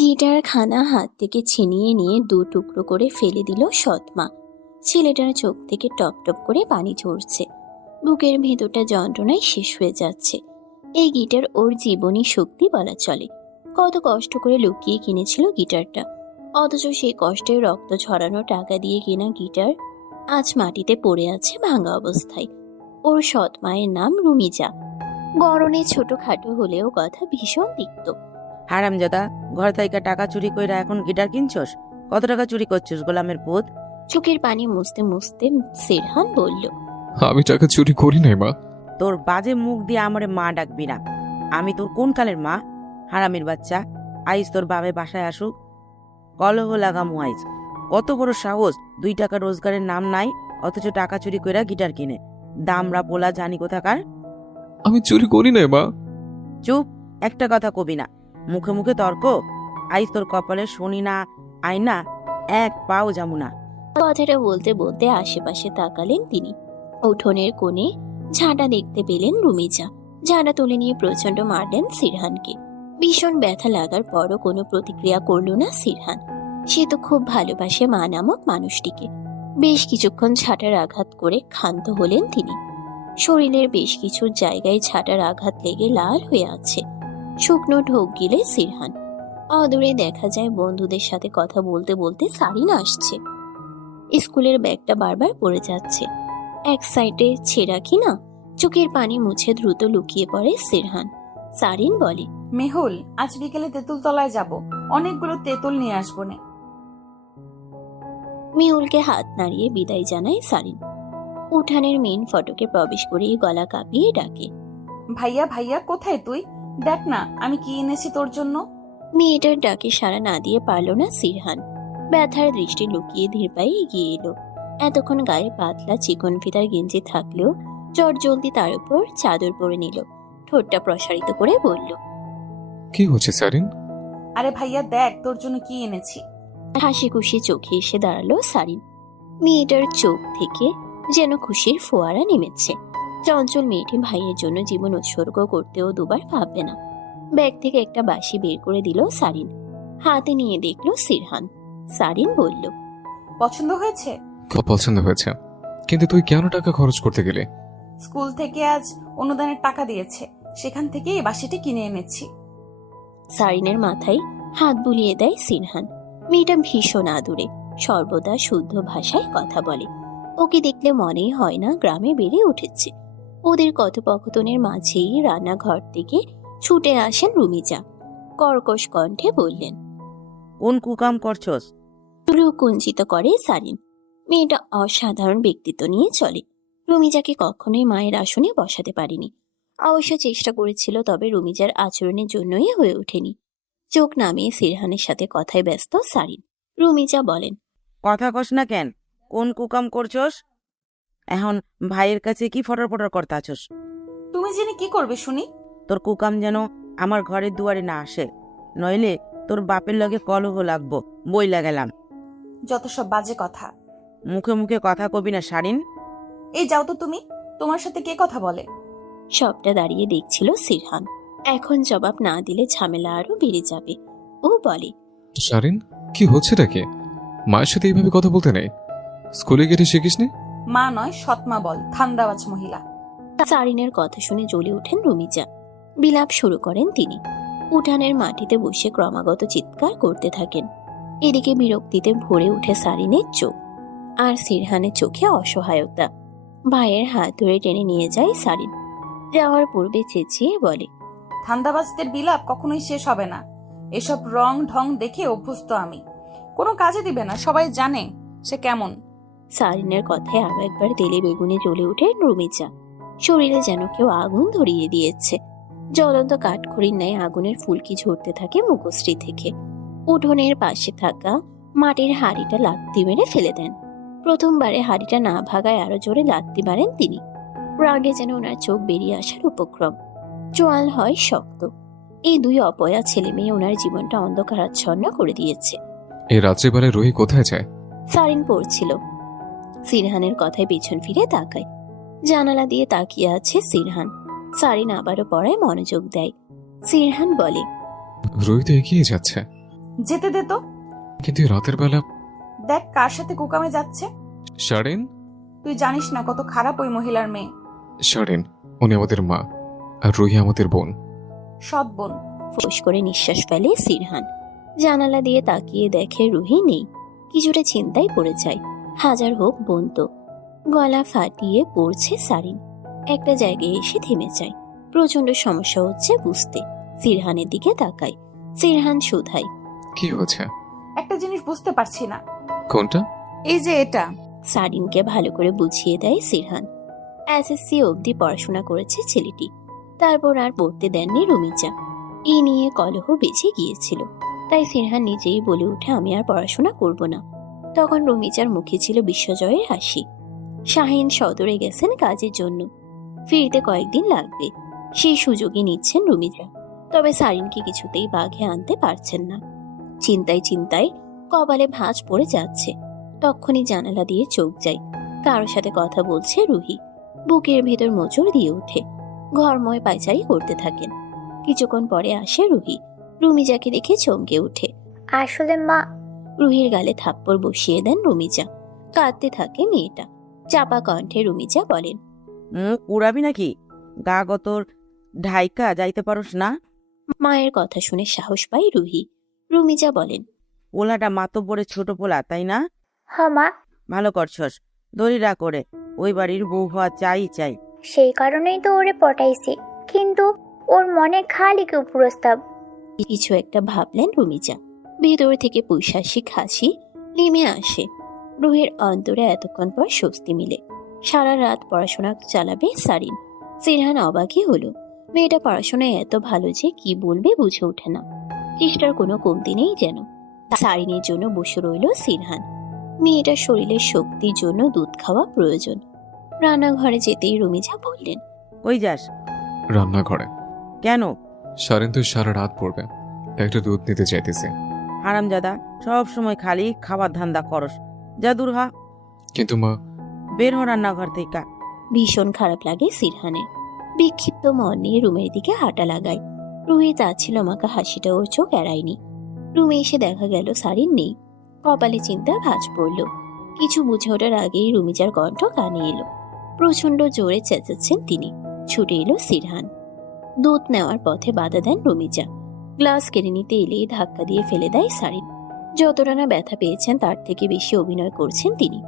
Guitar খানা হাত থেকে ছিনিয়ে নিয়ে দু টুকরো করে ফেলে দিল সৎমা। ছেলেটার চোখ থেকে টপ টপ করে পানি ঝরছে, বুকের ভেতরটা যন্ত্রণায় শেষ হয়ে যাচ্ছে। এই গিটার ওর জীবনী শক্তি বলা চলে। কত কষ্ট করে লুকিয়ে কিনেছিল গিটারটা, অথচ সেই কষ্টের রক্ত ঝরানো টাকা দিয়ে কেনা গিটার আজ মাটিতে পড়ে আছে ভাঙা অবস্থায়। ওর সৎ মায়ের নাম রুমিজা। গড়নে ছোটখাটো হলেও কথা ভীষণ তিক্ত। হারামজাদা, ঘর থেকে টাকা চুরি কইরা এখন গিটার কিনছস? কত টাকা চুরি করছিস গোলামের পুত? চোখের পানি মুছতে মুছতে সিরহান বলল, আমি টাকা চুরি করি নাই মা। তোর বাজে মুখ দিয়ে আমারে মা ডাকবি না। আমি তোর কোন কালের মা? হারামির বাচ্চা, আইস তোর বাবে বাসায় আসুক, কলহ লাগামু আইস। কত বড় সাহস, 2 টাকা রোজগারের নাম নাই, অথচ টাকা চুরি কইরা গিটার কিনে। দামরা পোলা জানি কোথাকার। আমি চুরি করি নাই মা। চুপ, একটা কথা কবি না, মুখে মুখে তর্ক। আইস তোর কপালে শনি না আয়না, এক পাও যামু না। কথাটা বলতে বলতে আশেপাশে তাকালেন তিনি। উঠোনের কোণে ঝাঁটা দেখতে পেলেন রুমিজা। ঝাঁটা তুলে নিয়ে প্রচন্ড মারলেন সিরহানকে। ভীষণ ব্যথা লাগার পরও কোনো প্রতিক্রিয়া করল না সিরহান। সে তো খুব ভালোবাসে মা নামক মানুষটিকে। বেশ কিছুক্ষণ ঝাঁটার আঘাত করে ক্ষান্ত হলেন তিনি। শরীরের বেশ কিছু জায়গায় ঝাঁটার আঘাত লেগে লাল হয়ে আছে। শুকনো ঢোক গিলে সিরহান। অদূরে দেখা যায় বন্ধুদের সাথে কথা বলতে বলতে সারিন আসছে। স্কুলের ব্যাগটা বারবার পড়ে যাচ্ছে, এক সাইডে ছেঁড়া কিনা। চোখের পানি মুছে দ্রুত লুকিয়ে পড়ে সিরহান। সারিন বলে, মেহুল, আজ বিকেলে তেঁতুল তলায় যাব, অনেকগুলো তেঁতুল নিয়ে আসবো নে। মিহুলকে হাত নাড়িয়ে বিদায় জানায় সারিন। উঠানের মেন ফটকে প্রবেশ করেই গলা কাঁপিয়ে ডাকে, ভাইয়া ভাইয়া, কোথায় তুই? দেখ না আমি কি এনেছি তোর জন্য। মেয়েটার ডাকে সাড়া না দিয়ে পারল না সিরহান। ব্যথার দৃষ্টি লুকিয়ে ধীর পায়ে এগিয়ে এলো। এতক্ষণ গায়ে পাতলা চিকন ফিতার গেঞ্জি থাকলেও চট জলদি তার উপর চাদর পরে নিল। ঠোঁটটা প্রসারিত করে বলল, কি হচ্ছে সারিন? আরে ভাইয়া দেখ তোর জন্য কি এনেছি। হাসি খুশি চোখে এসে দাঁড়ালো সারিন। মেয়েটার চোখ থেকে যেন খুশির ফোয়ারা নেমেছে। চঞ্চল মেয়েটি ভাইয়ের জন্য জীবন উৎসর্গ করতেও দুবার ভাববে না। ব্যাগ থেকে একটা বাঁশি বের করে দিল সারিন। হাতে নিয়ে দেখলো সিরহান। সারিন বলল, পছন্দ হয়েছে? খুব পছন্দ হয়েছে, কিন্তু তুই কেন টাকা খরচ করতে গেলে? স্কুল থেকে আজ অনুদানের টাকা দিয়েছে, সেখান থেকে এই বাসিটি কিনে এনেছি। সারিনের মাথায় হাত বুলিয়ে দেয় সিরহান। মেয়েটা ভীষণ আদুরে, সর্বদা শুদ্ধ ভাষায় কথা বলে। ওকে দেখলে মনেই হয় না গ্রামে বেড়ে উঠেছে। ওদের কথোপকথনের মাঝেই রান্নাঘর থেকে ছুটে আসেন রুমিজা। কর্কশ কণ্ঠে বললেন, কোন কুকাম করছস? ভ্রু কুঞ্চিত করে সারিন। মেয়েটা অসাধারণ ব্যক্তিত্ব নিয়ে চলে। রুমিজাকে কখনোই মায়ের আসনে বসাতে পারেনি। অবশ্য চেষ্টা করেছিল, তবে রুমিজার আচরণের জন্যই হয়ে ওঠেনি। চোখ নামিয়ে সিরহানের সাথে কথায় ব্যস্ত সারিন। রুমিজা বলেন, কথা কস না কেন? কোন কুকাম করছস? এখন ভাইয়ের কাছে কি ফটর ফটর করতে আছস? তুমি জেনে কি করবে শুনি? তোর কুকাম যেন আমার ঘরের দুয়ারে না আসে, নইলে তোর বাপের লগে কলহ লাগবো, বইলা গেলাম। যত সব বাজে কথা। মুখে মুখে কথা কবি না সারিন। এই যাও তো তুমি, তোমার সাথে কে কথা বলে? সবটা দাঁড়িয়ে দেখছিল সিরহান। এখন জবাব না দিলে ঝামেলা আরো বেড়ে যাবে। ও বলে, সারিন, কি হচ্ছেটা কি? মায়ের সাথে এইভাবে কথা বলতে নেই। স্কুলে গিয়ে শিখিসনি? মা নয় সৎমা বল, ধান্দাবাজ মহিলা। সারিনের কথা শুনে জ্বলে ওঠেন রুমিজা। বিলাপ শুরু করেন তিনি। উঠানের মাটিতে বসে ক্রমাগত চিৎকার করতে থাকেন। এদিকে বিরক্তিতে ভরে উঠে সারিনের চোখ, আর সিরহানের চোখে অসহায়তা। ভাইয়ের হাত ধরে টেনে নিয়ে যায় সারিন। যাওয়ার পূর্বে চেঁচিয়ে বলে, ধান্দাবাজদের বিলাপ কখনোই শেষ হবে না। এসব রং ঢং দেখে অভ্যস্ত আমি। কোনো কাজে দিবে না, সবাই জানে সে কেমন। সারিনের কথায় আরো একবার তেলে বেগুনে জ্বলে ওঠেন রুমিজা। শরীরে যেন কেউ আগুন ধরিয়ে দিয়েছে। জ্বলন্ত কাঠখড়ির ন্যায় আগুনের ফুলকি ঝরতে থাকে মুখশ্রী থেকে। উঠোনের পাশে থাকা মাটির হাঁড়িটা লাত্তি মেরে ফেলে দেন। প্রথমবারে হাঁড়িটা না ভাগায় আরো জোরে লাত্তি মারেন তিনি। রাগে যেন ওনার চোখ বেরিয়ে আসার উপক্রম। চোয়াল হয় শক্ত। এই দুই অপয়া ছেলে মেয়ে ওনার জীবনটা অন্ধকারাচ্ছন্ন করে দিয়েছে। এই রাত্রিবেলা রোহি কোথায় যায়? সারিন পড়ছিল। সিরহানের কথায় পেছন ফিরে তাকায়। জানালা দিয়ে তাকিয়ে আছে সিরহান। সারিন আবারও পড়ায় মনোযোগ দেয়। সিরহান বলে, রোহি তো এগিয়ে যাচ্ছে। যেতে দে তো। কিন্তু এই রাতের বেলা। দেখ কার সাথে কুকামে যাচ্ছে। শারিন। তুই জানিস না কত খারাপ ওই মহিলার মেয়ে। শারিন, উনি আমাদের মা আর রুহি আমাদের বোন। সৎ বোন। ফোঁস করে নিঃশ্বাস ফেলে সিরহান। জানালা দিয়ে তাকিয়ে দেখে রুহি নেই। কিছুটা চিন্তায় পড়ে যায়। হাজার হোক বোন তো। গলা ফাটিয়ে পড়ছে সারিন। একটা জায়গায় এসে থেমে যায়। প্রচন্ড সমস্যা হচ্ছে বুঝতে। সিরহানের দিকে তাকায়। সিরহান শুধায়, কি হয়েছে? একটা জিনিস বুঝতে পারছি না। কোনটা? এই যে এটা। সারিনকে ভালো করে বুঝিয়ে দেয় সিরহান। এসএসসি অবধি পড়াশোনা করেছে ছেলেটি। তারপর আর পড়তে দেননি রুমিজা। এই নিয়ে কলহ বেঁচে গিয়েছিল। তাই সিরহান নিজেই বলে ওঠে, আমি আর পড়াশোনা করব না। তখন রুমিজার মুখে ছিল বিশ্বজয়ের হাসি। শাহিন সদরে গেছেন কাজের জন্য। ফিরতে কয়েকদিন লাগবে। সেই সুযোগই নিচ্ছেন রুমিজা। তবে সারিনকে কিছুতেই বাঘে আনতে পারছেন না। চিন্তায় চিন্তায় কপালে ভাঁজ পড়ে যাচ্ছে। তখনই জানালা দিয়ে চোখ যায়। কারোর সাথে কথা বলছে রুহি। বুকের ভেতর মোচড় দিয়ে ওঠে। ঘরময় পায়চারি করতে থাকেন। কিছুক্ষণ পরে আসে রুহি। রুমিজাকে দেখে চমকে ওঠে। আসলে মা, রুহির গালে থাপ্পড় বসিয়ে দেন রুমিজা। কাঁদতে থাকে মেয়েটা। চাপা কণ্ঠে রুমিজা বলেন, মুখ উড়াবি নাকি? গা গতর ঢাইকা যাইতে পারোস না? মায়ের কথা শুনে সাহস পায় রুহি। রুমিজা বলেন, পোলাটা মাতব্বরের ছোট পোলা, তাই না? হ মা, ভালো করছস। দড়িরা করে ওই বাড়ির বউ হওয়া চাই চাই। সেই কারণেই তো ওরে পটাইছি, কিন্তু ওর মনে খালি কেউ প্রস্তাব। কিছু একটা ভাবলেন রুমিজা। ভেতর থেকে পৈশাসিক হাসি নেমে আসে। রুহির অন্তরে এতক্ষণ পর স্বস্তি মিলে। সারা রাত পড়াশোনা চালাবে সারিন। সিরহান অবাকই হলো। মেয়েটা পড়াশোনায় এত ভালো যে কি বলবে বুঝে ওঠে না। চেষ্টার কোনো কমতি নেই যেন। সারিনের জন্য বসে রইল সিরহান। মেয়েটার শরীরের শক্তির জন্য দুধ খাওয়া প্রয়োজন। রান্নাঘরে যেতেই রুমিজা বললেন, কই যাস? রান্নাঘরে। কেন? শারিন তো সারা রাত পড়বে, তাই একটু দুধ নিতে চাইতেছে। হারামজাদা, সব সময় খালি খাবার ধান্দা করস। যা দূর হা। কিন্তু মা। বের হ রান্নাঘর থেকে। ভীষণ খারাপ লাগে সিরহানের। বিক্ষিপ্ত মন নিয়ে রুমের দিকে হাঁটা লাগায়। রুহি ছিল মাকা হাসিটা ওর চোখ এড়ায়নি। রুমে এসে দেখা গেল সারিন নেই। কপালে চিন্তা ভাঁজ পড়ল। কিছু বুঝে ওঠার আগেই রুমিজার কণ্ঠ কানে এলো। প্রচন্ড জোরে চেঁচাচ্ছেন তিনি। ছুটে এলো সিরহান। দুধ নেওয়ার পথে বাধা দেন রুমিজা। গ্লাস কেড়ে নিতে এলেই ধাক্কা দিয়ে ফেলে দেয় সারিন। যতটা না ব্যথা পেয়েছেন তার থেকে বেশি অভিনয় করছেন তিনি।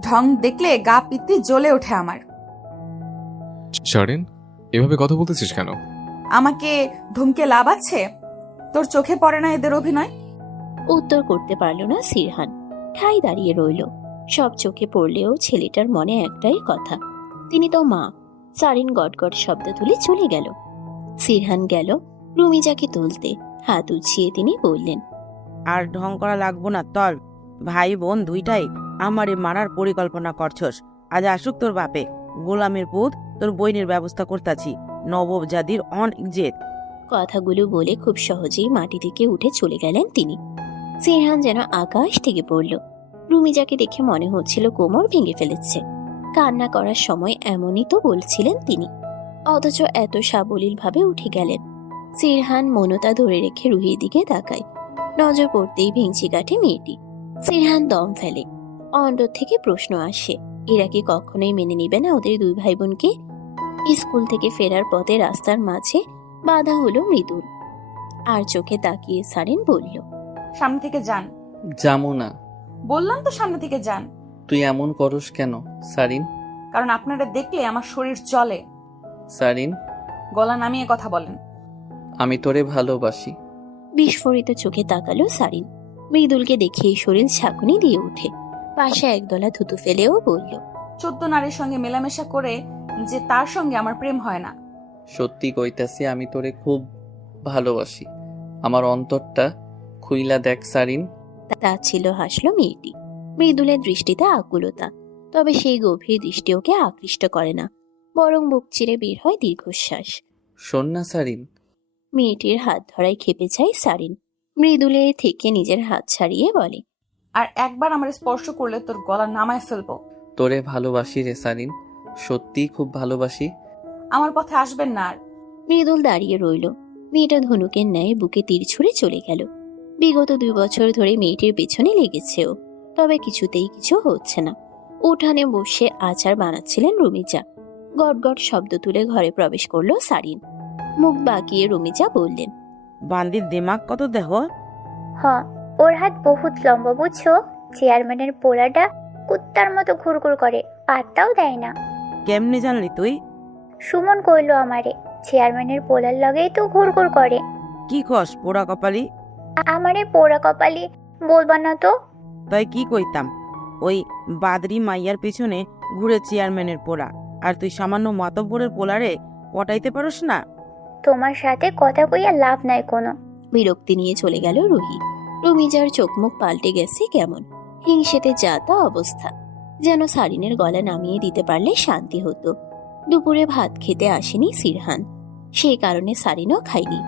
ঢং দেখলে গা পিত্তি জ্বলে ওঠে আমার। শারিন, এভাবে কথা বলতেছিস কেন? আমাকে ধমকে লাভ আছে? তোর চোখে পড়ে না এদের অভিনয়? উত্তর করতে পারল না সিরহান। ঠাই দাঁড়িয়ে রইল। সব চোখে পড়লেও ছেলেটার মনে একটাই কথা, তিনি তো মা। সারিন গটগট শব্দ তুলে চলে গেল। সিরহান গেল রুমিজাকে তুলতে। হাত উছিয়ে তিনি বললেন, আর ঢং করা লাগবো না তর। ভাই বোন দুইটাই আমারে মারার পরিকল্পনা করছস। আজ আসুক তোর বাপে। গোলামের পুত তোর বইনের ব্যবস্থা করতাছি। নবব জাতির অনেক জেদ। কথাগুলো বলে খুব সহজেই মাটি থেকে উঠে চলে গেলেন তিনি। সিরহান যেন আকাশ থেকে পড়ল। রুমিজাকে দেখে মনে হচ্ছিল কোমর ভেঙে ফেলেছে। কান্না করার সময় এমনই তো বলছিলেন তিনি, অথচ এত সাবলীল ভাবে উঠে গেলেন। সিরহান মনতা ধরে রেখে রুহির দিকে তাকায়। নজর পড়তেই ভেঙচি কাটে মেয়েটি। সিরহান দম ফেলে। অন্তর থেকে প্রশ্ন আসে, এরা কি কখনোই মেনে নিবে না ওদের দুই ভাই বোনকে? স্কুল থেকে ফেরার পথে রাস্তার মাঝে বাধা হলো মৃদুল। আর চোখে তাকিয়ে সারিন বলল, সামনে থেকে যান। যামু না। বললাম তো সামনে থেকে যান। তুই এমন করস কেন সারিন? কারণ আপনারা দেখলে আমার শরীর চলে। সারিন, গলা নামিয়ে কথা বলেন। আমি তোরে ভালোবাসি। বিস্ফোরিত চোখে তাকালো সারিন। মৃদুলকে দেখেই শরীর ঝাঁকুনি দিয়ে ওঠে। পাশে একদলা থুতু ফেলেও বলল, 14 নারীর সঙ্গে মেলামেশা করে যে তার সঙ্গে আমার প্রেম হয় না। সত্যি কইতাছি, আমি তোরে খুব ভালোবাসি। আমার অন্তরটা খুইলা দেখ সারিন। তা ছিল হাসলো মেয়েটি। মৃদুলের দৃষ্টিতে আকুলতা, তবে সেই গভীর দৃষ্টি ওকে আকৃষ্ট করে না, বরং বুক চিরে বের হয় দীর্ঘশ্বাস। শোন না সারিন। মেয়েটির হাত ধরায় খেপে যায় সারিন। মৃদুলের থেকে নিজের হাত ছাড়িয়ে বলে, আর একবার আমার স্পর্শ করলে তোর গলা নামায় ফেলবো। তোরে ভালোবাসি রে সারিন, সত্যি খুব ভালোবাসি। আমার পথে আসবেন না আর। মৃদুল দাঁড়িয়ে রইল। মেয়েটা ধনুকের ন্যায় বুকে তীর ছুঁড়ে চলে গেল। বিগত 2 বছর ধরে মেয়েটির পেছনে লেগেছেও, তবে কিছুতেই কিছু হচ্ছে না। উঠানে বসে আচার বানাচ্ছিলেন রুমিজা। গট গট শব্দ তুলে ঘরে প্রবেশ করলো সারিন। মুখ বাঁকিয়ে রুমিজা বললেন, বান্দির দিমাগ কত দেহ। হ, ওর হাত বহুত লম্বা বুঝছো। চেয়ারম্যানের পোলাটা কুত্তার মতো ঘুরঘুর করে, পাত্তাও দেয় না। কেমনে জানলি তুই? সুমন কইলো আমারে, চেয়ারম্যানের পোলার লগেই তো ঘুরঘুর করে। কি কস পোড়া কপালি? আমারে পোড়া কপালি বলবা না তো। তাই কি কইতাম, ওই বাদরি মাইয়ার পিছনে ঘুরে চেয়ারম্যানের পোড়া, আর তুই সামান্য মাতব্বরের পোলারে পটাইতে পারস না? তোমার সাথে কথা কইয়া লাভ নাই কোনো। বিরক্তি নিয়ে চলে গেল রুহি। রুমিজার চোখ মুখ পাল্টে গেছে কেমন, হিংসেতে যা তা অবস্থা। যেন সারিনের গলা নামিয়ে দিতে পারলে শান্তি হতো। দুপুরে ভাত খেতে আসেনি সিরহান, সেই কারণে সারিনও খায়নি।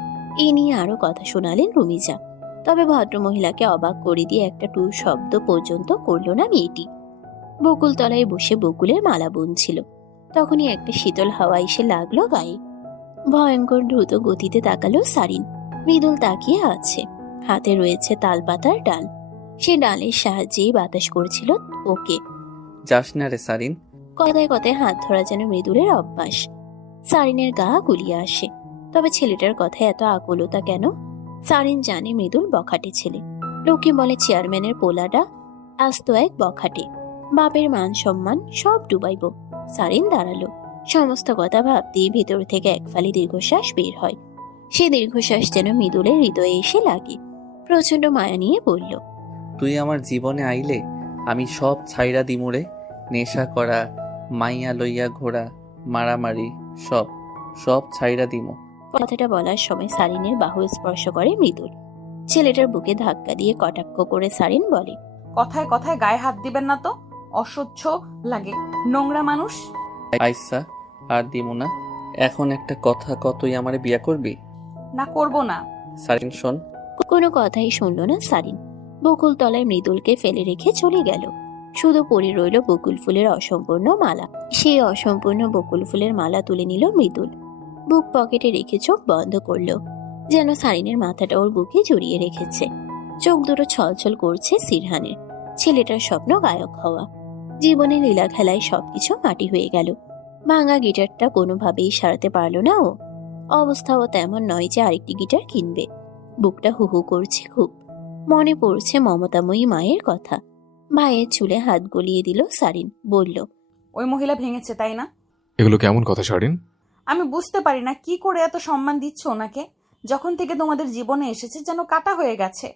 এ নিয়ে আরো কথা শোনালেন রুমিজা। তবে ভদ্রমহিলাকে অবাক করে দিয়ে একটা টু শব্দ পর্যন্ত করল না মেয়েটি। বকুলতলায় বসে বকুলের মালা বুনছিল, তখনই একটা শীতল হাওয়া এসে লাগলো গায়ে। ভয়ঙ্কর দ্রুত গতিতে তাকালো সারিন। মৃদুল তাকিয়ে আছে, হাতে রয়েছে তালপাতার ডাল। সে ডালের সাহায্যেই বাতাস করছিল ওকে। যাস না রে সারিন। কথায় কথায় হাত ধরা যেন মৃদুলের অভ্যাস। সারিনের গা গুলিয়ে আসে, তবে ছেলেটার কথায় এত আকুলতা কেন? সারিন জানে মৃদুল বখাটে ছেলে। লোকে বলে চেয়ারম্যানের পোলাটা আস্ত এক বখাটে, বাপের মান সম্মান সব ডুবাইব। সারিন দাঁড়ালো। সমস্ত কথা ভাবতেই ভেতর থেকে এক ফালি দীর্ঘশ্বাস বের হয়। সে দীর্ঘশ্বাস যেন মৃদুলের হৃদয়ে এসে লাগে। প্রচন্ড মায়া নিয়ে বলল, তুই আমার জীবনে আইলে আমি সব ছাইরা দিমুরে। নেশা করা, মাইয়া লইয়া ঘোরা, মারামারি, সব সব ছাইরা দিমু। কথাটা বলার সময় সারিনের বাহু স্পর্শ করে মৃদুল। ছেলেটার বুকে ধাক্কা দিয়ে কটাক্ষ করে সারিন বলে, কথায় কথায় গায়ে হাত দিবেন না তো, অসহ্য লাগে, নোংরা মানুষ। আইসা আর দিমু না। এখন একটা কথা তুই আমারে বিয়া করবি? না, করব না। সারিন শোন। কোনো কথাই শুনল না সারিন। বকুল তলায় মৃদুলকে ফেলে রেখে চলে গেল। শুধু পড়ে রইল বকুল ফুলের অসম্পূর্ণ মালা। সেই অসম্পূর্ণ বকুল ফুলের মালা তুলে নিল মৃদুল। বুক পকেটে রেখে চোখ বন্ধ করলো, যেন সারিনের মাথাটা ওর বুকে জড়িয়ে রেখেছে। চোখ দুটো ছলছল করছে সিরহানের। ছেলেটার স্বপ্ন গায়ক হওয়া। জীবনে লীলা খেলায় সবকিছু মাটি হয়ে গেল। ভাঙা গিটারটা কোনোভাবেই সারাতে পারলো না ও। অবস্থাও তেমন নয় যে আরেকটি গিটার কিনবে। বুকটা হু হু করছে খুব। মনে পড়ছে মমতাময়ী মায়ের কথা। ভাইয়ের চুলে হাত গলিয়ে দিল সারিন, বলল, ওই মহিলা ভেঙেছে, তাই না? এগুলো কেমন কথা সারিন? আমি বুঝতে পারি না কি করে এত সম্মান দিচ্ছ ওনাকে। যখন থেকে তোমাদের জীবনে এসেছে যেন কাটা হয়ে গেছে।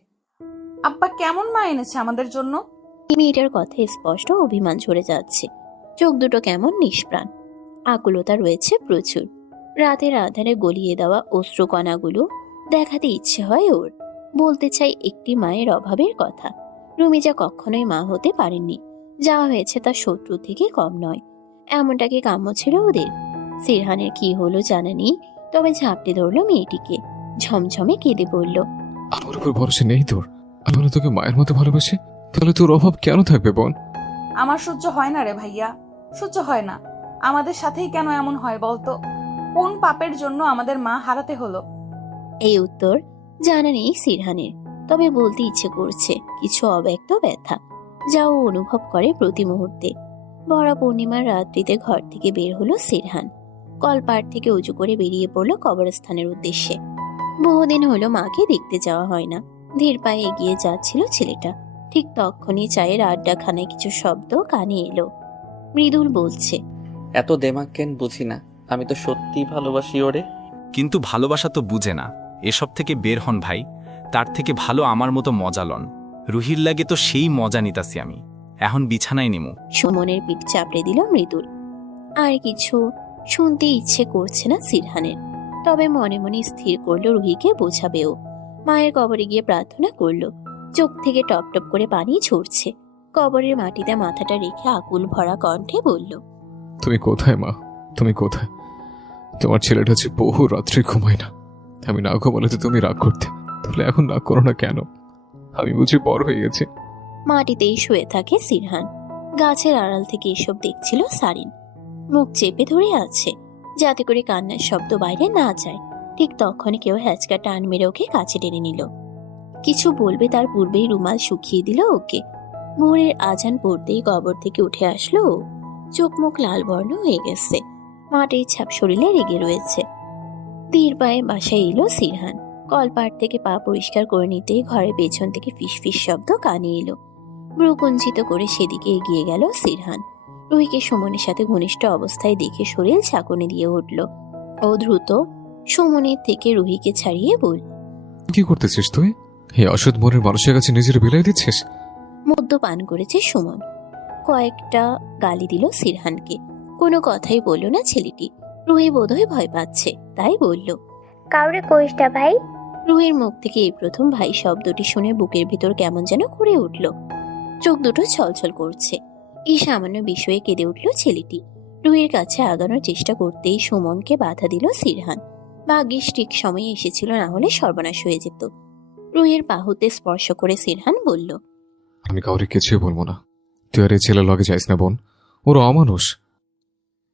আব্বা কেমন মা এনেছে আমাদের জন্য। মেয়েটার কথায় স্পষ্ট অভিমান ঝরে যাচ্ছে। চোখ দুটো কেমন নিষ্প্রাণ। আকুলতা রয়েছে প্রচুর। রাতের আধারে গলিয়ে দেওয়া অশ্রুকণাগুলো দেখাতে ইচ্ছে হয় ওর। বলতে চাই একটি মায়ের অভাবের কথা। রুমিজা কখনোই মা হতে পারেননি। যা হয়েছে তা শত্রু থেকে কম নয়। এমনটা কি কাম্য ছিল ওদের? সিরহানের কি হলো জানা নেই, তবে ঝাঁপটে ধরলো মেয়েটিকে। ঝমঝমে কেঁদে বলল, আমার উপর ভরসা নেই তোর? আমি বলে তোকে মায়ের মতো ভালোবাসি, তাহলে তোর অভাব কেন থাকবে বোন? আমার সহ্য হয় না রে ভাইয়া, সহ্য হয় না। আমাদের সাথেই কেন এমন হয় বলতো? কোন পাপের জন্য আমাদের মা হারাতে হলো? এই উত্তর জানা নেই সিরহানের, তবে বলতে ইচ্ছে করছে কিছু অব্যক্ত ব্যথা, যা ও অনুভব করে প্রতি মুহূর্তে। ভরা পূর্ণিমার রাত্রিতে ঘর থেকে বের হলো সিরহান। কলপাড় থেকে উঁচু করে বেরিয়ে পড়লো কবরস্থানের উদ্দেশ্যে। বহুদিন হলো মাকে দেখতে যাওয়া হয় না। ধীর পায়ে এগিয়ে যাচ্ছিল ছেলেটা। ঠিক তখনই চায়ের আড্ডাখানায় কিছু শব্দ কানে এলো। মৃদুল বলছে, এত দেমাগ কেন বুঝি না। আমি তো সত্যি ভালোবাসি ওরে। কিন্তু ভালোবাসা তো বুঝে না। এসব থেকে বের হন ভাই। তার থেকে ভালো আমার মতো মজা লন। রুহির লাগে তো সেই মজা নিতাছি আমি। এখন বিছানায় নিমু। সুমনের পিঠ চাপড়ে দিল মৃদুল। আর কিছু শুনতে ইচ্ছে করছে না সিরহানের, তবে মনে মনে স্থির করলো রুহিকে বোঝাবেও। মায়ের কবরে গিয়ে প্রার্থনা করলো। চোখ থেকে টপ টপ করে পানি ঝরছে। কবরের মাটিতে মাথাটা রেখে আকুল ভরা কণ্ঠে বলল, তুমি কোথায় মা? তুমি কোথায়? তোমার ছেলেটা যে বহু রাত্রি ঘুমায় না। আমি না ঘুমালে তো তুমি রাগ করতে, তাহলে এখন রাগ করো না কেন? আমি বুঝি বড় হয়ে গেছি। মাটিতেই শুয়ে থাকে সিরহান। গাছের আড়াল থেকে এসব দেখছিল সারিন। মুখ চেপে ধরে আছে, যাতে করে কান্নার শব্দ বাইরে না যায়। ঠিক তখনই কেউ হ্যাচকা টান মেরে ওকে কাছে টেনে নিল। কিছু বলবে তার পূর্বেই রুমাল শুকিয়ে দিল ওকে। ভোরের আজান পড়তেই কবর থেকে উঠে আসলো ও। চোখ মুখ লাল বর্ণ হয়ে গেছে, মাটির ছাপ শরীরে লেগে রয়েছে। ধীর পায়ে বাসায় এলো সিরহান। কলপাড় থেকে পা পরিষ্কার করে নিতেই ঘরের পেছন থেকে ফিস ফিস শব্দ কানে এলো। ভ্রুকুঞ্চিত করে সেদিকে এগিয়ে গেল সিরহান। রুহিকে সুমনের সাথে ঘনিষ্ঠ অবস্থায় দেখে শরীর ঝাঁকুনি দিয়ে উঠল। ও দ্রুত সুমনের থেকে রুহিকে ছাড়িয়ে বলল, কি করতেছিস তুই? এই অসৎ মনের মানুষের কাছে নিজের বিলাই দিচ্ছিস? মদ্যপান করেছে সুমন। কয়েকটা গালি দিল সিরহানকে। কোনো কথাই বলল না ছেলেটি। রুহি বোধহয় ভয় পাচ্ছে, তাই বলল। কাউরে কইসটা ভাই। রুহির মুখ থেকে এই প্রথম ভাই শব্দটি শুনে বুকের ভিতর কেমন যেন করে উঠল। চোখ দুটো ছলছল করছে। এই সামান্য বিষয়ে কেঁদে উঠল ছেলেটি। রুহির কাছে আগানোর চেষ্টা করতেই সুমনকে বাধা দিল সিরহান। ভাগ্যিস ঠিক সময়ে এসেছিল, না হলে সর্বনাশ হয়ে যেত। রুহির বাহুতে স্পর্শ করে সিরহান বলল, আমি কাউরে কিছুই বলবো না। তুই আর এই ছেলের লগে যাইস না বোন, ওর অমানুষ।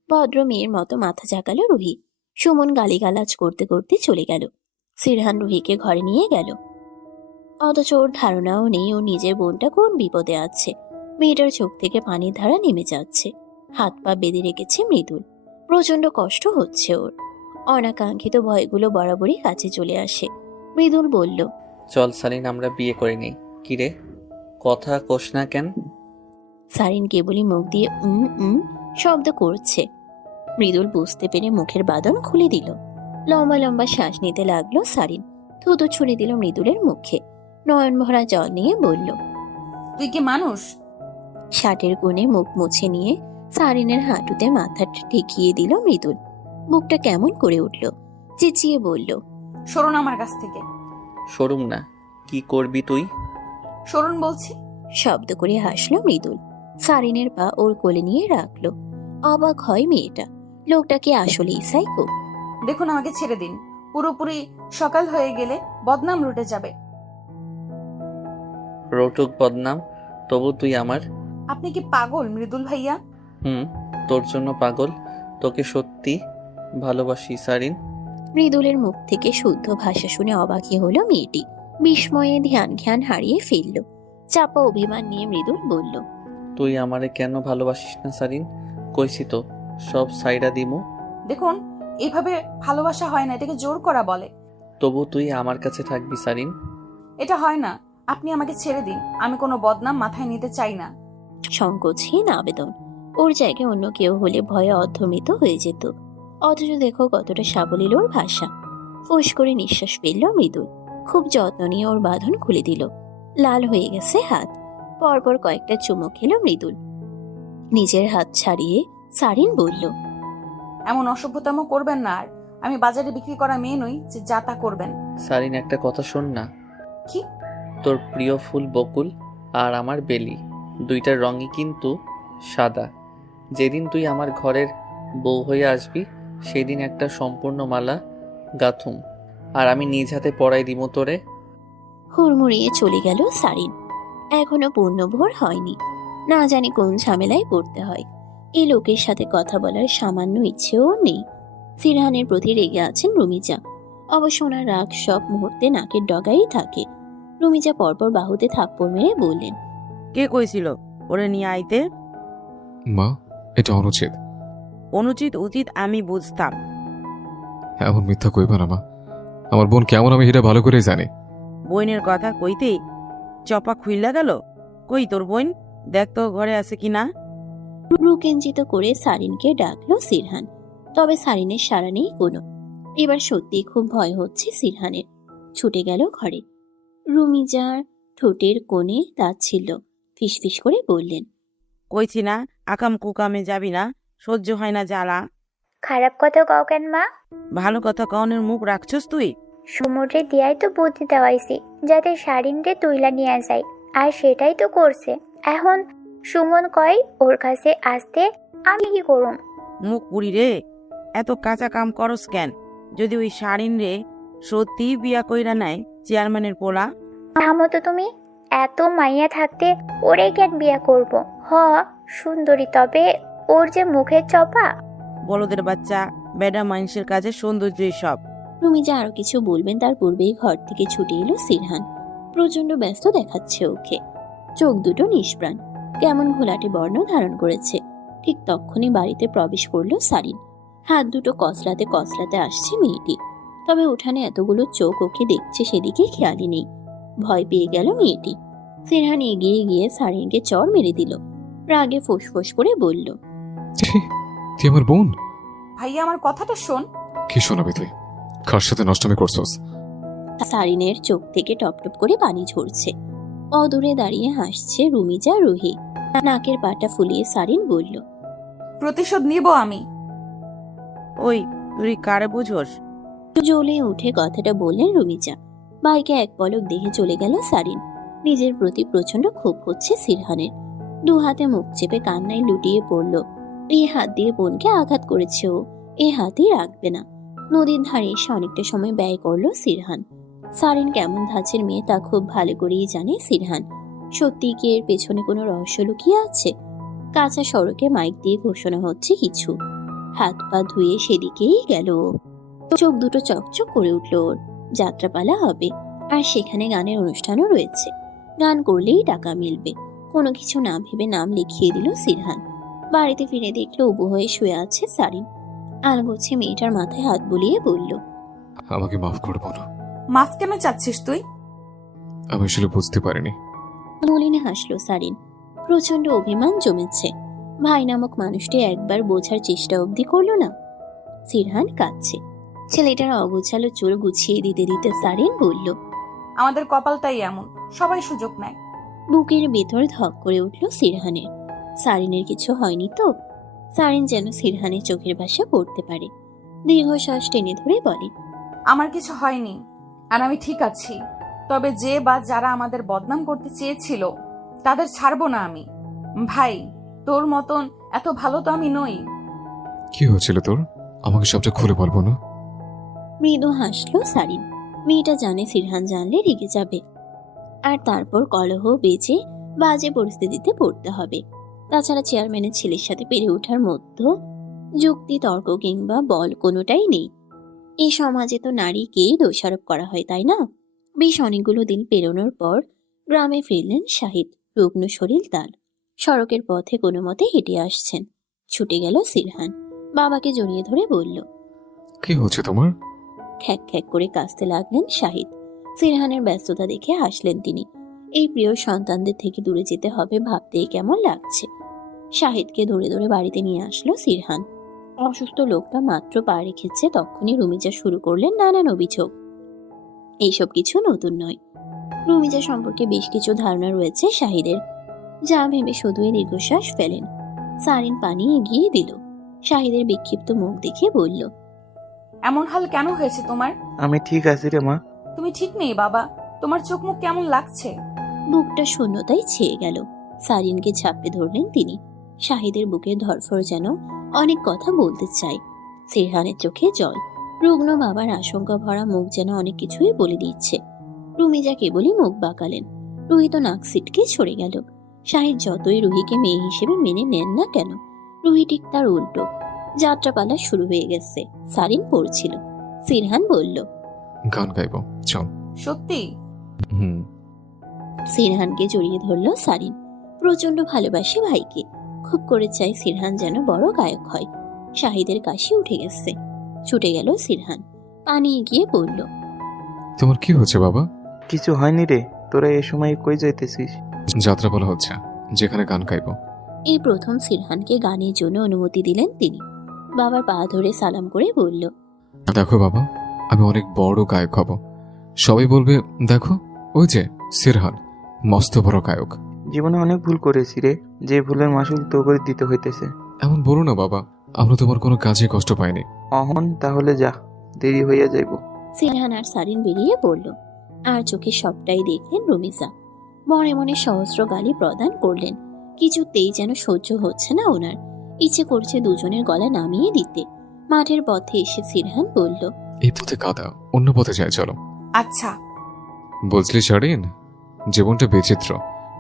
ভদ্র মেয়ের মতো মাথা ঝাঁকালো রুহি। সুমন গালিগালাজ করতে করতে চলে গেল। সিরহান রুহিকে ঘরে নিয়ে গেল, অথচ ওর ধারণাও নেই ও নিজের বোনটা কোন বিপদে আছে। মেয়েটার চোখ থেকে পানির ধারা নেমে যাচ্ছে। হাত পা বেঁধে রেখেছে মৃদুল। প্রচন্ড কষ্ট হচ্ছে ওর। অনাকাঙ্ক্ষিত ভয়গুলো বরাবরই কাছে চলে আসে। মৃদুল বলল, চল সারিন, আমরা বিয়ে করে নেই। কিরে, কথা কোস না কেন? সারিন কেবলই মুখ দিয়ে শব্দ করছে। মৃদুল বুঝতে পেরে মুখের বাঁধন খুলে দিল। লম্বা লম্বা শ্বাস নিতে লাগলো সারিন। থুতু ছুড়ে দিল মৃদুলের মুখে। নয়ন ভরা জল নিয়ে বলল, তুই কি মানুষ? শার্টের কোণে মুখ মুছে নিয়ে সারিনের হাঁটুতে মাথা ঠেকিয়ে দিল মৃদুল। বুকটা কেমন করে উঠল। চেঁচিয়ে বলল, সরুন আমার কাছ থেকে। সরুম না। কি করবি তুই? সরুন বলছি। শব্দ করে হাসলো মৃদুল। সারিনের পা ওর কোলে নিয়ে রাখলো। অবাক হয় মেয়েটা। লোকটা কি আসলেই সাইকো? দেখুন, আমাকে ছেড়ে দিন। পুরোপুরি সকাল হয়ে গেলে বদনাম রুটে যাবে। রটুক বদনাম, তবু তুই আমার। আপনি কি পাগল মৃদুল ভাইয়া? তোর জন্য পাগল। তোকে সত্যি ভালোবাসি সারিন। মৃদুলের মুখ থেকে শুদ্ধ ভাষা শুনে অবাকই হলো মেয়েটি। বিস্ময়ে ধ্যান জ্ঞান হারিয়ে ফেলল। চাপা অভিমান নিয়ে মৃদুল বলল, তুই আমারে কেন ভালোবাসিস না সারিন? কইছি তো, সব সাইডা দিমু। দেখুন, এইভাবে ভালোবাসা হয় না, এটাকে জোর করা বলে। তবু তুই আমার কাছে থাকবি সারিন। এটা হয় না। আপনি আমাকে ছেড়ে দিন। আমি কোনো বদনাম মাথায় নিতে চাই না। সংকোচহীন আবেদন। ওর জায়গায় অন্য কেউ হলে ভয়ে অর্ধমৃত হয়ে যেত। অথচ দেখো কতটা সাবলীল ওর ভাষা। ফুস করে নিঃশ্বাস ফেলল মৃদুল। খুব যত্ন নিয়ে ওর বাঁধন খুলে দিল। লাল হয়ে গেছে হাত। পরপর কয়েকটা চুমো খেল মৃদুল। নিজের হাত ছাড়িয়ে সারিন বলল, এমন অসভ্যতামো করবেন না। আর আমি বাজারে বিক্রি করা মেয়ে নই যে যা তা করবেন। সারিন, একটা কথা শোন না। কি? তোর প্রিয় ফুল বকুল আর আমার বেলি, দুইটার রঙই কিন্তু সাদা। যেদিন তুই আমার ঘরের বউ হয়ে আসবি, সেদিন একটা সম্পূর্ণ মালা গাথুম, আর আমি নিজ হাতে পরাই দিব তোরে। হুড়মুড়িয়ে চলে গেল সারিন। এখনো পূর্ণভোর হয়নি। না জানি কোন ঝামেলায় পড়তে হয়। এই লোকের সাথে কথা বলার সামান্য ইচ্ছেও নেই। সিরহানের প্রতি রেগে আছেন রুমিজা। অবশ্য ওনার রাগ সব মুহূর্তে নাকের ডগাই থাকে। রুমিজা পরপর বাহুতে থাপ্পড় মেরে বললেন, কে কইছিল ওরে নিয়ে আইতে? মা, এটা অনুচিত। অনুচিত উচিত আমি বুঝতাম। এমন মিথ্যা কইবা না মা। আমার বোন কেমন আমি এটা ভালো করেই জানি। বইনের কথা কইতেই চপা খুইলা গেল। কই তোর বোন? দেখ তো ঘরে আছে কিনা। রুকেঞ্জিত করে সারিনকে ডাকলো সিরহান। তবে সারিনের সাড়া নেই কোনো। এবার সত্যি খুব ভয় হচ্ছে সিরহানের। ছুটে গেল ঘরে। রুমিজার ঠোঁটের কোণে দাঁত ছিল। ফিসফিস করে বললেন, কইছি না আকাম কুকামে যাবি না, সহ্য হয় না জ্বালা। খারাপ কথা কও কেন মা? ভালো কথা কওনের মুখ রাখছস তুই? সমুদ্রে দিয়াই তো বুদ্ধি দেওয়াইছি যাতে সারিনরে তুইলা নিয়ে যায়, আর সেটাই তো করছে। এখন সুমন কয় ওর কাছে আসতে, আমি কি করুম? মুখ পুরি রে, এত কাঁচা কাম করস কেন? যদি ওই শাড়িন রে সত্যি বিয়া কইরা নেয় চেয়ারম্যানের পোলা। থামো তো তুমি। এত মাইয়া থাকতে ওরে কেন বিয়া করব? হ সুন্দরী, তবে ওর যে মুখের চপা। বলদের বাচ্চা, বেডা মানুষের কাছে সৌন্দর্যই সব। রুমিজা আরো কিছু বলবেন তার পূর্বেই ঘর থেকে ছুটে এলো সিরহান। প্রচন্ড ব্যস্ত দেখাচ্ছে ওকে। চোখ দুটো নিষ্প্রাণ, কেমন ঘোলাটে বর্ণ ধারণ করেছে। ঠিক তক্ষুনি বাড়িতে প্রবেশ করলো সারিন। হাত দুটো কসলাতে কসলাতে আসছে মেয়েটি, তবে উঠানে এতগুলো চোখ ওকে দেখছে সেদিকে খেয়ালই নেই। ভয় পেয়ে গেল মেয়েটি। সিরহান এগিয়ে গিয়ে সারিনকে চড় মেরে দিল। রাগে ফোঁস করে বলল, ছি, তুই আমার বোন? ভাইয়া আমার কথাটা শোন। কি শোনাবি তুই? কার সাথে নষ্টমি করছস? সারিনের চোখ থেকে টপটপ করে পানি ঝরছে। অদূরে দাঁড়িয়ে হাসছে রুমিজা রুহি। নাকের পাটা ফুলিয়ে সারিন বলল, প্রতিশোধ নিব আমি। ওই তুই কারে বুঝোস? জ্বলে উঠে কথাটা বললেন রুমিজা। ভাইকে এক পলক দেখে চলে গেল সারিন। নিজের প্রতি প্রচন্ড ক্ষোভ হচ্ছে সিরহানের। দু হাতে মুখ চেপে কান্নায় লুটিয়ে পড়ল। এই হাত দিয়ে বোনকে আঘাত করেছে ও, এ হাতই রাখবে না। নদীর ধারে এসে অনেকটা সময় ব্যয় করলো সিরহান। সারিন কেমন ধাঁচের মেয়ে তা খুব ভালো করেই জানে সিরহান। সত্যি কি এর পেছনে কোনো রহস্য লুকিয়ে আছে? কাঁচা সড়কে মাইক দিয়ে ঘোষণা হচ্ছে কিছু। হাত পা ধুয়ে সেদিকেই গেল ও। চোখ দুটো চকচক করে উঠল ওর। যাত্রাপালা হবে, আর সেখানে গানের অনুষ্ঠানও রয়েছে। গান করলেই টাকা মিলবে। কোনো কিছু না ভেবে নাম লিখিয়ে দিল সিরহান। বাড়িতে ফিরে দেখলো উবু হয়ে শুয়ে আছে সারিন। আলগোছে মেয়েটার মাথায় হাত বুলিয়ে বলল, আমাকে মাফ করে বলো। মাফ কেন চাচ্ছিস তুই? আমি আসলে বুঝতে পারিনি। মলিনে হাসলো সারিন। প্রচন্ড অভিমান জমেছে। ভাই নামক মানুষটি একবার বোঝার চেষ্টা অবধি করলো না। সিরহান কাঁদছে। ছেলেটার অগোছালো চুল গুছিয়ে দিতে দিতে সারিন বলল, আমাদের কপালটাই এমন, সবাই সুযোগ নেয়। বুকের ভেতর ধক করে উঠল সিরহানের। সারিনের কিছু হয়নি তো? সারিন যেন সিরহানের চোখের ভাষা পড়তে পারে। দীর্ঘশ্বাস টেনে ধরে বলে, আমার কিছু হয়নি, আর আমি ঠিক আছি। তবে যে বা যারা আমাদের বদনাম করতে চেয়েছিল তাদের ছাড়বো না আমি। ভাই, তোর মতন এত ভালো তো আমি নই। কি হয়েছিল তোর? আমাকে সবটা খুলে বলবো না? মৃদু হাসলো সারিন। মেয়েটা জানে সিরহান জানলে রেগে যাবে, আর তারপর কলহ বেজে বাজে পরিস্থিতিতে পড়তে হবে। তাছাড়া চেয়ারম্যানের ছেলের সাথে পেরে ওঠার মধ্যে যুক্তি তর্ক কিংবা বল কোনোটাই নেই। এই সমাজে তো নারীকেই দোষারোপ করা হয়, তাই না? বেশ অনেকগুলো দিন পেরোনোর পর গ্রামে ফিরলেন শাহিদ। রুগ্ন শরীর তার। সড়কের পথে কোনো মতে হেঁটে আসছেন। ছুটে গেল সিরহান। বাবাকে জড়িয়ে ধরে বলল, কি হচ্ছে তোমার? খ্যাক খ্যাক করে কাঁদতে লাগলেন শাহিদ। সিরহানের ব্যস্ততা দেখে হাসলেন তিনি। এই প্রিয় সন্তানদের থেকে দূরে যেতে হবে ভাবতেই কেমন লাগছে। শাহিদকে ধরে ধরে বাড়িতে নিয়ে আসলো সিরহান। অসুস্থ লোকটা মাত্র পা রেখেছে তখনই রুমিজা শুরু করলেন নানান অভিযোগ। এইসব কিছু নতুন নয়। রুমিজা সম্পর্কে বেশ কিছু ধারণা রয়েছে শাহিদের, যা ভেবে শুধুই দীর্ঘশ্বাস ফেলেন। সারিন পানি এগিয়ে দিল। শাহিদের বিক্ষিপ্ত মুখ দেখে বলল, এমন হাল কেন হয়েছে তোমার? আমি ঠিক আছি রে মা। তুমি ঠিক নেই বাবা, তোমার চোখ মুখ কেমন লাগছে। বুকটা শূন্যতায় ছেয়ে গেল। সারিনকে ঝাঁপড়ে ধরলেন তিনি। শাহিদের বুকের ধরফর যেন অনেক কথা বলতে চায়। সিরহানের চোখে জল। রুগ্ন বাবার আশঙ্কা ভরা মুখ যেন অনেক কিছুই বলে দিচ্ছে। রুমিজা কেবলই মুখ বাঁকালেন। রুহি তো নাক সিটকে সরে গেল। শাহিদ যতই রুহিকে মেয়ে হিসেবে মেনে নেন না কেন, রুহি ঠিক তার উল্টো। যাত্রাপালা শুরু হয়ে গেছে। সারিন পড়ছিল। সিরহান বলল, গান গাইবো, চল। সত্যি? হুম। সিরহানকে জড়িয়ে ধরলো সারিন। প্রচন্ড ভালোবাসে ভাইকে। খুব করে চাই সিরহান যেন বড় গায়ক হয়। শাহিদের কাশি উঠে গেছে। ছুটে গেল সিরহান। পানি এগিয়ে পড়ল। তোমার কি হচ্ছে বাবা? কিছু হয়নি রে, তোরা এ সময় কই যাইতেছিস? যাত্রা বলা হচ্ছে, যেখানে গান গাইবো। এই প্রথম সিরহানকে গানের জন্য অনুমতি দিলেন তিনি। বাবার পা ধরে সালাম করে বলল, দেখো বাবা, আমি অনেক বড় গায়ক হব। সবাই বলবে, দেখো ওই যে সিরহান, মস্ত বড় গায়ক। জীবনে অনেক ভুল করেছি রে, যে ভুলের মাসুল তো করে দিতে হইতেছে। এমন বলো না বাবা, আমরা তোমার কোনো কাজে কষ্ট পাইনি। অহন তাহলে যা, দেরি হইয়া যাইব। সিরহান আর সারিন বেরিয়ে পড়ল। আর চোখে সবটাই দেখলেন রুমিজা। মনে মনে সহস্র গালি প্রদান করলেন। কিছুতেই যেন সহ্য হচ্ছে না ওনার। ইচ্ছে করছে দুজনের গলা নামিয়ে দিতে। মাঠের পথে এসে সিরহান বলল, এই পথে কাদা, অন্য পথে যাই চলো। আচ্ছা। বুঝলি শারিন, জীবনটা বিচিত্র।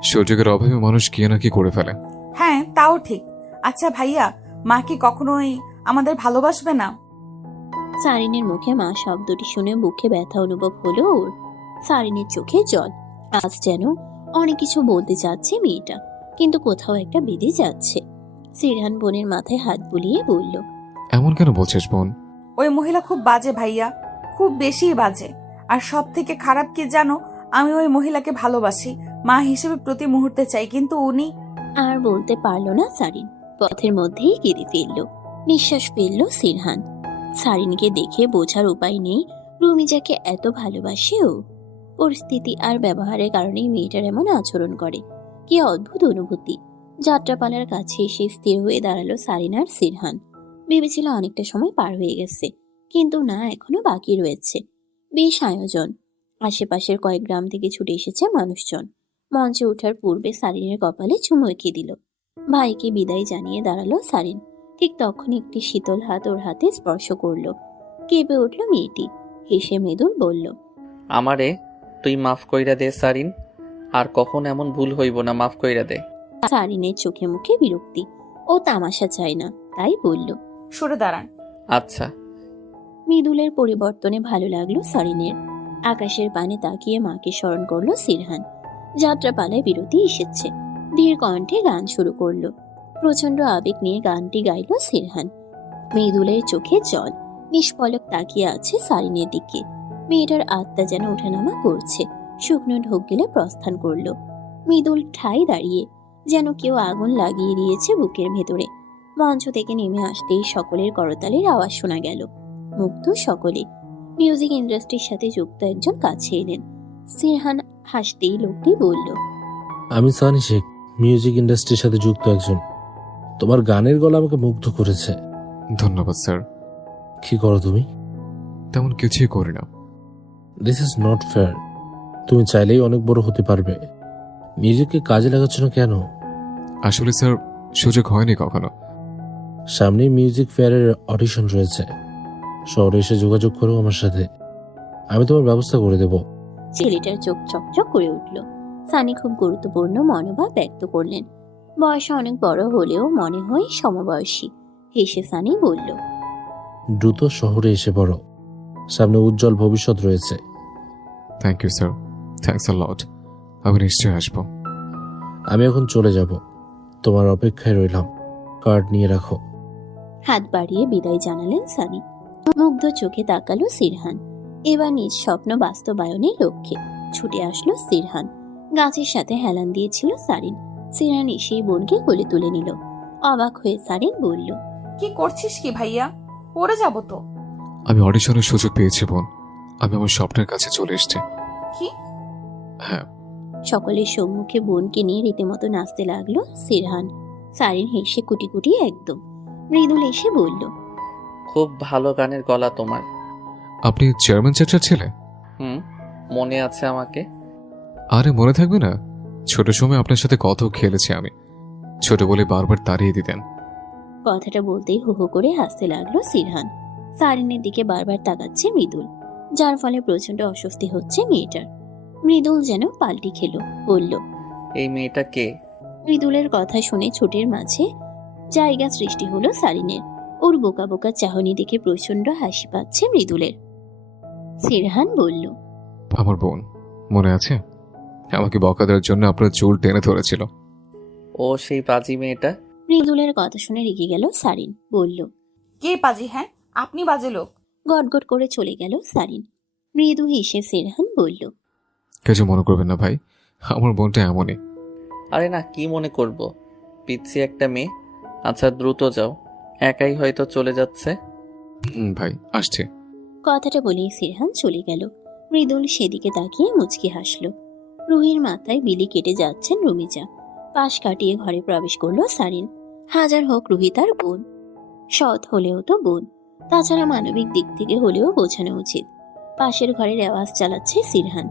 সুযোগের অভাবে মানুষ কি না কি করে ফেলে। হ্যাঁ, তাও ঠিক। আচ্ছা ভাইয়া, মা কি কখনোই আমাদের ভালোবাসবে না? সারিনের মুখে মা শব্দটি শুনে বুকে ব্যথা অনুভব হলো ওর। সারিনের চোখে জল। আজ যেন অনেক কিছু বলতে চাচ্ছে মেয়েটা, কিন্তু কোথাও একটা বেঁধে যাচ্ছে। সিরহান বোনের মাথায় হাত বুলিয়ে বলল, এমন কেন বলছিস বোন? ওই মহিলা খুব বাজে ভাইয়া, খুব বেশি বাজে। আর সব থেকে খারাপ কি জানো, আমি ওই মহিলাকে ভালোবাসি, মা হিসেবে প্রতি মুহূর্তে চাই, কিন্তু উনি। আর বলতে পারলো না সারিন, পথের মধ্যেই কেঁদে ফেলল। নিঃশ্বাস ফেলল সিরহান। সারিনকে দেখে বোঝার উপায় নেই রুমিজাকে এত ভালোবাসে ও। পরিস্থিতি আর ব্যবহারের কারণেই মেয়েটার এমন আচরণ করে। কি অদ্ভুত অনুভূতি। যাত্রাপালার কাছে এসে স্থির হয়ে দাঁড়ালো সারিন আর সিরহান। ভেবেছিল অনেকটা সময় পার হয়ে গেছে, কিন্তু না, এখনো বাকি রয়েছে। বেশ আয়োজন। আশেপাশের কয়েক গ্রাম থেকে ছুটে এসেছে মানুষজন। মঞ্চে ওঠার পূর্বে সারিনের কপালে চুমু এঁকে দিল। ভাইকে বিদায় জানিয়ে দাঁড়ালো সারিন। ঠিক তখনই একটি শীতল হাত ওর হাতে স্পর্শ করলো। কেঁপে উঠল মেয়েটি। হেসে মৃদুল বলল, আমারে তুই মাফ কইরা দে সারিন, আর কখন এমন ভুল হইব না, মাফ কইরা দে। সারিনের চোখে মুখে বিরক্তি। ও তামাশা চায় না, তাই বলল, সরে দাঁড়ান। আচ্ছা। মৃদুলের পরিবর্তনে ভালো লাগলো সারিনের। আকাশের পানে তাকিয়ে মাকে স্মরণ করলো সিরহান। যাত্রাপালায় বিরতি এসেছে। ধীর কণ্ঠে গান শুরু করলো। প্রচন্ড আবেগ নিয়ে গানটি গাইল সিরহান। মৃদুলের চোখে জল। নিষ্পলক তাকিয়ে আছে সারিনের দিকে। মেয়েটার আত্মা যেন ওঠানামা করছে। শুকনো ঢোক গেলে প্রস্থান করলো। মৃদুল ঠাই দাঁড়িয়ে, যেন কেউ আগুন লাগিয়ে দিয়েছে বুকের ভেতরে। মঞ্চ থেকে নেমে আসতেই সকলের করতালির আওয়াজ শোনা গেল। মুগ্ধ সকলে। মিউজিক ইন্ডাস্ট্রির সাথে যুক্ত একজন কাছে এলেন। সিরহান হাসতেই লোকটি বলল, আমি সানি শেখ, মিউজিক ইন্ডাস্ট্রির সাথে যুক্ত একজন। তোমার গানের গলা আমাকে মুগ্ধ করেছে। ধন্যবাদ স্যার। কি করো তুমি? তেমন কিছুই করি না। This is not fair. তুমি চাইলেই অনেক বড় হতে পারবে। মিউজিককে কাজে লাগাচ্ছ না কেন? আসলে স্যার, সুযোগ হয়নি কখনো। সামনেই মিউজিক ফেয়ারের অডিশন রয়েছে। শহরে এসে যোগাযোগ করো আমার সাথে, আমি তোমার ব্যবস্থা করে দেব। ছেলেটার চোখ চকচক করে উঠল। সানি খুব গুরুত্বপূর্ণ মনোভাব ব্যক্ত করলেন। বয়সে অনেক বড় হলেও মনে হয় সমবয়সী। হেসে সানি বলল, দ্রুত শহরে এসে পড়ো, সামনে উজ্জ্বল ভবিষ্যৎ রয়েছে। Thank you sir, thanks a lot. আমি নিশ্চয়ই আসবো। আমি এখন চলে যাব, তোমার অপেক্ষায় রইলাম। কার্ড নিয়ে রাখো। হাত বাড়িয়ে বিদায় জানালেন সানি। মুগ্ধ চোখে তাকালো সিরহান। এবার নিজ স্বপ্ন বাস্তবায়নের লক্ষ্যে ছুটে আসলো সিরহান। গাছের সাথে হেলান দিয়েছিল সারিন। সিরহান এসেই বোনকে কোলে তুলে নিল। অবাক হয়ে সারিন বলল, কি করছিস কি ভাইয়া? পড়ে যাব তো। আমি অডিশনের সুযোগ পেয়েছি বোন। আমি আমার স্বপ্নের কাছে চলে এসেছি। কি? হ্যাঁ। সকলের সম্মুখে বোনকে নিয়ে রীতিমতো নাচতে লাগলো সিরহান। সারিন হেসে কুটি কুটি একদম। মৃদুল এসে বলল, খুব ভালো গানের গলা তোমার। আপনি চেয়ারম্যান চাচার ছেলে? মনে আছে আমাকে? আরে মনে থাকবে না? ছোট সময় আপনার সাথে কত খেলেছি আমি। ছোট বলে বারবার তাড়িয়ে দিতেন। কথাটা বলতেই হু হু করে হাসতে লাগলো সিরহান। সারিনের দিকে বারবার তাকাচ্ছে মৃদুল, যার ফলে প্রচন্ড অস্বস্তি হচ্ছে মেয়েটার। মৃদুল যেন পাল্টি খেলো, বলল, এই মেয়েটা কে? মৃদুলের কথা শুনে ছোটের মাঝে জায়গা সৃষ্টি হলো সারিনের। ওর বোকা বোকা চাহনি দেখে প্রচন্ড হাসি পাচ্ছে মৃদুলের। সিরহান বলল, আমার বোন, মনে আছে? আমাকে বকা দেওয়ার জন্য আপনার চুল টেনে ধরেছিল। ও সেই পাজি মেয়েটা? মৃদুলের কথা শুনে রেগে গেল সারিন। বলল, কে পাজি? হ্যাঁ, আপনি বাজে লোক। গটগট করে চলে গেল সারিন। মৃদু হেসে সিরহান বলল, কিছু মনে করবেন না ভাই, আমার বোনটা এমনই। আরে না, কি মনে করব, পিচ্ছি একটা মেয়ে। আচ্ছা দ্রুত যাও, একাই হয়তো চলে যাচ্ছে। ভাই আসছে। কথাটা বলেই সিরহান চলে গেল। মৃদুল সেদিকে তাকিয়ে মুচকি হাসল। রুহির মাথায় বিলি কেটে যাচ্ছেন রুমিজা। পাশ কাটিয়ে ঘরে প্রবেশ করলো সারিন। হাজার হোক রুহি তার বোন, সৎ হলেও তো বোন। তাছাড়া মানবিক দিক থেকে হলেও বোঝানো উচিত। পাশের ঘরের আওয়াজ চালাচ্ছে সিরহান।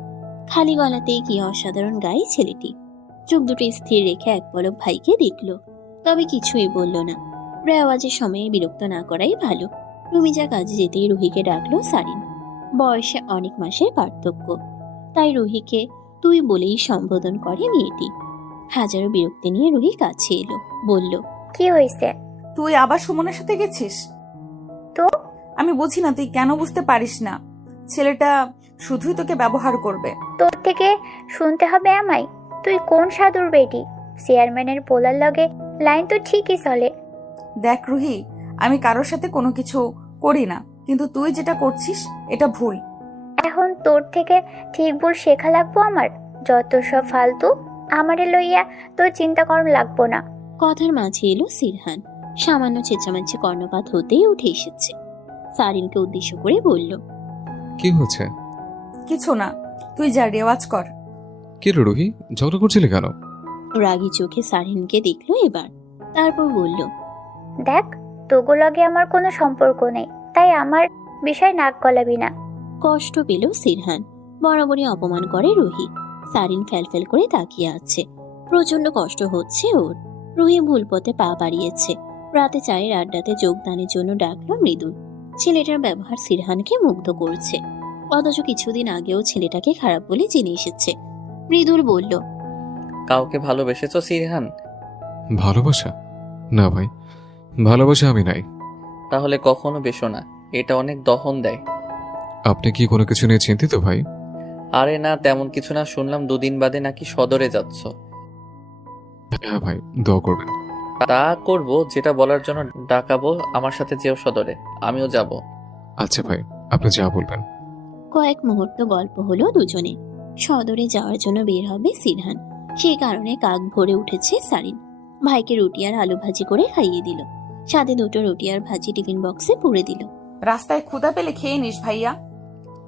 খালি গলাতেই কি অসাধারণ গায়ে ছেলেটি। চোখ দুটো স্থির রেখে এক পলক ভাইকে দেখল, তবে কিছুই বলল না। রেওয়াজের সময়ে বিরক্ত না করাই ভালো। রুমিজা কাজে যেতেই রুহিকে ডাকলো সারিন। বয়সে অনেক মাসের পার্থক্য, তাই রুহিকে তুই বলেই সম্বোধন করে মেয়েটি। হাজারো বিরক্তি নিয়ে রুহি কাছে এলো, বলল, কি হয়েছে? তুই আবার সুমনের সাথে গেছিস? তো আমি বুঝি না তুই কেন বুঝতে পারিস না। ছেলেটা শুধুই তোকে ব্যবহার করবে। তোর থেকে শুনতে হবে আমায়? তুই কোন সাধুর বেটি? চেয়ারম্যানের পোলার লগে লাইন তো ঠিকই চলে। দেখ রুহি, আমি কারোর সাথে কোনো কিছু করি না, কিন্তু তুই যেটা করছিস এটা ভুল। এখন তোর থেকে ঠিক ভুল শেখা লাগবো আমার? যত সব ফালতু, আমারে লইয়া তোর চিন্তা করন লাগবো না। কথার মাঝে এলো সিরহান। সামান্য চেঁচামেচি কর্ণপাত হতেই উঠে এসেছে। সারিনকে উদ্দেশ্য করে বলল, কি হচ্ছে? কিছু না, তুই যা রেওয়াজ কর। কি রে রুহি, ঝগড়া করছিলে কেন? রাগী চোখে সারিনকে দেখলো এবার, তারপর বলল, দেখ, তোগো লগে আমার কোনো সম্পর্ক নেই, তাই আমার বিষয় নাক গলাবি না। কষ্ট পেল সিরহান। বরাবরই অপমান করে রুহি। সারিন ফ্যালফ্যাল করে তাকিয়ে আছে। প্রচন্ড কষ্ট হচ্ছে ওর। রুহি ভুল পথে পা বাড়িয়েছে। রাতে চায়ের আড্ডাতে যোগদানের জন্য ডাকলো মৃদুল। ছেলেটার ব্যবহার সিরহানকে মুগ্ধ করছে, অথচ কিছুদিন আগেও ছেলেটাকে খারাপ বলে জেনে এসেছে। মৃদুল বলল, কাউকে ভালোবেসেছো সিরহান? ভালোবাসা? না ভাই, ভালোবাসা আমি নাই। তাহলে কখনো বেশো না, এটা অনেক দহন দেয়। আপনি কি কোনো কিছু নিয়ে চিন্তিত ভাই? আরে না, তেমন কিছু না। শুনলাম দুদিন বাদে নাকি সদরে যাচ্ছ। হ্যাঁ ভাই, দোয়া করবেন। তা করব, যেটা বলার জন্য ডাকাবো। আমার সাথে যেও সদরে, আমিও যাব। আচ্ছা ভাই, আপনি যা বলবেন। কয়েক মুহূর্ত গল্প হলো দুজনে। সদরে যাওয়ার জন্য বের হবে সিরহান। সেই কারণে কাক ভরে উঠেছে সারিন। ভাইকে রুটি আর আলু ভাজি করে খাইয়ে দিল। সাথে দুটো রুটি আর ভাজি টিফিন বক্সে পুরে দিল। রাস্তায় ক্ষুধা পেলে খেয়ে নিস ভাইয়া।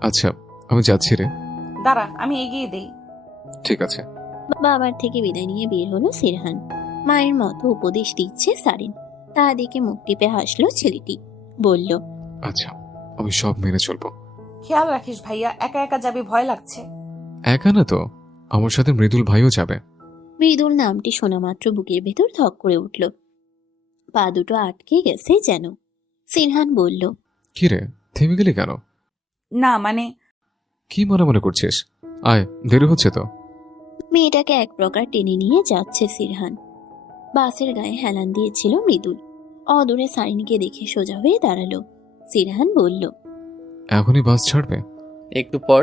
আচ্ছা, আমি যাচ্ছি রে। দাঁড়া, আমি এগিয়ে দেই। ঠিক আছে। বাবার থেকে বিদায় নিয়ে বের হলো সিরহান। মায়ের মতো উপদেশ দিচ্ছে সারিন। তা দেখে মুখ টিপে হাসলো ছেলেটি। বলল, আচ্ছা, আমি সব মেনে চলবো। খেয়াল রাখিস ভাইয়া, একা একা যাবি, ভয় লাগছে। একা না তো, আমার সাথে মৃদুল ভাইও যাবে। মৃদুল নামটি শোনা মাত্র বুকের ভেতর ধক করে উঠল। পা দুটো আটকে গেছে যেন। সিরহান বলল, কি রে, থেমে গেলি কেন? না মানে, কি মনে মনে করছিস? আয়, দেরি হচ্ছে তো। মেয়েটাকে এক প্রকার টেনে নিয়ে যাচ্ছে সিরহান। বাসের গায়ে হেলান দিয়েছিল মৃদুল। অদূরে সারিনকে দেখে সোজা হয়ে দাঁড়ালো। সিরহান বলল, এখনই বাস ছাড়বে? একটু পর।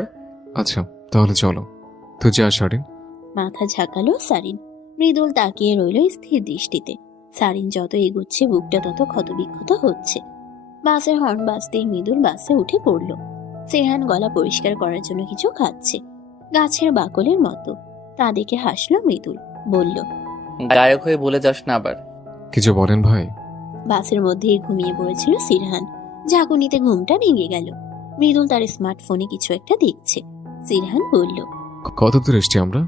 আচ্ছা, তাহলে চলো। তুই যা সারিন। মাথা ঝাঁকালো সারিন। মৃদুল তাকিয়ে রইল স্থির দৃষ্টিতে। সারিন যত এগোচ্ছে বুকটা তত ক্ষতবিক্ষত হচ্ছে। বাসের হর্ন বাজতেই মৃদুল বাসে উঠে পড়ল। সিরহান গলা পরিষ্কার করার জন্য কিছু খাচ্ছে, গাছের বাকলের মতো। তা দেখে হাসলো মৃদুল। বলল, গায়ক হয়ে বলে যাস না আবার। কিছু বলেন ভাই? বাসের মধ্যেই ঘুমিয়ে পড়েছিল সিরহান। ঝাঁকুনিতে ঘুমটা ভেঙে গেল। মৃদুল তার স্মার্টফোনে কিছু একটা দেখছে। সিরহান বলল, কত দূর এসছি আমরা?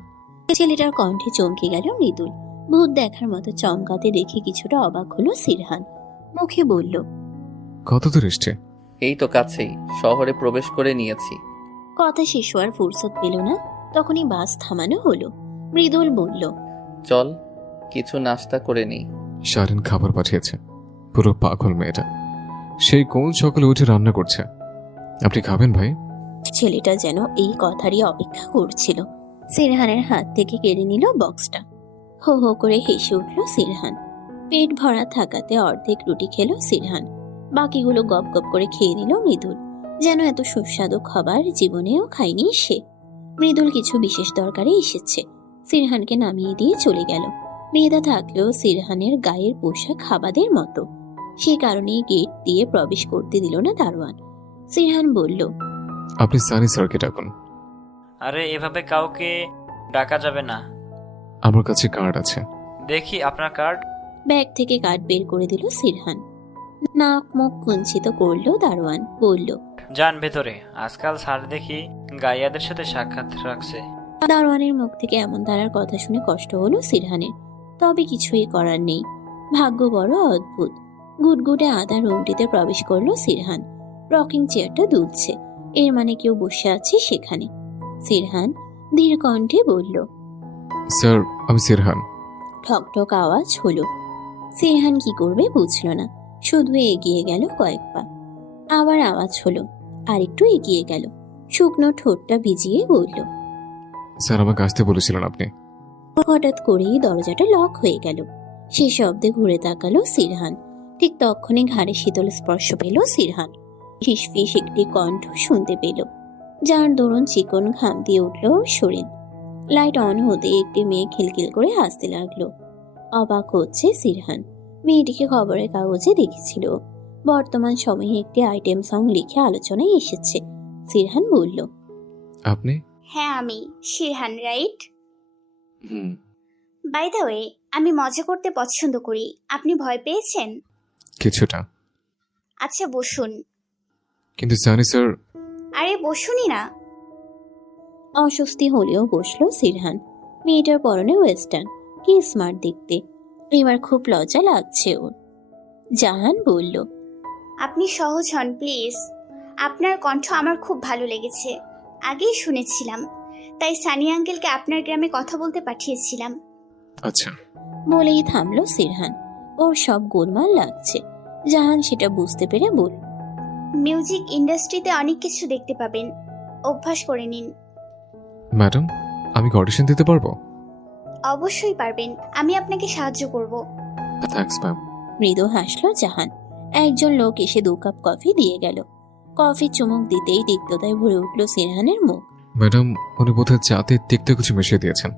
ছেলেটার কণ্ঠে চমকে গেল মৃদুল। ভূত দেখার মতো চমকাতে দেখে কিছুটা অবাক হলো সিরহান। মুখে বলল, কত দূর এসছে? এই তো কাছেই, শহরে প্রবেশ করে নিয়েছি। কথা শেষ হওয়ার ফুরসত পেল না, তখনই বাস থামানো হলো। মৃদুল বলল, চল কিছু নাস্তা করে নিই। সারিন খাবার পাঠিয়েছে। পুরো পাগল মেয়েটা, সেই কোন সকালে উঠে রান্না করছে। আপনি খাবেন ভাই? ছেলেটা যেন এই কথারই অপেক্ষা করছিল। সিরহানের হাত থেকে কেড়ে নিল বক্সটা। হো হো করে হেসে উঠল সিরহান। পেট ভরা থাকাতে অর্ধেক রুটি খেলো সিরহান। বাকিগুলো গপ গপ করে খেয়ে নিল মৃদুল। যেন এত সুস্বাদু খাবার জীবনেও খায়নি সে। মৃদুল কিছু বিশেষ দরকারে এসেছে, সিরহানকে নামিয়ে দিয়ে চলে গেল। মেয়েটা থাকলেও সিরহানের গায়ের পোশাক হাবাদের মতো, সেই কারণেই গেট দিয়ে প্রবেশ করতে দিল না দারোয়ান। সিরহান বলল, আপনি সানি স্যারকে ডাকুন। আরে এভাবে কাউকে ডাকা যাবে না। আমার কাছে কার্ড আছে। দেখি আপনার কার্ড। ব্যাগ থেকে কার্ড বের করে দিল সিরহান। নাক মুখ কুঞ্চিত করলো দারোয়ান। বলল, যান ভেতরে, আজকাল স্যার দেখি গাইয়াদের সাথে সাক্ষাৎ রাখছে। দারোয়ানের মুখ থেকে এমন ধারার কথা শুনে কষ্ট হলো সিরহানের। তবে কিছুই করার নেই। ভাগ্য বড় অদ্ভুত। গুটগুটে আধা রুমটিতে প্রবেশ করলো সিরহান। রকিং চেয়ারটা দুলছে, এর মানে কেউ বসে আছে সেখানে। সিরহান ধীর কণ্ঠে বলল, স্যার, আমি সিরহান। ঠকঠক আওয়াজ হলো। সিরহান কি করবে বুঝল না, শুধু এগিয়ে গেল কয়েক পা। আবার আওয়াজ হলো, আর একটু এগিয়ে গেল। শুকনো ঠোঁটটা ভিজিয়ে বলল, স্যার, আমাকে আসতে বলেছিলেন আপনি। হঠাৎ করেই দরজাটা লক হয়ে গেল। সে শব্দে ঘুরে তাকালো সিরহান। ঠিক তখনই ঘাড়ে শীতল স্পর্শ পেল সিরহান। ফিসফিস একটি কণ্ঠ শুনতে পেল, যার দরুন চিকন ঘাম দিয়ে উঠল ওর শরীর। লাইট অন হতে একটি মেয়ে খিলখিল করে হাসতে লাগলো। অবাক হচ্ছে সিরহান। মেয়েটিকে খবরের কাগজে দেখেছিল। বর্তমান সময়ে একটি আইটেম সং লিখে আলোচনায় এসেছে। সিরহান বলল, আপনি? হ্যাঁ, আমি Shirhan, right? Hmm. By the way, আমি মজা করতে পছন্দ করি। আপনি ভয় পেয়েছেন? কিছুটা। আচ্ছা বসুন। কিন্তু সানি স্যার। আরে বসুনই না। অস্বস্তি হলেও বসলো সিরহান। মেয়েটার পরনে ওয়েস্টার্ন, কি স্মার্ট দেখতে। এবার খুব লজ্জা লাগছে ওর। জাহান বলল, আপনি সহজ হন প্লিজ। আপনার কণ্ঠ আমার খুব ভালো লেগেছে, আগেই শুনেছিলাম, তাই সানি আঙ্কেলকে আপনার গ্রামে কথা বলতে পাঠিয়েছিলাম। আচ্ছা। বলেই থামলো সিরহান। ওর সব গোলমাল লাগছে। জাহান সেটা বুঝতে পেরে বলল, মিউজিক ইন্ডাস্ট্রিতে অনেক কিছু দেখতে পাবেন, অভ্যাস করে নিন। ম্যাডাম, আমি কি অডিশন দিতে পারবো? অবশ্যই পারবেন, আমি আপনাকে সাহায্য করব। Thanks ma'am. মৃদু হাসলো জাহান। একজন লোক এসে 2 কাপ কফি দিয়ে গেল। কফি চুমুক দিতেই তিক্ততায় ভরে উঠল সিরহানের মুখ। ম্যাডাম, উনি বোধহয় চাতে তিক্ত কিছু মিশিয়ে দিয়েছেন।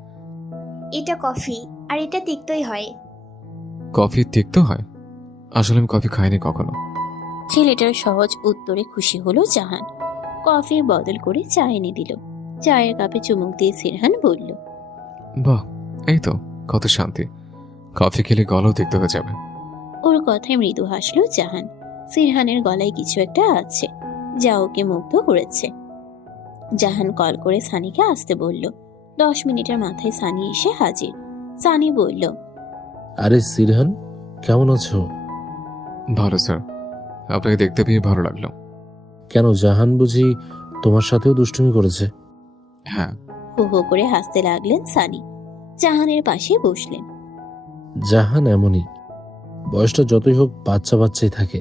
এটা কফি, আর এটা তিক্তই হয়। কফি তিক্ত হয়? আসলে আমি কফি খাইনি কখনো। ছেলেটার সহজ উত্তরে খুশি হলো জাহান। কফির বদল করে চা এনে দিল। চায়ের কাপে চুমুক দিয়ে সিরহান বলল, বাহ, এই তো কত শান্তি। কফি খেলে গলাও তিক্ত হয়ে যাবে। ওর কথায় মৃদু হাসলো জাহান। সিরহানের গলায় কিছু একটা আছে যা ওকে মুগ্ধ করেছে। জাহান কল করে সানিকে আসতে বলল। 10 মিনিটের মাথায় সানি এসে হাজির। সানি বলল, আরে সিরহান, কেমন আছো? ভালো স্যার, আপনাকে দেখতে পেয়ে ভালো লাগলো। কেন, জাহান বুঝি তোমার সাথেও দুষ্টুমি করেছে? হ্যাঁ। হো হো করে হাসতে লাগলেন সানি। জাহানের পাশে বসলেন। জাহান এমনই, বয়সটা যতই হোক বাচ্চা বাচ্চাই থাকে।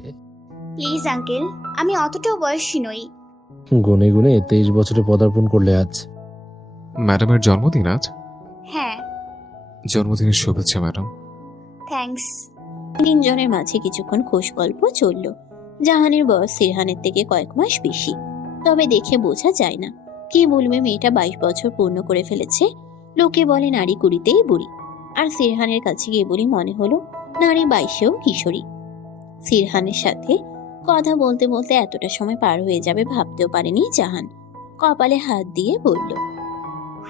প্লিজ আঙ্কেল, আমি অতটাও বয়সী নই। গুনে গুনে 23 বছরে পদার্পণ করলে আজ। ম্যাডামের জন্মদিন আজ? হ্যাঁ। জন্মদিনের শুভেচ্ছা ম্যাডাম। থ্যাঙ্কস। 3 জনের মাঝে কিছুক্ষণ খোশ গল্প চলল। জাহানের বয়স সিরহানের থেকে কয়েক মাস বেশি, তবে দেখে বোঝা যায় না। কি বলবে, মেয়েটা 22 বছর পূর্ণ করে ফেলেছে। লোকে বলে নারী 20তেই বুড়ি, আর সিরহানের কাছে গিয়ে বলি মনে হলো নারী 22এও কিশোরী। সিরহানের সাথে কথা বলতে বলতে এতটা সময় পার হয়ে যাবে ভাবতেও পারেনি জাহান। কপালে হাত দিয়ে বলল,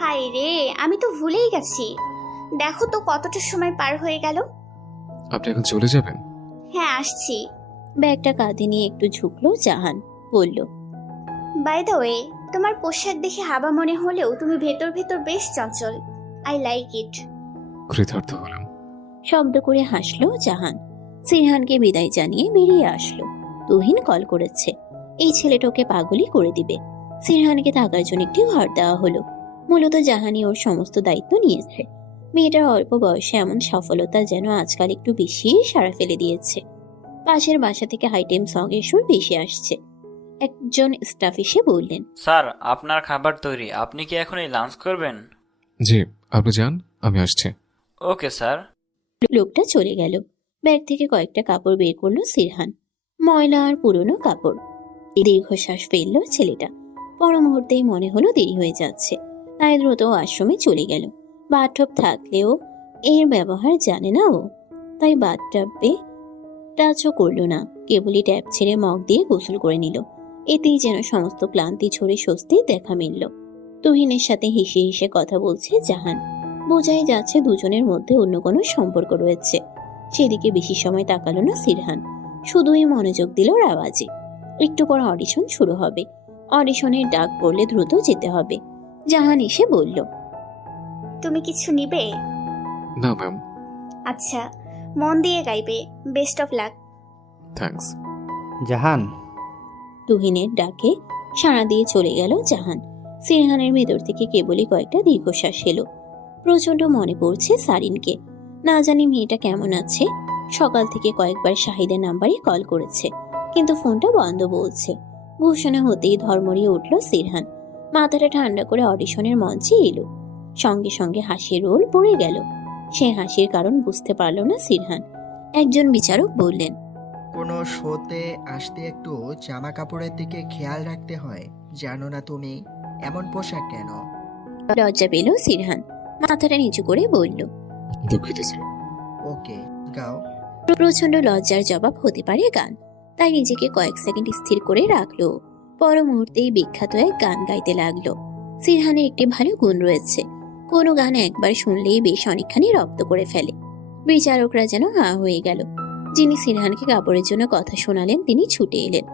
হাই রে, আমি তো ভুলেই গেছি। দেখো তো কতটা সময় পার হয়ে গেল। আপনি এখন চলে যাবেন? হ্যাঁ, আসছি। ব্যাগটা কাঁধে নিয়ে একটু ঝুঁকলো জাহান। বলল, বাই দ্য ওয়ে, তোমার পোশাক দেখে হাবা মনে হলেও তুমি ভেতর ভেতর বেশ চঞ্চল। I like it. কৃতার্থ হলাম। শব্দ করে হাসলো জাহান। সিরহানকে বিদায় জানিয়ে বেরিয়ে আসলো। তুহিন কল করেছে, এই ছেলেটাকে পাগলই করে দিবে। সিরহানকে থাকার জন্য একটি ঘর দেওয়া হলো। মূলত জাহানই ওর সমস্ত দায়িত্ব নিয়েছে। মেয়েটার অল্প বয়সে এমন সফলতা যেন আজকাল একটু বেশি সাড়া ফেলে দিয়েছে। পাশের বাসা থেকে হাইটেম সং এর সুর বেশি আসছে। একজন স্টাফ এসে বললেন, স্যার, আপনার খাবার তৈরি। আপনি কি এখনই লাঞ্চ করবেন? জি, আপনি যান, আমি আসছি। Okay sir. লোকটা চলে গেল। ব্যাগ থেকে কয়েকটা কাপড় বের করলো সিরহান, ময়লা আর পুরনো কাপড়। দীর্ঘশ্বাস ফেললো ছেলেটা। পর মুহূর্তেই মনে হলো দেরি হয়ে যাচ্ছে, তাই দ্রুত আশ্রমে চলে গেল। বাথটব থাকলেও এর ব্যবহার জানে না ও, তাই বাথটবে টাচও করলো না। কেবলই ট্যাপ ছেড়ে মগ দিয়ে গোসল করে নিল। এতেই যেন সমস্ত ক্লান্তি ঝরে স্বস্তির দেখা মিলল। তুহিনের সাথে হেসে হেসে কথা বলছে জাহান। বোঝাই যাচ্ছে দুজনের মধ্যে অন্য কোনো সম্পর্ক রয়েছে। সেদিকে বেশি সময় তাকালো না সিরহান, শুধুই মনোযোগ দিল আওয়াজে। একটু পর অডিশন শুরু হবে। অডিশনের ডাক পড়লে দ্রুত যেতে হবে। জাহান এসে বলল, তুমি কিছু নিবে? না ম্যাম। আচ্ছা, মন দিয়ে গাইবে। Best of luck. থ্যাঙ্কস। জাহান। তুহিনের ডাকে সাড়া দিয়ে চলে গেল জাহান। সিরহানের ভেতর থেকে কেবলই কয়েকটা দীর্ঘশ্বাস এলো। প্রচন্ড মনে পড়ছে সারিনকে। না জানি মেয়েটা কেমন আছে। সকাল থেকে কয়েকবার শাহিদের নাম্বারে কল করেছে, কিন্তু ফোনটা বন্ধ বলছে। ঘোষণা হতেই ধর্মরিয়ে উঠল সিরহান। মাথাটা ঠান্ডা করে অডিশনের মঞ্চে এলো। সঙ্গে সঙ্গে হাসির রোল পড়ে গেল। সে হাসির কারণ বুঝতে পারল না সিরহান। একজন বিচারক বললেন, কোনো শোতে আসতে একটু জামা কাপড়ের দিকে খেয়াল রাখতে হয়। জানো না তুমি এমন পোশাক কেন? লজ্জা পেল সিরহান, মাথাটা নিচু করে বলল, দুঃখিত স্যার। ওকে, গাও। প্রচন্ড লজ্জার জবাব হতে পারে গান, তাই নিজেকে কয়েক সেকেন্ড স্থির করে রাখলো। পর মুহূর্তেই বিখ্যাত এক গান গাইতে লাগলো। সিরহানের একটি ভালো গুণ রয়েছে, কোনো গান একবার শুনলেই বেশ অনেকখানি রপ্ত করে ফেলে। বিচারকরা যেন হা হয়ে গেল। যিনি সিরহানকে কাপড়ের জন্য কথা শোনালেন তিনি ছুটে এলেন।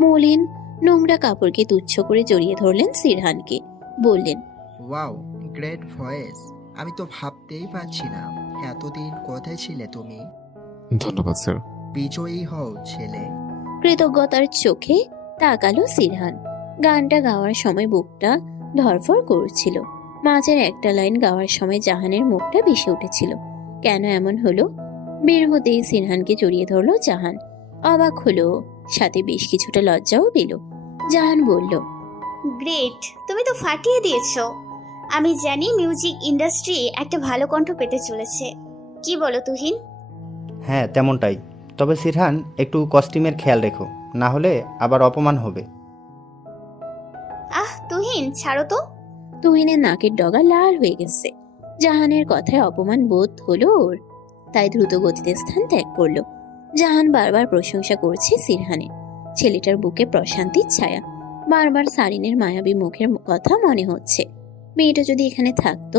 মলিন নোংরা কাপড়কে তুচ্ছ করে জড়িয়ে ধরলেন সিরহানকে, বললেন, ওয়াও, গ্রেট ভয়েস। আমি তো ভাবতেই পারছি না এতদিন কোথায় ছিলে তুমি। ধন্যবাদ স্যার। বিজয়ী হও ছেলে। কৃতজ্ঞতার চোখে তাকালো সিরহান। গানটা গাওয়ার সময় বুকটা ধরফর করছিল। মাঝের একটা লাইন গাওয়ার সময় জাহানের মুখটা ভেসে উঠেছিল। কেন এমন হলো? বের হতেই সিরহানকে জড়িয়ে ধরলো জাহান। অবাক হলো, সাথে বেশ কিছুটা লজ্জাও পেল। জাহান বলল, গ্রেট, তুমি তো ফাটিয়ে দিয়েছো। আমি জানি মিউজিক ইন্ডাস্ট্রি একটা ভালো কণ্ঠ পেতে চলেছে। কি বলো তুহিন? হ্যাঁ, তেমনটাই। তবে সিরহান, একটু কস্টিউমের খেয়াল রেখো, না হলে আবার অপমান হবে। তুহিন, ছাড়ো তো। তুহিনের নাকের ডগা লাল হয়ে গেছে। জাহানের কথায় অপমান বোধ হলো ওর, তাই দ্রুত গতিতে স্থান ত্যাগ করলো। জাহান বারবার প্রশংসা করছে সিরহানের। ছেলেটার বুকে প্রশান্তির ছায়া। বারবার সারিনের মায়াবী মুখের কথা মনে হচ্ছে। মেয়েটা যদি এখানে থাকতো।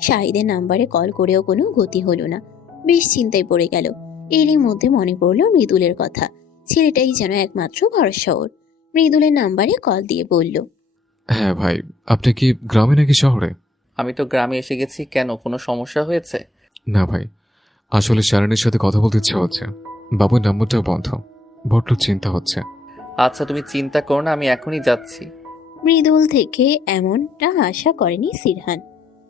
শাহিদের নাম্বারে কল করেও কোনো গতি হলো না। বেশ চিন্তায় পড়ে গেল। এরই মধ্যে মনে পড়লো মৃদুলের কথা। ছেলেটাই যেন একমাত্র ভরসা ওর। মৃদুলের নাম্বারে কল দিয়ে বলল, হ্যাঁ ভাই, আপনি কি গ্রামে নাকি শহরে? আমি তো গ্রামে এসে গেছি। কেন, কোনো সমস্যা হয়েছে? না ভাই, আসলে শারণীর সাথে কথা বলতে ইচ্ছা হচ্ছে। বাবুর নাম্বারটাও বন্ধ, বড্ড চিন্তা হচ্ছে। আচ্ছা, তুমি চিন্তা করো না, আমি এখনই যাচ্ছি। মৃদুল থেকে এমনটা আশা করেনি সিরহান।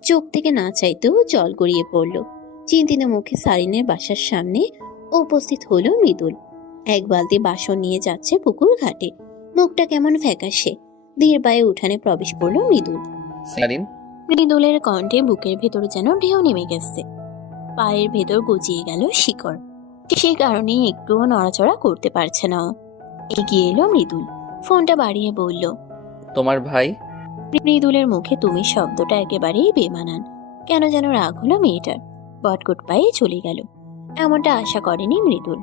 চোখ থেকে না চাইতেও জল গড়িয়ে পড়ল। চিন্তিত মুখে সারিনের বাসার সামনে উপস্থিত হলো মৃদুল। এক বালতি বাসন নিয়ে যাচ্ছে পুকুর ঘাটে। মুখটা কেমন ফ্যাকাশে। ধীর পায়ে উঠানে প্রবেশ করলো মৃদুল। সারিন। মৃদুলের কণ্ঠে বুকের ভেতর যেন ঢেউ নেমে গেছে। পায়ের ভেতর গজিয়ে গেল শিকড়। সেই কারণে একটুও নড়াচড়া করতে পারছে না ও। এগিয়ে এলো মৃদুল, ফোনটা বাড়িয়ে বলল, তোমার ভাই। মৃদুলের মুখে তুমি শব্দটা একেবারেই বেমানান। কেন যেন রাগ হলো মেয়েটার। বটকট পায়ে চলে গেল। এমনটা আশা করেনি মৃদুল।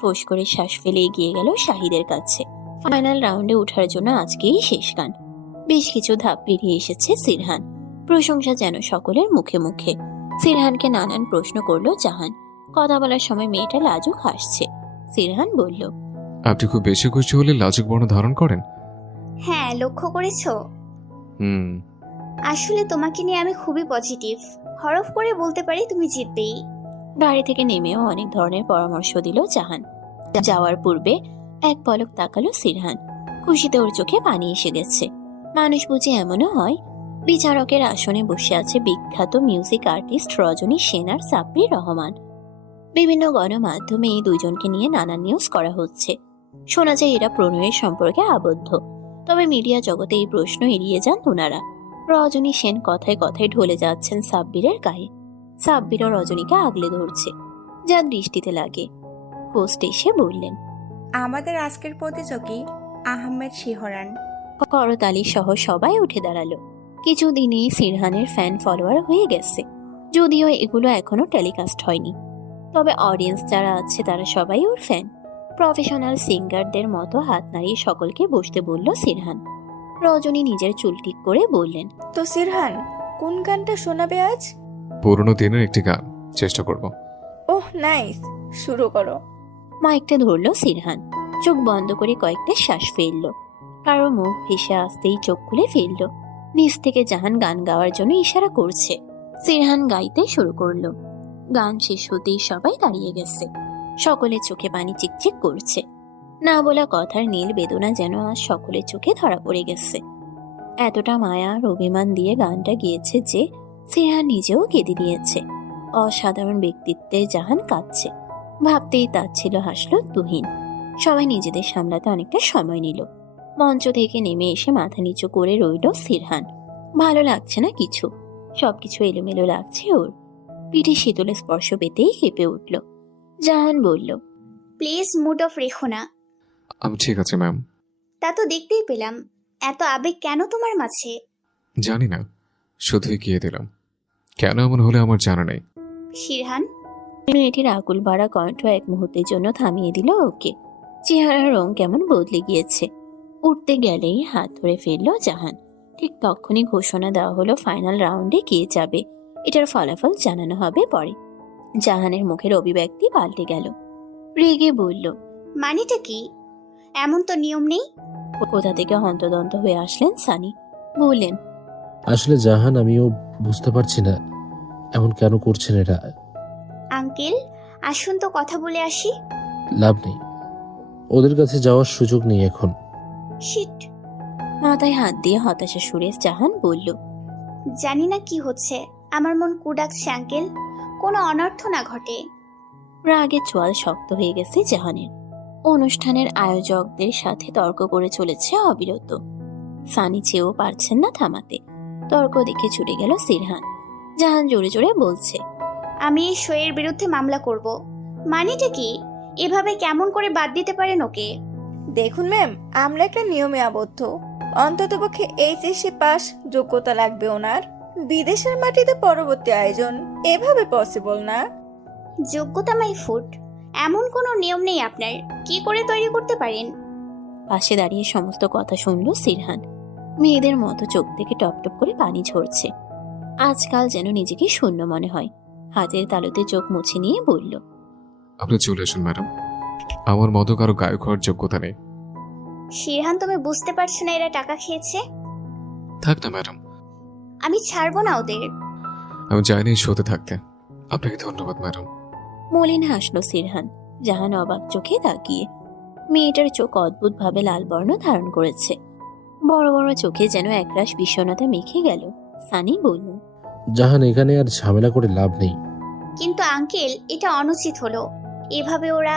ফোঁস করে শ্বাস ফেলে এগিয়ে গেল শাহিদের কাছে। ফাইনাল রাউন্ডে ওঠার জন্য আজকেই শেষ গান। বেশ কিছু ধাপ পেরিয়ে এসেছে সিরহান। প্রশংসা যেন সকলের মুখে মুখে। সিরহানকে নানান প্রশ্ন করলো জাহান। কথা বলার সময় মেয়েটা লাজুক হাসছে। সিরহান বলল, আপনি খুব বেশি খুশি হলে লাজুক বর্ণ ধারণ করেন? হ্যাঁ, লক্ষ্য করেছো? আসলে তোমাকে নিয়ে আমি খুবই পজিটিভ। হরফ করে বলতে পারি তুমি জিতবেই। গাড়ি থেকে নেমেও অনেক ধরনের পরামর্শ দিল জাহান। যাওয়ার পূর্বে এক পলক তাকালো সিরহান। খুশিতে ওর চোখে পানি এসে গেছে। মানুষ বুঝি এমনও হয়। বিচারকের আসনে বসে আছে বিখ্যাত মিউজিক আর্টিস্ট রজনী সেন আর সাব্বির রহমান। বিভিন্ন গণমাধ্যমে এই দুইজনকে নিয়ে নানান নিউজ করা হচ্ছে। শোনা যায় এরা প্রণয়ের সম্পর্কে আবদ্ধ। তবে মিডিয়া জগতে এই প্রশ্ন এড়িয়ে যান ওনারা। রজনী সেন কথায় কথায় ঢলে যাচ্ছেন সাব্বিরের গায়ে। সাব্বিরও রজনীকে আগলে ধরছে, যা দৃষ্টিতে লাগে। হোস্ট এসে বললেন, আমাদের আজকের প্রতিযোগী আহমেদ শিহরান। করতালি সহ সবাই উঠে দাঁড়ালো। কিছুদিনেই সিরহানের ফ্যান ফলোয়ার হয়ে গেছে। যদিও এগুলো এখনো টেলিকাস্ট হয়নি, তবে অডিয়েন্স যারা আছে তারা সবাই ওর ফ্যান। প্রফেশনাল সিঙ্গারদের মতো হাত নাড়িয়ে সকলকে বসতে বলল সিরহান। রজনী নিজের চুল ঠিক করে বললেন, তো সিরহান, কোন গানটা শোনাবে আজ? পুরোনো দিনের একটি গান চেষ্টা করব। ওহ নাইস, শুরু করো। মাইকটা ধরলো সিরহান। চোখ বন্ধ করে কয়েকটা শ্বাস ফেললো। কারো মুখ ভেসে আসতেই চোখ খুলে ফেললো। নিচ থেকে জাহান গান গাওয়ার জন্য ইশারা করছে। সিরহান গাইতে শুরু করলো। গান শেষ হতেই সবাই দাঁড়িয়ে গেছে। সকলের চোখে পানি চিকচিক করছে। না বলা কথার নীল বেদনা যেন আজ সকলের চোখে ধরা পড়ে গেছে। এতটা মায়া আর অভিমান দিয়ে গানটা গিয়েছে যে সিরহান নিজেও কেঁদে দিয়েছে। অসাধারণ ব্যক্তিত্বে জাহান কাঁদছে। ভাবতেই তাচ্ছিল হাসলো তুহিন। সবাই নিজেদের সামলাতে অনেকটা সময় নিল। মঞ্চ থেকে নেমে এসে মাথা নিচু করে রইল সিরহান। ভালো লাগছে না কিছু। সবকিছু এলোমেলো লাগছে ওর। পিঠে শীতলের স্পর্শ পেতেই কেঁপে উঠল। জাহান বলল, প্লিজ মুড অফ রেখো না। আমি ঠিক আছে ম্যাম। তা তো দেখতেই পেলাম। এত আবেগ কেন তোমার মাঝে? জানি না, শুধুই গিয়ে দিলাম। কেন এমন হলে আমার জানা নেই। শিরহান, মেয়েটির আকুল ভরা কণ্ঠ এক মুহূর্তের জন্য থামিয়ে দিল ওকে। চেহারার রং কেমন বদলে গিয়েছে। উঠতে গেলেই হাত ধরে ফেলল জাহান। ঠিক তখনই ঘোষণা দেওয়া হলো ফাইনাল রাউন্ডে কে যাবে। এটার ফলাফল জানানো হবে পরে। জাহানের মুখের অভিব্যক্তি পাল্টে গেল। রেগে বলল, মানেটা কি? এমন তো নিয়ম নেই। কোথা থেকে হন্তদন্ত হয়ে আসলেন সানি। বললেন, আসলে জাহান, আমিও বুঝতে পারছি না এমন কেন করছেন এটা। আঙ্কেল, আসুন তো কথা বলে আসি। লাভ নেই, ওদের কাছে যাওয়ার সুযোগ নেই এখন। শিট। মাথায় হাত দিয়ে হতাশা সুরে জাহান বলল, জানি না কি হচ্ছে, আমার মন কুডাকছে আঙ্কেল, কোনো অনর্থ না ঘটে। রাগে চোয়াল শক্ত হয়ে গেছে জাহানের। অনুষ্ঠানের আয়োজকদের সাথে তর্ক করে চলেছে অবিরত। সানি চেয়েও পারছেন না থামাতে। তর্ক দেখে ছুটে গেল সিরহান। জাহান জোরে জোরে বলছে, আমি এই শোয়ের বিরুদ্ধে মামলা করব। মানেটা কি? এভাবে কেমন করে বাদ দিতে পারেন ওকে? দেখুন ম্যাম, আমরা একটা নিয়মে আবদ্ধ। অন্ততপক্ষে এইচএসসি পাস যোগ্যতা লাগবে ওনার। বিদেশের মাটিতে পরবর্তী আয়োজন এভাবে পসিবল না। যোগ্যতা মাই ফুট, এমন কোনো নিয়ম নেই আপনার। কি করে তৈরি করতে পারেন? পাশে দাঁড়িয়ে সমস্ত কথা শুনল সিরহান। মেয়েদের মতো চোখ থেকে টপ টপ করে পানি ঝরছে। আজকাল যেন নিজেকে শূন্য মনে হয়। হাতের তালুতে চোখ মুছে নিয়ে বলল, আপনি চলে আসুন ম্যাডাম, আমার মতো কারো গায়ক হওয়ার যোগ্যতা নেই। শিরহান, তুমি বুঝতে পারছো না এরা টাকা খেয়েছে? থাক না ম্যাডাম, আমি ছাড়বো না ওদের। আমি চাইনি শোতে থাকতে। আপনাকে ধন্যবাদ ম্যাডাম। মলিন হাসল সিরহান। জাহান অবাক চোখে তাকিয়ে। মেয়েটার চোখ অদ্ভুত ভাবে লাল বর্ণ ধারণ করেছে। বড় বড় চোখে যেন একরাশ বিষণ্ণতা মেখে গেল। সানি বলল, জাহান, এখানে আর ঝামেলা করে লাভ নেই। কিন্তু আঙ্কেল, এটা অনুচিত হলো। এভাবে ওরা।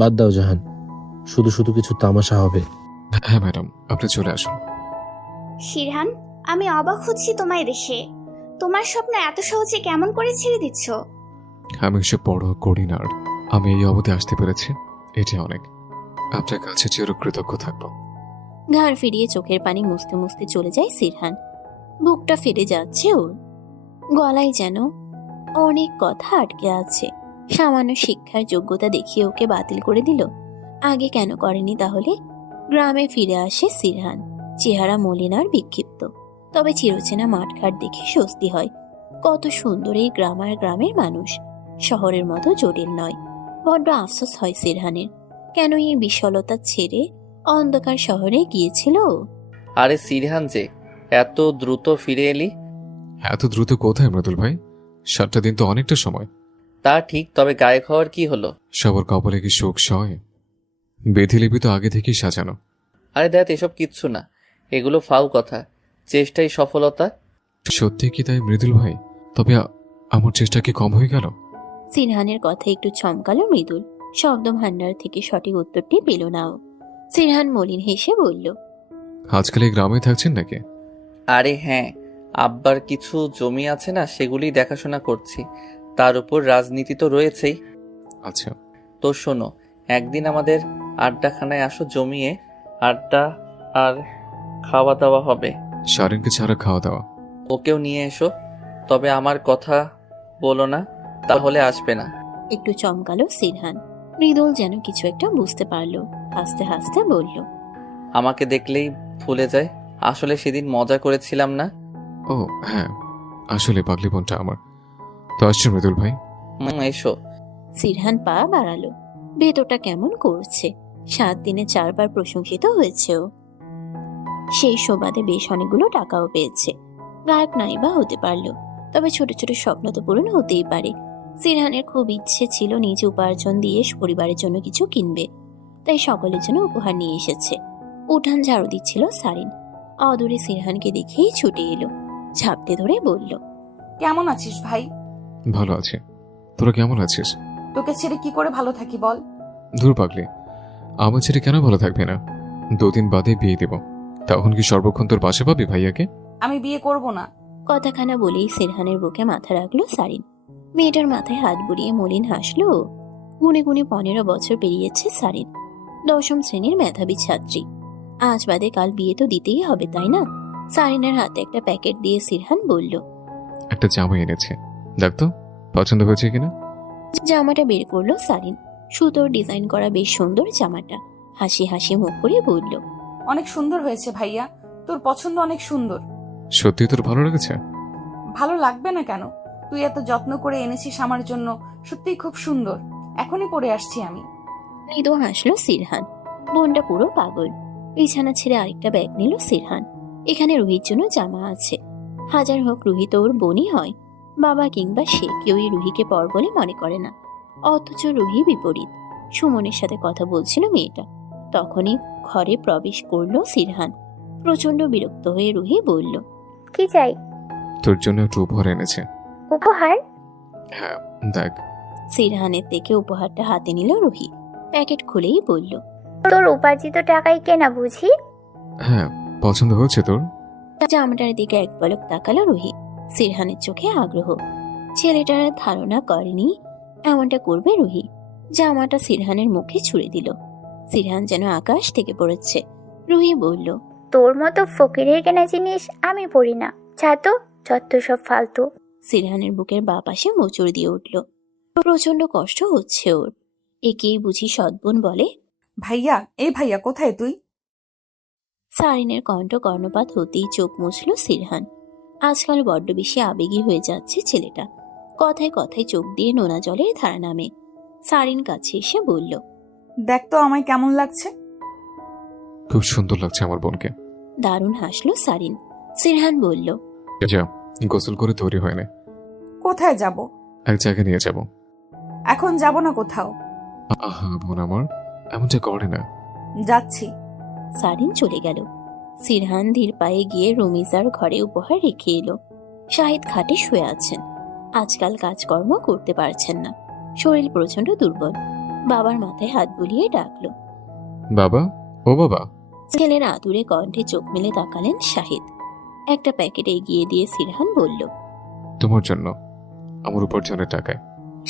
বাদ দাও জাহান, শুধু শুধু কিছু তামাশা হবে। হ্যাঁ ম্যাডাম, আপনি চলে আসুন। শিরহান, আমি অবাক হচ্ছি তোমায় দেখে। তোমার স্বপ্ন এত সহজে কেমন করে ছেড়ে দিচ্ছ? আমি এসব বড় করি না, আর আমি এই অবধি আসতে পেরেছি, এটা অনেক। আপনার কাছে চিরকৃতজ্ঞ থাকবো। ঘাড় ফিরিয়ে চোখের পানি মুছতে মুছতে চলে যায় সিরহান। বুকটা ফেটে যাচ্ছে ওর। গলায় যেন অনেক কথা আটকে আছে। সামান্য শিক্ষার যোগ্যতা দেখিয়ে ওকে বাতিল করে দিল। আগে কেন করেনি তাহলে? গ্রামে ফিরে আসে সিরহান। চেহারা মলিন আর বিক্ষিপ্ত, তবে চিরচেনা মাঠঘাট দেখে স্বস্তি হয়। কত সুন্দর এই গ্রামের মানুষ, শহরের মতো জটিল নয়। বড্ড আফসোস হয় সিরহানের। কেন এই বিশালতা ছেড়ে অন্ধকার শহরে গিয়েছিল? আরে সিরহান, যে এত দ্রুত ফিরে এলি? এত দ্রুত কোথায় মৃদুল ভাই? 7টা দিন তো অনেকটা সময়। তা ঠিক, তবে গায়ক হওয়ার কি হলো? সবার কপালে কি শোক সয়? বেধিলিপি তো আগে থেকেই সাজানো। আরে দেখ, এসব কিচ্ছু না, এগুলো ফাউ কথা। চেষ্টাই সফলতা। সত্যি কি তাই মৃদুল ভাই? তবে আমার চেষ্টা কি কম হয়ে গেল? সিরহানের কথা একটু চমকালো মৃদুল। শব্দ ভান্ডার থেকে সঠিক উত্তরটি পেল না ও। সিরহান মলিন হেসে বলল, আজকাল এই গ্রামে থাকছেন নাকি? আরে হ্যাঁ, আব্বার কিছু জমি আছে না, সেগুলি দেখাশোনা করছি। তার উপর রাজনীতি তো রয়েছেই। আচ্ছা, তো শোনো, একদিন আমাদের আড্ডাখানায় আসো, জমিয়ে আড্ডা আর খাওয়া দাওয়া হবে। শারিনকে ছাড়া খাওয়া দাওয়া? ওকেও নিয়ে এসো, তবে আমার কথা বলো না, তাহলে আসবে না। একটু চমকালো সিরহান। মৃদুল যেন কিছু একটা বুঝতে পারলো। হাসতে হাসতে বলল, আমাকে দেখলেই ভুলে যায়। আসলে সেদিন মজা করেছিলাম না? ও হ্যাঁ, আসলে পাগলি বোনটা আমার। তো আসছে মৃদুল ভাই। এসো। সিরহান পা বাড়ালো। ভেতরটা কেমন করছে। 7 দিনে 4 বার প্রশংসিত হয়েছে ও। সেই সুবাদে বেশ অনেকগুলো টাকাও পেয়েছে। গায়ক নাই বা হতে পারলো, তবে ছোট ছোট স্বপ্ন তো পূরণ হতেই পারে। সিরহানের খুব ইচ্ছে ছিল নিজ উপার্জন দিয়ে পরিবারের জন্য কিছু কিনবে, তাই সকলের জন্য উপহার নিয়ে এসেছে। উঠান ঝাড়ু দিচ্ছিল সারিন। অদূরে সিরহানকে দেখেই ছুটে এলো। ঝাপটে ধরে বলল, কেমন আছিস ভাই? ভালো আছে, তোরা কেমন আছিস? তোকে ছেড়ে কি করে ভালো থাকি বল? দূর পাগলি, আমার ছেড়ে কেন ভালো থাকবে না? 2 দিন বাদে বিয়ে দেব, তখন কি সর্বক্ষণ তোর পাশে পাবি ভাইয়াকে? আমি বিয়ে করব না। কথাখানা বলেই সিরহানের বুকে মাথা রাখলো সারিন। মেয়েটার মাথায় হাত বুলিয়ে মলিন হাসলো। গুনে গুনে 15 বছর পেরিয়েছে সারিন। 10ম শ্রেণীর মেধাবী ছাত্রী। আজ বাদে কাল বিয়ে তো দিতেই হবে, তাই না? সারিনের হাতে একটা প্যাকেট দিয়ে সিরহান বলল। একটা জামা এনেছে, দেখ তো পছন্দ হয়েছে কিনা। জামাটা বের করলো সারিন। সুতোর ডিজাইন করা বেশ সুন্দর জামাটা। হাসি হাসি মুখ করে বলল, অনেক সুন্দর হয়েছে ভাইয়া, তোর পছন্দ অনেক সুন্দর। সত্যি তোর ভালো লেগেছে? ভালো লাগবে না কেন? তুই এত যত্ন করে এনেছিস আমার জন্য, সত্যিই খুব সুন্দর। এখনই পরে আসছি আমি। মৃদু হাসলো সিরহান। বোনটা পুরো পাগল। বিছানা ছেড়ে আরেকটা ব্যাগ নিল সিরহান। এখানে রুহির জন্য জামা আছে। হাজার হোক রুহি তো ওর বোনই হয়। বাবা কিংবা সে কেউই রুহিকে পর বলে মনে করে না। অথচ রুহি বিপরীত। সুমনের সাথে কথা বলছিল মেয়েটা। তখনই ঘরে প্রবেশ করলো সিরহান। প্রচন্ড বিরক্ত হয়ে রুহি বলল, কি চাই? তোর জন্য একটু উপহার এনেছে। উপহার? হ্যাঁ দেখ। সিরহানের থেকে উপহারটা হাতে নিল রুহি। প্যাকেট খুলেই বলল, তোর উপার্জিত টাকাই কেনা বুঝি? হ্যাঁ, পছন্দ হচ্ছে তোর? জামাটার দিকে এক পলক তাকালো রুহি। সিরহানের চোখে আগ্রহ। ছেলেটার ধারণা করেনি এমনটা করবে রুহি। জামাটা সিরহানের মুখে ছুঁড়ে দিল। সিরহান যেন আকাশ থেকে পড়েছে। রুহি বলল, তোর মতো ফকিরের কেনা জিনিস আমি পড়ি না। যা তো, যত সব ফালতু। সিরহানের বুকের বাঁ পাশে মোচড় দিয়ে উঠল। প্রচন্ড কষ্ট হচ্ছে ওর। একেই বুঝি সদ্বোন বলে? ভাইয়া, এই ভাইয়া কোথায় তুই? সারিনের কণ্ঠ কর্ণপাত হতেই চোখ মুছল সিরহান। আজকাল বড্ড বেশি আবেগী হয়ে যাচ্ছে ছেলেটা। কথায় কথায় চোখ দিয়ে নোনা জলের ধারা নামে। সারিন কাছে এসে বলল, দেখ তো আমায় কেমন লাগছে। খুব সুন্দর লাগছে আমার বোনকে। দারুণ হাসলো সারিন। সিরহান বলল, যা গোসল করে তৈরি হয় না। কোথায় যাব? এক জায়গায় নিয়ে যাব। এখন যাব না কোথাও। আহা বোন আমার, এমনটা করে না। যাচ্ছি। সারিন চলে গেল। সিরহান ধীর পায়ে গিয়ে রুমিজার ঘরে উপহার রেখে এলো। শাহিদ খাটে শুয়ে আছেন। আজকাল কাজকর্ম করতে পারছেন না। শরীর প্রচন্ড দুর্বল। বাবার মাথায় হাত বুলিয়ে ডাকলো, বাবা, ও বাবা। ছেলের আদুরে কণ্ঠে চোখ মেলে তাকালেন শাহিদ। একটা প্যাকেট এগিয়ে দিয়ে সিরহান বলল, তোমার জন্য, আমার উপার্জনের টাকায়।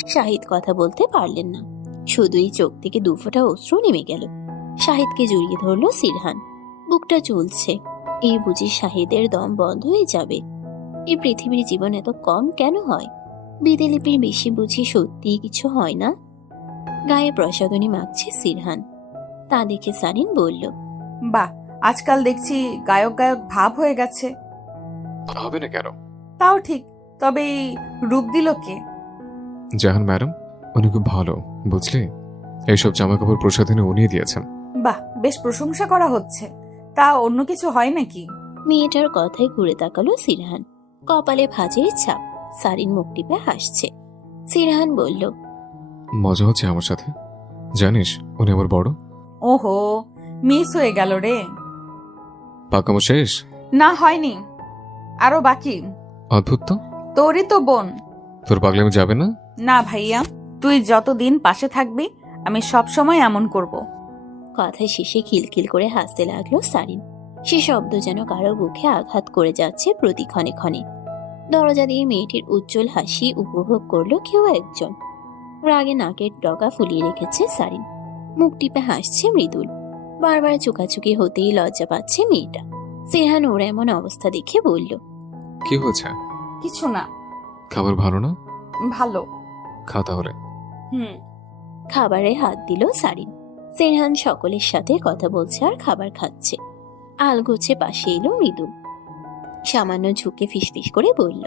শাহিদ কথা বলতে পারলেন না। শুধুই চোখ থেকে দুফোঁটা অশ্রু নেমে গেল। শাহিদকে জড়িয়ে ধরল সিরহান। বুকটা চলছে। এই বুঝি শাহিদের দম বন্ধ হয়ে যাবে? এই পৃথিবীর জীবন এত কম কেন হয়? বিদেলিপির বেশি বুঝি সত্যি কিছু হয় না? গায়ে প্রসাদনী মাখছে সিরহান। তা দেখে সারিন বলল, বাহ, আজকাল দেখছি গায়ক গায়ক ভাব হয়ে গেছে। হবে না কেন? তাও ঠিক, তবে এই রূপ দিল কে? জাহান ম্যাডাম, উনি খুব ভালো, বুঝলি? এইসব জামা কাপড় প্রসাধনী উনিই দিয়েছেন। বাহ, বেশ প্রশংসা করা হচ্ছে। তা অন্য কিছু হয় নাকি? মেয়েটার কথায় ঘুরে তাকালো সিরহান। কপালে ভাঁজের ছাপ। সারিন মুখ টিপে হাসছে। সিরহান বলল, মজা হচ্ছে আমার সাথে? জানিস উনি আমার বড়। ওহো, মিস হয়ে গেল রে। পাকামো শেষ? না, হয়নি, আরো বাকি। অদ্ভুত তো। তোরই তো বোন। তোর পাগলামি যাবে না? না ভাইয়া, তুই যতদিন পাশে থাকবি আমি সব সময় এমন করব। কথায় শেষে খিলখিল করে হাসতে লাগলো সারিন। সে শব্দ যেন কারো বুকে আঘাত করে যাচ্ছে প্রতি ক্ষণে ক্ষণে। দরজা দিয়ে মেয়েটির উজ্জ্বল হাসি উপভোগ করলো কেউ একজন। রাগে নাকের ডগা ফুলিয়ে রেখেছে সারিন। মুখ টিপে হাসছে মৃদুল। বারবার চুকাচুকি হতেই লজ্জা পাচ্ছে মেয়েটা। সিরহান ওর এমন অবস্থা দেখে বলল, কি হয়েছে? কিছু না। খাবার ভালো না? ভালো। খা তাহলে। খাবারে হাত দিল সারিন। সিরহান সকলের সাথে কথা বলছে আর খাবার খাচ্ছে। আলগোছে পাশে এলো মৃদুল। সামান্য ঝুঁকে ফিসফিস করে বলল,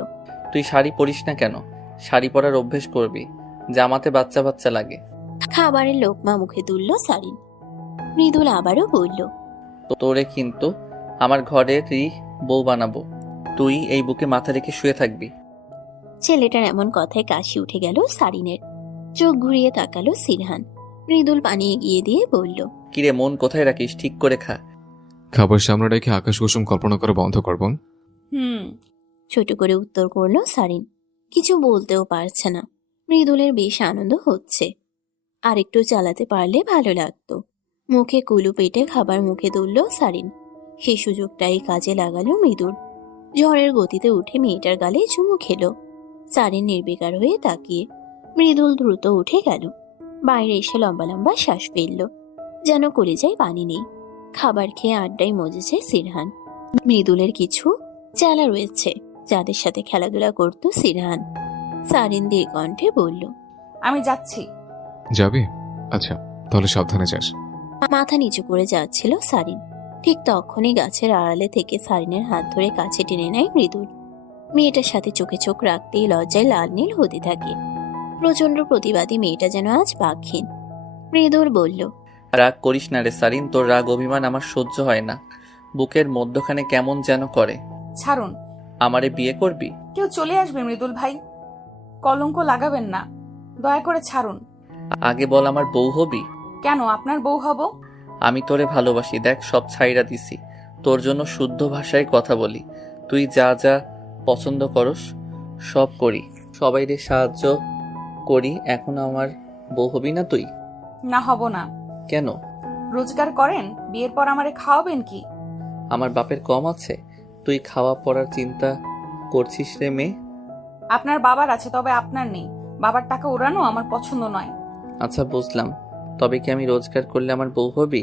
তুই শাড়ি পরিস না কেন? শাড়ি পরার অভ্যেস করবি, জামাতে বাচ্চা বাচ্চা লাগে। খাবারের লোকমা মুখে তুলল সারিন। মৃদুল আবারও বলল, তোরে কিন্তু আমার ঘরেরই বউ বানাবো। তুই এই বুকে মাথা রেখে শুয়ে থাকবি। ছেলেটার এমন কথায় কাশি উঠে গেল সারিনের। চোখ ঘুরিয়ে তাকালো সিরহান। মৃদুল পানি এগিয়ে দিয়ে বলল, কিরে, মন কোথায় রাখিস? ঠিক করে খা। খাবার সামনে রেখে আকাশ কুসুম কল্পনা করে বন্ধ করবন। ছোট করে উত্তর করলো সারিন। কিছু বলতেও পারছে না। মৃদুলের বেশ আনন্দ হচ্ছে। আর একটু চালাতে পারলে ভালো লাগতো। মুখে কুলু পেটে খাবার মুখে তুলল সারিন। সেই সুযোগটাই কাজে লাগালো মৃদুল। ঝড়ের গতিতে উঠে মেয়েটার গালে চুমু খেলো। সারিন নির্বিকার হয়ে তাকিয়ে। মৃদুল দ্রুত উঠে গেল। বাইরে এসে লম্বা লম্বা শ্বাস ফেলল। যেন কলিজায় পানি নেই। খাবার খেয়ে আড্ডায় মজেছে সিরহান। মৃদুলের কিছু চেলা রয়েছে যাদের সাথে খেলাধুলা করত সিরহান। সারিন দিয়ে কণ্ঠে বলল, আমি যাচ্ছি। যাবি? আচ্ছা, তাহলে সাবধানে যাস। মাথা নিচু করে যাচ্ছিল সারিন। ঠিক তখনই গাছের আড়ালে থেকে সারিনের হাত ধরে কাছে টেনে নেয় মৃদুল। মেয়েটার সাথে চোখে চোখ রাখতেই লজ্জায় লাল নীল হতে থাকে। প্রচন্ড প্রতিবাদী মেয়েটা যেন আজ বাঘহীন। মৃদুল বলল, রাগ করিস না রে সারিন, তোর রাগ অভিমান আমার সহ্য হয় না। বুকের মধ্যখানে কেমন যেন করে। ছাড়ুন। আমারে বিয়ে করবি? কেউ চলে আসবে মৃদুল ভাই, কলঙ্ক লাগাবেন না, দয়া করে ছাড়ুন। আগে বল আমার বউ হবি? কেন আপনার বউ হব? আমি তোরে ভালোবাসি, দেখ সব ছাইরা দিছি, তোর জন্য শুদ্ধ ভাষায় কথা বলি। তুই যা যা পছন্দ করস সব করি, সবাইরে সাহায্য করি। এখন আমার বউ হবি না তুই? না, হব না। কেন? রোজগার করেন, বিয়ের পর আমারে খাওয়াবেন কি? আমার বাপের কম আছে? তুই খাওয়া পড়ার চিন্তা করছিস রে মেয়ে। আপনার বাবার আছে, তবে আপনার নেই। বাবার টাকা উড়ানো আমার পছন্দ নয়। আচ্ছা বুঝলাম, তবে কি আমি রোজগার করলে আমার বউ হবি?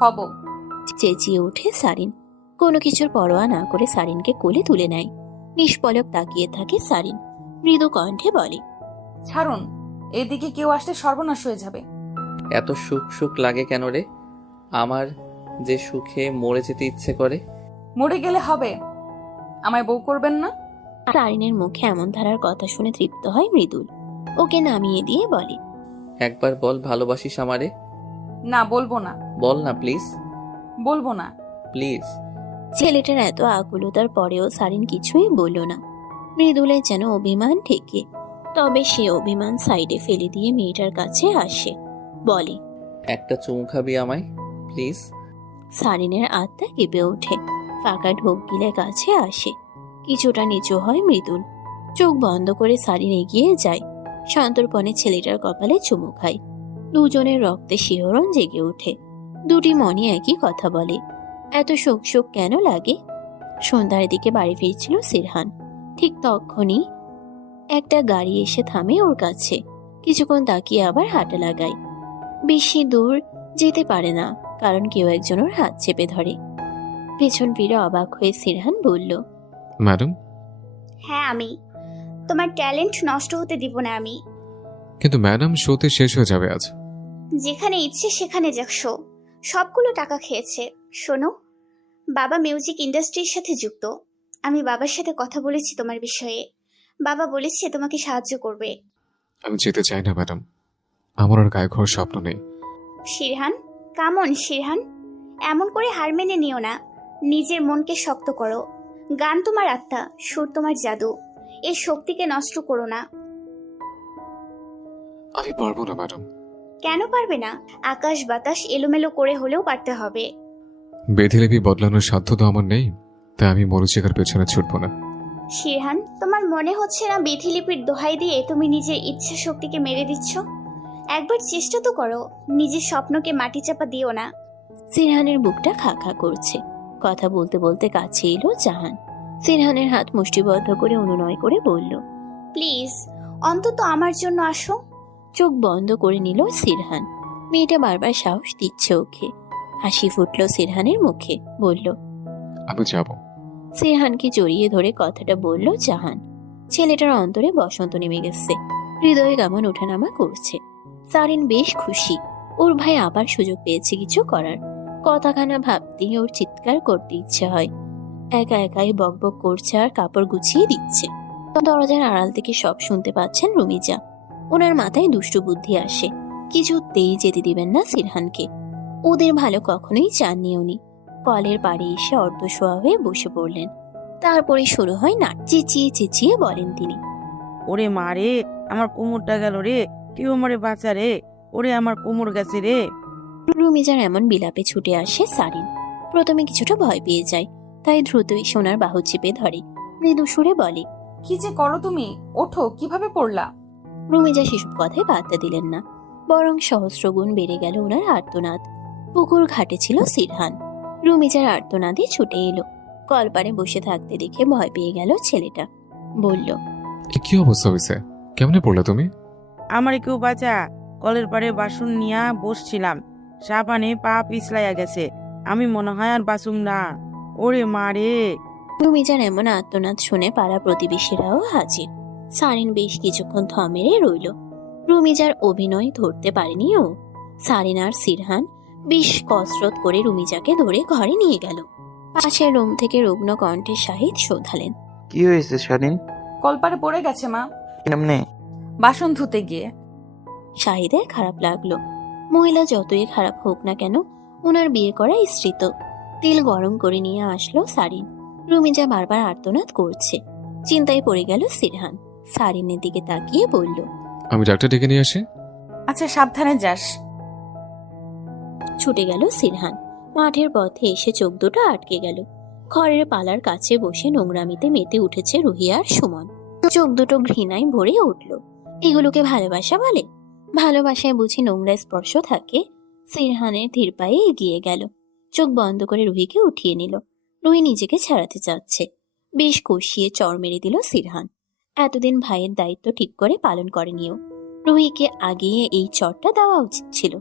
হব। চেঁচিয়ে ওঠে সারিন। কোনো কিছুর পরোয়া না করে সারিনকে কোলে তুলে নেয়। নিষ্পলক তাকিয়ে থাকে সারিন। মৃদু কণ্ঠে বলে, ছাড়ুন, এদিকে কেউ আসলে সর্বনাশ হয়ে যাবে। এত সুখ সুখ লাগে কেন রে? আমার যে সুখে মরে যেতে ইচ্ছে করে। মরে গেলে হবে, আমায় বউ করবেন না? সারিনের মুখে এমন ধারার কথা শুনে তৃপ্ত হয় মৃদুল। ওকে নামিয়ে দিয়ে বলে, একবার বল ভালোবাসিস আমারে। না, বলবো না। বল না প্লিজ। বলবো না। প্লিজ। ছেলেটার এত আকুলতার পরেও সারিন কিছুই বলল না। মৃদুলের যেন অভিমান ঠেকে। তবে সে অভিমান সাইডে ফেলে দিয়ে মেয়েটার কাছে আসে, বলে, একটা চুমু খাবি আমায় প্লিজ? সারিনের আত্মা কেঁপে ওঠে। ফাঁকা ঢোক গিলে কাছে আসে। কিছুটা নিচু হয় মৃদুল। চোখ বন্ধ করে সারিন এগিয়ে যায়। সন্তর্পণে ছেলেটার কপালে চুমু খায়। দুজনের রক্তে শিহরণ জেগে ওঠে। দুটি মনে একই কথা বলে, এত শোক শোক কেন লাগে? সন্ধ্যার দিকে বাড়ি ফিরছিল সিরহান। ঠিক তখনই একটা গাড়ি এসে থামে ওর কাছে। কিছুক্ষণ তাকিয়ে আবার হাঁটা লাগায়। বেশি দূর যেতে পারে না, কারণ কেউ একজন ওর হাত চেপে ধরে। পেছন ফিরে অবাক হয়ে সিরহান বলল, ম্যাডাম? হ্যাঁ আমি। তোমার ট্যালেন্ট নষ্ট হতে দিব না আমি। কিন্তু ম্যাডাম, শোতে শেষ হয়ে যাবে আজ। যেখানে ইচ্ছে সেখানে যাক শো, সবগুলো টাকা খেয়েছে। শোনো, বাবা মিউজিক ইন্ডাস্ট্রির সাথে যুক্ত। আমি বাবার সাথে কথা বলেছি তোমার বিষয়ে। বাবা বলেছে তোমাকে সাহায্য করবে। আমি যেতে চাই না ম্যাডাম, আমার আর গায়ে ঘর স্বপ্ন নেই। শিরহান, কামন শিরহান, এমন করে হার মেনে নিও না। নিজের মনকে শক্ত করো। গান তোমার আত্মা, সুর তোমার জাদু। এই শক্তিকে নষ্ট করো না। আমি পারবো না ম্যাডাম। কেন পারবে না? আকাশ বাতাস এলোমেলো করে হলেও পারতে হবে। বেধিলিপি বদলানোর সাধ্য তো আমার নেই, তাই আমি মরিচিকার পেছনে ছুটবো না। শিরহান, তোমার মনে হচ্ছে না বিধিলিপির দোহাই দিয়ে তুমি নিজের ইচ্ছা শক্তিকে মেরে দিচ্ছ? একবার চেষ্টা তো করো, নিজের স্বপ্নকে মাটি চাপা দিও না। সিরহানের বুকটা খা খা করছে। কথা বলতে বলতে কাছে এলো জাহান। সিরহানের হাত মুষ্টিবদ্ধ করে অনুনয় করে বলল, প্লিজ অন্তত আমার জন্য আসো। চোখ বন্ধ করে নিল সিরহান। মেয়েটা বারবার সাহস দিচ্ছে ওকে। হাসি ফুটল সিরহানের মুখে। বলল, আমি যাব। সিরহানকে জড়িয়ে ধরে কথাটা বলল জাহান। ছেলেটার অন্তরে বসন্ত নেমে গেছে। হৃদয়ে কেমন ওঠানামা করছে। সারিন বেশ খুশি। ওর ভাই আবার সুযোগ পেয়েছে কিছু করার। কথাখানা ভাবতেই ওর চিৎকার করতে ইচ্ছে হয়। একা একাই বকবক করছে আর কাপড় গুছিয়ে দিচ্ছে। দরজার আড়াল থেকে সব শুনতে পাচ্ছেন রুমিজা। ওনার মাথায় দুষ্টু বুদ্ধি আসে। কিছুতেই যেতে দিবেন না সিরহানকে। ওদের ভালো কখনোই চাননি উনি। কলের পাড়ে এসে অর্ধশোয়া হয়ে বসে পড়লেন। তারপরে শুরু হয় নাট। চেঁচিয়ে চেঁচিয়ে বলেন তিনি, ওরে মা রে, আমার কোমরটা গেল রে, কেউ আমারে বাঁচা রে, ওরে আমার কোমর গেছে রে। রুমিজার এমন বিলাপে ছুটে আসে সারিন। প্রথমে কিছুটা ভয় পেয়ে যায়, তাই দ্রুত এসে ওনার বাহু চেপে ধরে। মৃদু সুরে বলে, কি যে করো তুমি, ওঠো, কিভাবে পড়লা? রুমিজা সেসব কথায় পাত্তা দিলেন না, বরং সহস্রগুণ বেড়ে গেল ওনার আর্তনাদ। পুকুর ঘাটে ছিল সিরহান। রুমিজার আর্তনাদে ছুটে এলো। কলপারে বসে থাকতে দেখে ভয় পেয়ে গেল ছেলেটা। বলল, কি অবস্থা হয়েছে? কেমনে পড়লে তুমি? আমারে কেউ বাঁচা, কলের পাড়ে বাসন নিয়া বসছিলাম, সাবানে পা পিছলাইয়া গেছে, আমি মনে হয় আর বাসুম না। ওরে মারে। রুমিজার এমন আর্তনাদ শুনে পাড়া প্রতিবেশীরাও হাজির। সারিন বেশ কিছুক্ষণ থমেরে রইল। রুমিজার অভিনয় ধরতে পারেনি ও। সারিন আর সিরহান বেশ কসরত করে রুমিজাকে ধরে ঘরে নিয়ে গেল। পাশের রুম থেকে রুগ্ন কণ্ঠের সাহিত শোধালেন, কি হয়েছে শালীন? কলপারে পড়ে গেছে মা, কেমনে? বাসন ধুতে গিয়ে। শাহিদের খারাপ লাগলো। মহিলা যতই খারাপ হোক না কেন, ওনার বিয়ে করা স্ত্রী তো। তেল গরম করে নিয়ে আসলো সারিন। রুমিজা বারবার আর্তনাদ করছে। চিন্তায় পড়ে গেল সিরহান। সারিনের দিকে তাকিয়ে বলল, আমি ডাক্তার ডেকে নিয়ে আসি। আচ্ছা, সাবধানে যাস। ছুটে গেল সিরহান। মাঠের পথে এসে চোখ দুটো আটকে গেল। ঘরের পালার কাছে বসে নোংরামিতে মেতে উঠেছে রুহি আর সুমন। চোখ দুটো ঘৃণায় ভরে উঠল। এগুলোকে ভালোবাসা বলে? ভালোবাসায় বুঝি নোংরা স্পর্শ থাকে? সিরহানের ধীর পায়ে এগিয়ে গেল। চোখ বন্ধ করে রুহিকে উঠিয়ে নিল। রুহি নিজেকে ছাড়াতে চাচ্ছে। বেশ কষিয়ে চড় মেরে দিল সিরহান। এতদিন ভাইয়ের দায়িত্ব ঠিক করে পালন করেনিও। রুহিকে আগিয়ে এই চড়টা দেওয়া উচিত ছিল।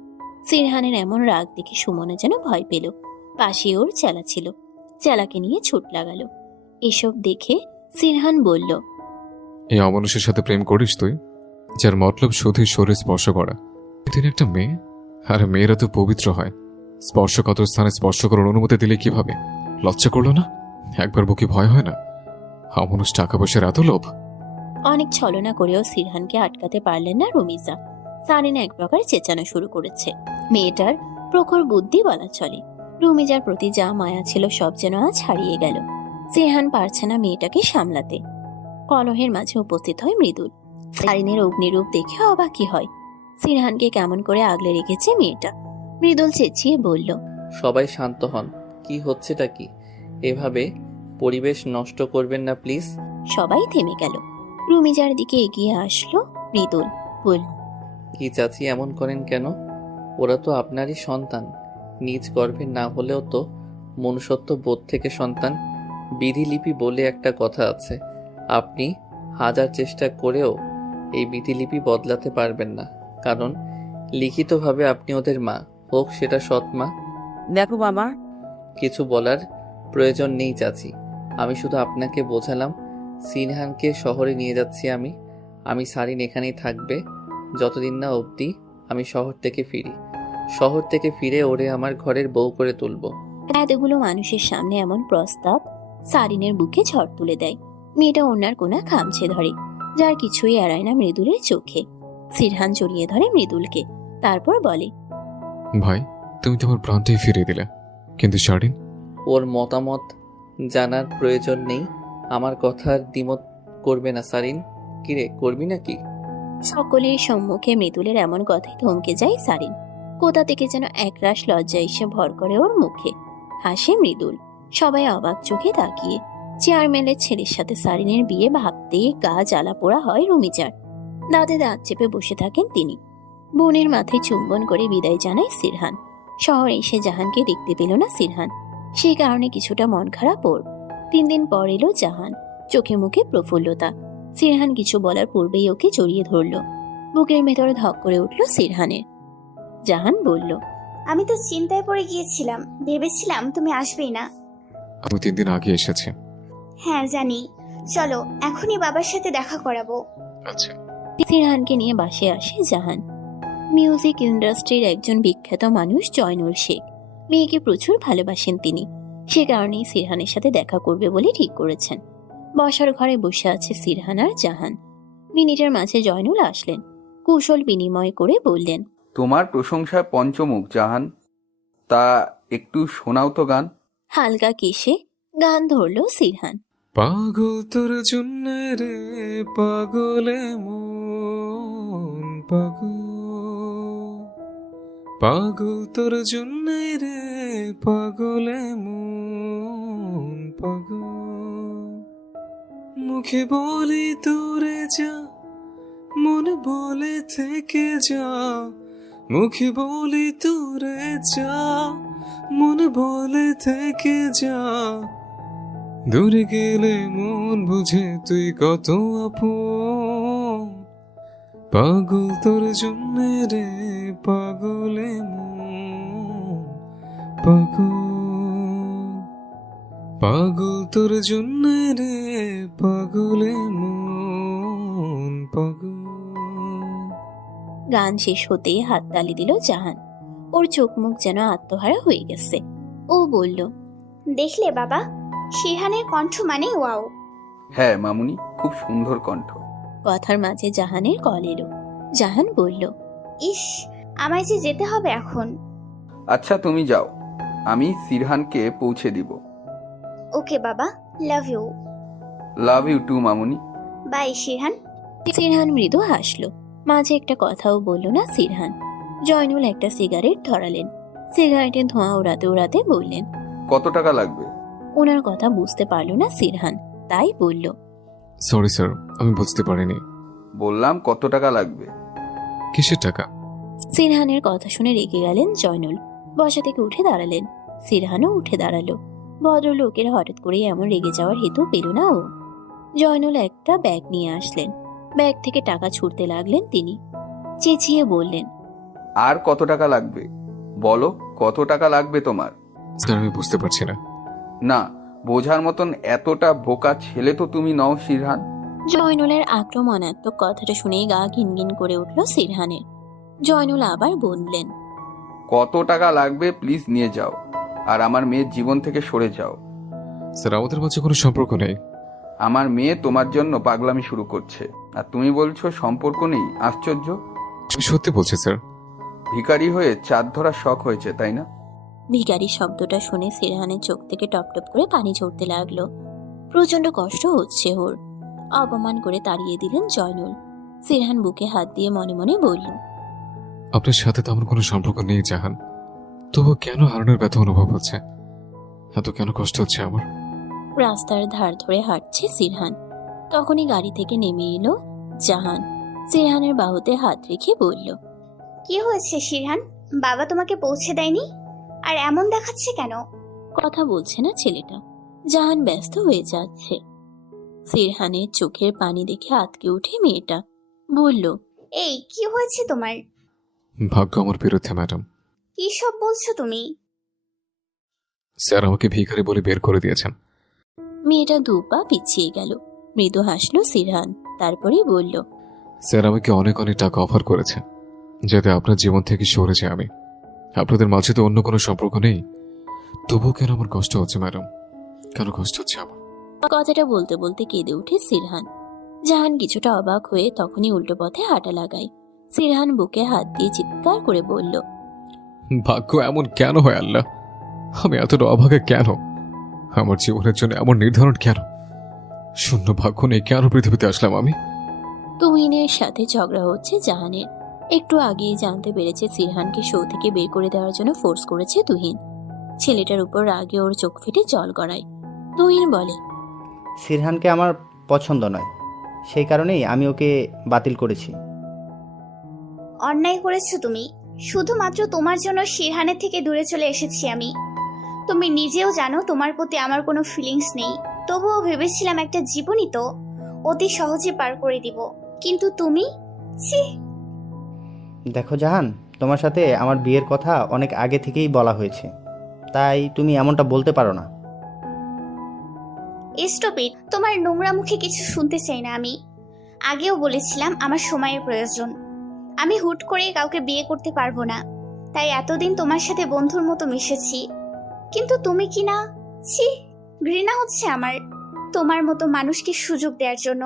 সিরহানের এমন রাগ দেখে সুমনা যেন ভয় পেল। পাশে ওর চেলা ছিল। চেলাকে নিয়ে ছুট লাগালো। এসব দেখে সিরহান বলল, এই অমানুষের সাথে প্রেম করিস তুই, যার মতলব শুধুই শরীর স্পর্শ করা? তিনি একটা মেয়ে, আর মেয়েরা তো পবিত্র হয়। স্পর্শকাতর স্থানে স্পর্শ করার অনুমতি দিলে কিভাবে? লজ্জা করলো না? একবার বুকে ভয় হয় না? অমানুষ টাকা পয়সার এত লোভ? অনেক ছলনা করেও সিরহানকে আটকাতে পারলেন না রুমিজা। সারিনা এক প্রকার চেঁচানো শুরু করেছে। মেয়েটার প্রখর বুদ্ধি বলা চলে। রুমিজার প্রতি যা মায়া ছিল সব যেন আজ হারিয়ে গেল। সিরহান পারছে না মেয়েটাকে সামলাতে। কলহের মাঝে উপস্থিত হয় মৃদুল। সারিনের অগ্নিরূপ দেখে অবাকই হয়। সিরহানকে কেমন করে আগলে রেখেছে মেয়েটা। মৃদুল চেঁচিয়ে বলল, সবাই শান্ত হন। কি হচ্ছেটা কি? এভাবে পরিবেশ নষ্ট করবেন না প্লিজ। সবাই থেমে গেল। রুমিজার দিকে এগিয়ে আসলো মৃদুল। বলল, কি চাচি এমন করেন কেন? ওরা তো আপনারই সন্তান। নিজ গর্ভে না হলেও তো মনুষ্যত্ব বোধ থেকে সন্তান। বিধিলিপি বলে একটা কথা আছে। আপনি হাজার চেষ্টা করেও এই বিধিলিপি বদলাতে পারবেন না, কারণ লিখিতভাবে আপনি ওদের মা, হোক সেটা সৎ মা। দেখো বাবা, কিছু বলার প্রয়োজন নেই চাচি। আমি শুধু আপনাকে বোঝালাম। সিনহানকে শহরে নিয়ে যাচ্ছি আমি সারিন এখানেই থাকবে যতদিন না অবধি আমি শহর থেকে ফিরি। শহর থেকে ফিরে ওরে আমার ঘরের বউ করে তুলবো। এতগুলো মানুষের সামনে এমন প্রস্তাব সারিনের বুকে ঝড় তুলে দেয়। মেয়েটা ওনার কোনা খামছে ধরে, যার কিছুই এড়ায় না মৃদুলের চোখে। সিরহান জড়িয়ে ধরে মৃদুলকে, তারপর বলে, ভাই, তুমি তোমার প্রাণটাই ফিরিয়ে দিলে, কিন্তু শারিন? ওর মতামত জানার প্রয়োজন নেই। আমার কথার দ্বিমত করবে না সারিন। কিরে, করবি নাকি? সকলের সম্মুখে মৃদুলের এমন কথায় থমকে যায় সারিন। কোথা থেকে যেন একরাশ লজ্জা এসে ভর করে ওর মুখে। হাসে মৃদুল। সবাই অবাক চোখে তাকিয়ে। চেয়ারম্যানের ছেলের সাথে সারিনের বিয়ে ভাবতে গা জ্বালা পোড়া হয় রুমিজার। দাঁতে দাঁত চেপে বসে থাকেন তিনি। বোনের মাথায় চুম্বন করে বিদায় জানায় সিরহান। শহরে এসে জাহানকে দেখতে পেল না সিরহান। সেই কারণে কিছুটা মন খারাপ ওর। 3 দিন পর এলো জাহান। চোখে মুখে প্রফুল্লতা। সিরহান কিছু বলার পূর্বেই ওকে জড়িয়ে ধরল। বুকের ভেতরে ধক করে উঠল সিরহানের। জাহান বলল, আমি তো চিন্তায় পড়ে গিয়েছিলাম, ভেবেছিলাম তুমি আসবেই না। আমি 3 দিন আগে এসেছি। হ্যাঁ জানি, চলো এখনই বাবার সাথে দেখা করাবো। আচ্ছা। সিরহানকে নিয়ে বাসে আসে জাহান। মিউজিক ইন্ডাস্ট্রির একজন বিখ্যাত মানুষ জয়নুল শেখ। মেয়েকে প্রচুর ভালোবাসেন তিনি। সে কারণেই সিরহানের সাথে দেখা করবে বলে ঠিক করেছেন। বসার ঘরে বসে আছে সিরহান আর জাহান। মিনিটের মাঝে জয়নুল আসলেন। কৌশল বিনিময় করে বললেন, তোমার প্রশংসায় পঞ্চমুখ জাহান, তা একটু শোনাও তো গান। হালকা কেশে গান ধরল সিরহান। পাগল তোর জন্য রে পাগলে মন পাগল, পাগল তোর জন্য রে পাগলে মন পাগল। মুখে বলি তোরে যা, মন বলে থেকে যা। মুখে বলি তোরে যা, মন বলে থেকে যা। দূরে গেলে মন বুঝে তুই কত আপন। পাগল তোর জন্য রে পাগলে মন পাগল। পাগল তোর জন্য রে পাগলে মন পাগল। গান শেষ হতেই হাততালি দিল জাহান। ওর চোখ মুখ যেন আত্মহারা হয়ে গেছে। ও বলল, দেখলে বাবা, শিরহানের কণ্ঠ মানে ওয়াও। হ্যাঁ মামুনি, খুব সুন্দর কণ্ঠ। কথার মাঝে জাহানের কল এলো। জাহান বলল, ইস, আমায় যে যেতে হবে এখন। আচ্ছা তুমি যাও, আমি সিরহানকে পৌঁছে দিব। ওকে বাবা, love you. Love you too মামুনি। বাই শিরহান। সিরহান মৃদু হাসলো। মাঝে একটা কথাও বলল না সিরহান। জয়নুল একটা সিগারেট ধরালেন। সিগারেটের ধোঁয়া উড়াতে উড়াতে বললেন, কত টাকা লাগবে? ওনার কথা বুঝতে পারল না সিরহান, তাই বলল, সরি স্যার, আমি বুঝতে পারিনি। বললাম কত টাকা লাগবে। কিসের টাকা? সিরহানের কথা শুনে রেগে গেলেন জয়নুল। বসা থেকে উঠে দাঁড়ালেন। সিরহানও উঠে দাঁড়ালো। ভদ্রলোকের হঠাৎ করে এমন রেগে যাওয়ার হেতু পেল না ও। জয়নুল একটা ব্যাগ নিয়ে আসলেন। ব্যাগ থেকে টাকা ছুটতে লাগলেন তিনি। চেঁচিয়ে বললেন, আর কত টাকা লাগবে বলো, কত টাকা লাগবে তোমার? স্যার আমি বুঝতে পারছি না। না, বোঝার মতন এতটা বোকা ছেলে তো তুমি নও সিরহান। জয়নুলের আক্রমণাত্মক কথাটা শুনেই গা ঘিনঘিন করে উঠল সিরহানের। জয়নুল আবার বললেন, কত টাকা লাগবে প্লিজ নিয়ে যাও, আর আমার মেয়ের জীবন থেকে সরে যাও। স্যার আমাদের মাঝে কোনো সম্পর্ক নেই। আমার মেয়ে তোমার জন্য পাগলামি শুরু করছে, আর তুমি বলছো সম্পর্ক নেই? আশ্চর্য। আমি সত্যি বলছি স্যার। ভিখারি হয়ে চাঁদ ধরার শখ হয়েছে তাই না? ভিখারি শব্দটা শুনে সিরহানের চোখ থেকে টপ টপ করে পানি ঝরতে লাগলো। প্রচন্ড কষ্ট হচ্ছে ওর। অপমান করে তাড়িয়ে দিলেন জয়নুল। সিরহান বুকে হাত দিয়ে মনে মনে বলল, আপনার সাথে তো আমার কোনো সম্পর্ক নেই জাহান, তবু কেন হারানোর ব্যথা অনুভব হচ্ছে? এত কেন কষ্ট হচ্ছে আমার? রাস্তার ধার ধরে হাঁটছে সিরহান। তখনই গাড়ি থেকে নেমে এলো জাহান। সিরহানের বাহুতে হাত রেখে বলল, কি হয়েছে শিরহান? বাবা তোমাকে পৌঁছে দেয়নি? আর এমন দেখাচ্ছে কেন? কথা বলছে না ছেলেটা। জাহান ব্যস্ত হয়ে যাচ্ছে। সিরহানের চোখের পানি দেখে আটকে উঠে মেয়েটা বলল, এই কি হয়েছে তোমার? ভাগ্য আমার বিরুদ্ধে ম্যাডাম। কি সব বলছো তুমি? স্যার আমাকে ভিখারি বলে বের করে দিয়েছেন। মেয়েটা দু পা পিছিয়ে গেল। মৃদু হাসলো সিরহান, তারপরে বলল, স্যার আমাকে অনেক অনেক টাকা অফার করেছে যাতে আপনার জীবন থেকে সরে যায় আমি। আপনাদের মাঝে তো অন্য কোনো সম্পর্ক নেই, তবুও কেন আমার কষ্ট হচ্ছে ম্যাডাম? কেন কষ্ট হচ্ছে আমার? কথাটা বলতে বলতে কেঁদে উঠে সিরহান। জাহান কিছুটা অবাক হয়ে তখনই উল্টো পথে হাঁটা লাগায়। সিরহান বুকে হাত দিয়ে চিৎকার করে বলল, ভাগ্য এমন কেন হয় আল্লাহ? আমি এতটা অভাগা কেন? আমার জীবনের জন্য এমন নির্ধারণ কেন? শূন্য ভাগ্য নেই কেন পৃথিবীতে আসলাম আমি? তুহিনের সাথে ঝগড়া হচ্ছে জাহানের। একটু আগেই জানতে পেরেছে সিরহানকে শো থেকে বের করে দেওয়ার জন্য ফোর্স করেছে তুহিন। ছেলেটার উপর রাগে ওর চোখ ফেটে জল গড়ায়। তুহিন বলে, সিরহানকে আমার পছন্দ নয়, সেই কারণেই আমি ওকে বাতিল করেছি। অন্যায় করেছো তুমি। শুধুমাত্র তোমার জন্য শিরহানের থেকে দূরে চলে এসেছি আমি। তুমি নিজেও জানো তোমার প্রতি আমার কোনো ফিলিংস নেই, তবুও ভেবেছিলাম একটা জীবনই তো অতি সহজে পার করে দিব, কিন্তু তুমি ছি। দেখো জাহান, তোমার সাথে আমার বিয়ের কথা অনেক আগে থেকেই বলা হয়েছে, তাই তুমি এমনটা বলতে পারো না। স্টপ ইট, তোমার নোংরা মুখে কিছু শুনতে চাই না আমি। আগেও বলেছিলাম আমার সময়ের প্রয়োজন। আমি হুট করে কাউকে বিয়ে করতে পারবো না, তাই এতদিন তোমার সাথে বন্ধুর মতো মিশেছি। কিন্তু তুমি কি না, ছি, ঘৃণা হচ্ছে আমার তোমার মতো মানুষকে সুযোগ দেওয়ার জন্য।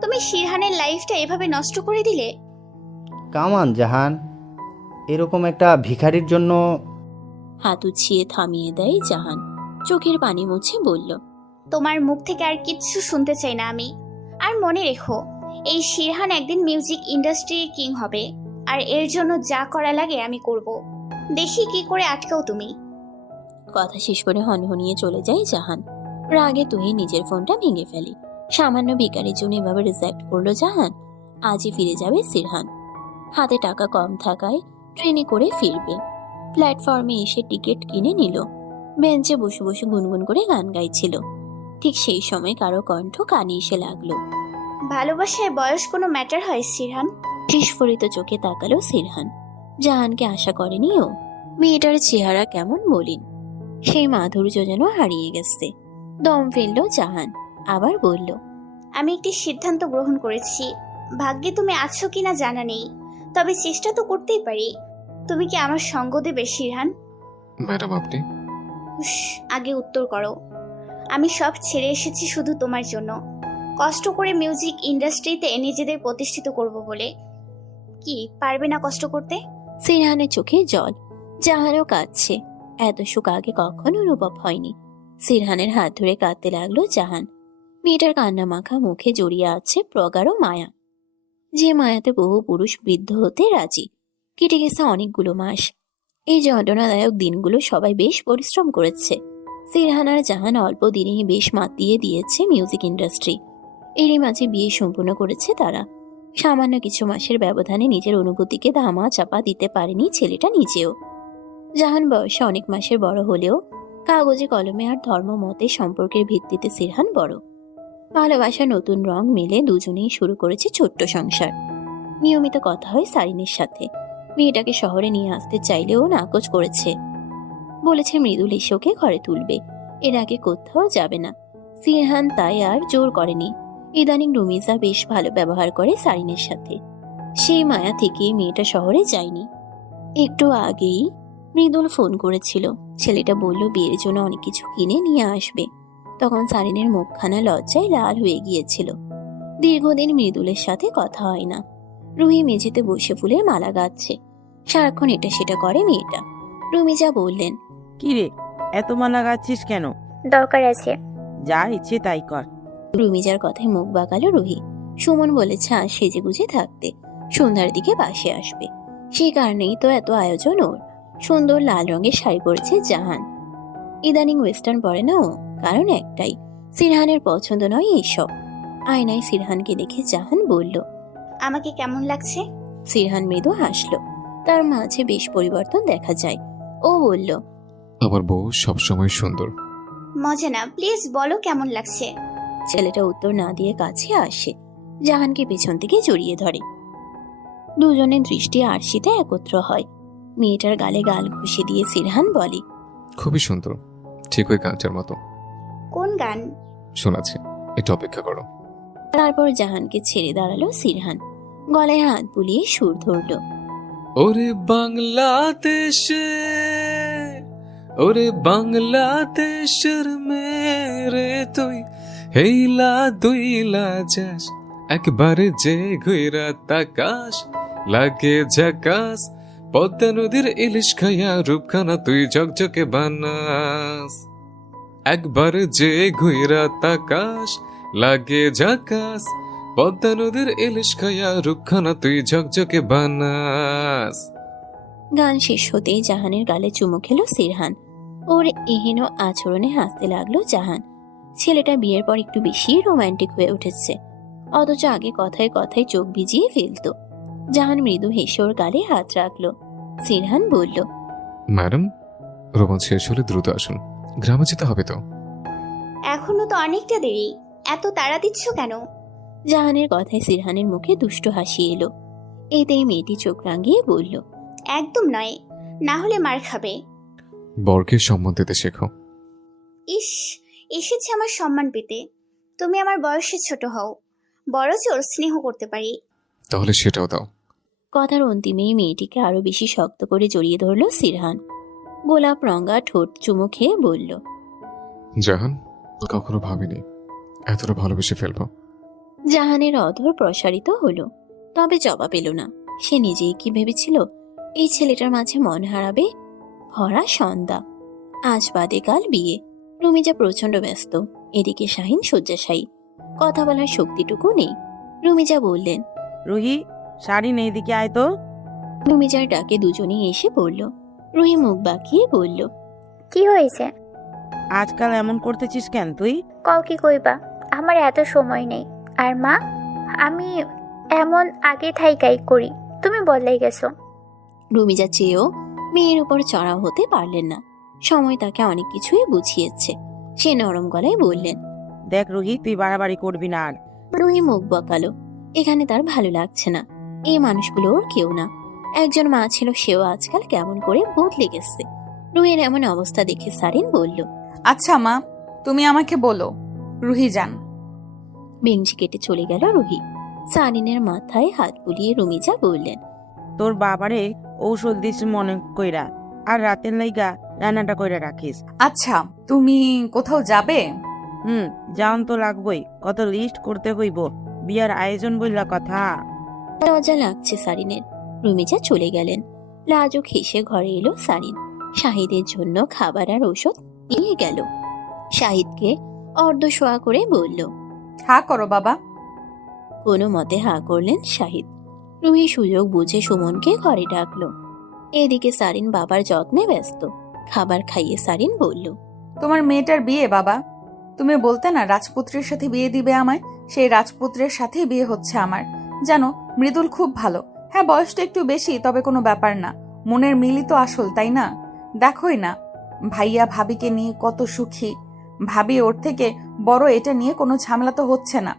তুমি শিরহানের লাইফটা এভাবে নষ্ট করে দিলে। কামান জাহান, এরকম একটা ভিখারির জন্য। হাত উছিয়ে থামিয়ে দেয় জাহান। চোখের পানি মুছে বলল, তোমার মুখ থেকে আর কিচ্ছু শুনতে চাই না আমি। আর মনে রেখো, এই শিরহান একদিন মিউজিক ইন্ডাস্ট্রির কিং হবে, আর এর জন্য যা করা লাগে আমি করব। দেখি কি করে আটকাও তুমি। কথা শেষ করে হনহনিয়ে চলে যায় জাহান। রাগে তুই নিজের ফোনটা ভেঙে ফেলে। সামান্য ভিখারির জন্য এভাবে রিজেক্ট করলো জাহান। আজই ফিরে যাবে সিরহান। হাতে টাকা কম থাকায় ট্রেনে করে ফিরবে। প্ল্যাটফর্মে এসে টিকিট কিনে নিল। বেঞ্চে বসে বসে গুনগুন করে গান গাইছিল। ঠিক সেই সময় কারো কণ্ঠ কানে এসে লাগলো। ভালোবাসায় বয়স কোনো ম্যাটার হয় সিরহান? বিস্ফোরিত চোখে তাকালো সিরহান। জাহানকে আশা করেনি ও। মেয়েটার চেহারা কেমন মলিন, সেই মাধুর্য যেন হারিয়ে গেছে। দম ফেলল জাহান, আবার বলল, আমি একটি সিদ্ধান্ত গ্রহণ করেছি। ভাগ্যে তুমি আছো কিনা জানা নেই, তবে চেষ্টা তো করতেই পারি। তুমি কি আমার সঙ্গ দেবে শিরহান? ম্যাডাম আপনি? উস, আগে উত্তর করো। আমি সব ছেড়ে এসেছি শুধু তোমার জন্য, কষ্ট করে মিউজিক ইন্ডাস্ট্রিতে নিজেদের প্রতিষ্ঠিত করব বলে। কি পারবে না কষ্ট করতে? সিরহানের চোখে জল, জাহানও কাঁদছে। এত সুখ আগে কখনো অনুভব হয়নি। সিরহানের হাত ধরে কাঁদতে লাগলো জাহান। মেয়েটার কান্না মাখা মুখে জড়িয়ে আছে প্রগাঢ় মায়া, যে মায়াতে বহু পুরুষ বৃদ্ধ হতে রাজি। কেটে গেছে অনেকগুলো মাস। এই যন্ত্রণাদায়ক দিনগুলো সবাই বেশ পরিশ্রম করেছে। সিরহান আর জাহান অল্প দিনেই বেশ মাতিয়ে দিয়েছে মিউজিক ইন্ডাস্ট্রি। এরই মাঝে বিয়ে সম্পূর্ণ করেছে তারা। সামান্য কিছু মাসের ব্যবধানে নিজের অনুভূতিকে ধামা চাপা দিতে পারেনি ছেলেটা নিজেও। জাহান বয়সে অনেক মাসের বড় হলেও কাগজে কলমে আর ধর্মমতে সম্পর্কের ভিত্তিতে সিরহান বড়। ভালোবাসার নতুন রং মেলে দুজনেই শুরু করেছে ছোট্ট সংসার। নিয়মিত কথা হয় সারিনের সাথে। মেয়েটাকে শহরে নিয়ে আসতে চাইলেও নাকচ করেছে। বলেছে মৃদুল এসে ওকে ঘরে তুলবে, এর আগে কোথাও যাবে না। সিরহান তাই আর জোর করেনি। ইদানিং রুমিজা বেশ ভালো ব্যবহার করে সারিনের সাথে। সেই মায়া থেকেই মেয়েটা শহরে যায়নি। একটু আগেই মৃদুল ফোন করেছিল। ছেলেটা বলল বিয়ের জন্য অনেক কিছু কিনে নিয়ে আসবে। তখন সারিনের মুখখানা লজ্জায় লাল হয়ে গিয়েছিল। দীর্ঘদিন মৃদুলের সাথে কথা হয় না। রুহি মেঝেতে বসে ফুলের মালা গাচ্ছে। সারাক্ষণ এটা সেটা করে মেয়েটা। রুমিজা বললেন, কি রে, এত মালা গাচ্ছিস কেন? দরকার আছে। যা ইচ্ছে তাই কর। রুমিজার কথায় মুখ বাঁকালো রুহি। সুমন বলেছে আজ সেজে গুজে থাকতে, সন্ধ্যার দিকে বাসে আসবে। সেই কারণেই তো এত আয়োজন ওর। সুন্দর লাল রঙের শাড়ি পরেছে জাহান। ইদানিং ওয়েস্টার্ন পরে না ও, কারণ একটাই, সিরহানের পছন্দ নয় এসব। আয়নায় সিরহানকে দেখে জাহান বলল, আমাকে কেমন লাগছে? সিরহান মৃদু হাসল। তার মাঝে বেশ পরিবর্তন দেখা যায়। ও বলল, আমার বউ সবসময় সুন্দর। মজা না, প্লিজ বলো কেমন লাগছে। ছেলেটা উত্তর না দিয়ে কাছে আসে, জাহানকে পেছন থেকে জড়িয়ে ধরে। দুজনের দৃষ্টি আরশিতে একত্র হয়। মেয়েটার গালে গাল ঘষে দিয়ে সিরহান বলে, খুবই সুন্দর, ঠিক ওই গানটার মতো। কোন গান? শোনাচ্ছি, একটু অপেক্ষা করো। তারপর জাহানকে ছেড়ে দাঁড়ালো সিরহান। গলায় হাত বুলিয়ে সুর ধরল, ওরে বাংলাদেশে, ওরে বাংলাদেশের মেরে তুই হেইলা দুইলা যাস, একবারে যে ঘুইরা তাকাস লাগে ঝাকাস, পদ্মা নদীর ইলিশ খাইয়া রূপখানা তুই ঝকঝকে বানাস, একবারে যে ঘুইরা তাকাস লাগে ঝাকাস, পদ্মা নদীর ইলিশ খাইয়া রূপখানা তুই ঝকঝকে বানাস। গান শেষ হতেই জাহানের গালে চুমু খেলো সিরহান। ওর এহেন আচরণে হাসতে লাগলো জাহান। ছেলেটা বিয়ের পর একটু বেশি রোমান্টিক হয়ে উঠেছে, অথচ আগে কথায় কথায় চোখ ভিজিয়ে ফেলত। জাহান মৃদু হেসে ওর গালে হাত রাখলো। সিরহান বলল, ম্যাডাম, রোমাঞ্চ শেষ হলে দ্রুত আসুন, গ্রামে যেতে হবে তো। এখনো তো অনেকটা দেরি, এত তাড়া দিচ্ছ কেন? জাহানের কথায় সিরহানের মুখে দুষ্ট হাসি এলো। এতেই মেয়েটি চোখ রাঙিয়ে বলল, একদম নয়, না হলে মার খাবে। বরকে সম্মান দিতে শেখো। ইস, এসেছে আমার সম্মান পেতে। তুমি আমার বয়সে ছোট হও, বড় জোর স্নেহ করতে পারি। তাহলে সেটাও দাও। কথার অন্তিমেই মেয়েটিকে আরো বেশি শক্ত করে জড়িয়ে ধরল সিরহান। গোলাপ রঙা ঠোঁট চুমু খেয়ে বলল, জাহান, কখনো ভাবিনি এতটা ভালোবেসে ফেলবো। জাহানের অধর প্রসারিত হলো, তবে জবাব এলো না। সে নিজেই কি ভেবেছিল এই ছেলেটার মাঝে মন হারাবে? ভরা সন্ধ্যা, আজ বাদে কাল বিয়ে। রুমিজা প্রচন্ড ব্যস্ত, এদিকে শাহিন শয্যাশায়ী। কথা বলার শক্তিটুকু নেই। রুমিজা বললেন, রুহি, শাড়ি নেই, দিকে আয় তো। রুমিজার ডাকে দুজনেই এসে পড়ল। রুহি মুখ বাঁকিয়ে বলল, কি হয়েছে? আজকাল এমন করতেছিস কেন তুই? কও কি কইবা, আমার এত সময় নেই। আর মা, আমি এমন আগে থাইকাই করি, তুমি বদলাই গেছো। রুমিজা চেয়েও মেয়ের উপর চড়াও হতে পারলেন না। সময় তাকে অনেক কিছুই বুঝিয়েছে। সে নরম গলায় বললেন, দেখ রুহি, তুই বাড়াবাড়ি করবি না আর। রুহি মুখ বাঁকালো। এখানে তার ভালো লাগছে না। এই মানুষগুলো ওর কেউ না। একজন মা ছিল, সেও আজকাল কেমন করে বদলে গেছে। রুহির এমন অবস্থা দেখে সারিন বলল, আচ্ছা মা, তুমি আমাকে বলো রুহি যান। বেঞ্চি কেটে চলে গেল রুহি। সারিনের মাথায় হাত বুলিয়ে রুমিজা বললেন, তোর বাবারে ঔষধ দিস মনে কইরা, আর রাতের লাইগা রান্নাটা কইরা রাখিস। আচ্ছা, তুমি কোথাও যাবে? যাওন তো লাগবই, কত লিস্ট করতে হইব, বিয়ার আয়োজন বইলা কথা। লজ্জা লাগছে সারিনের। রুমিজা চলে গেলেন। লাজুক হেসে ঘরে এলো সারিন। শাহিদের জন্য খাবার আর ওষুধ নিয়ে গেল। শাহিদকে অর্ধ শোয়া করে বলল, হা করো বাবা। কোনো মতে হা করলেন শাহিদ। রুহি সুযোগ বুঝে সুমনকে ঘরে ডাকলো। এদিকে সারিন বাবার যত্নে ব্যস্ত। খাবার খাইয়ে সারিন বলল, তোমার মেয়েটার বিয়ে বাবা, তুমি বলতে না রাজপুত্রের সাথে বিয়ে দিবে আমায়, সেই রাজপুত্রের সাথেই বিয়ে হচ্ছে আমার। জানো মৃদুল খুব ভালো। হ্যাঁ, বয়সটা একটু বেশি, তবে কোনো ব্যাপার না, মনের মিলই তো আসল, তাই না? দেখোই না ভাইয়া ভাবিকে নিয়ে কত সুখী। ভাবি ওর থেকে বড়, এটা নিয়ে কোনো ঝামেলা তো হচ্ছে না।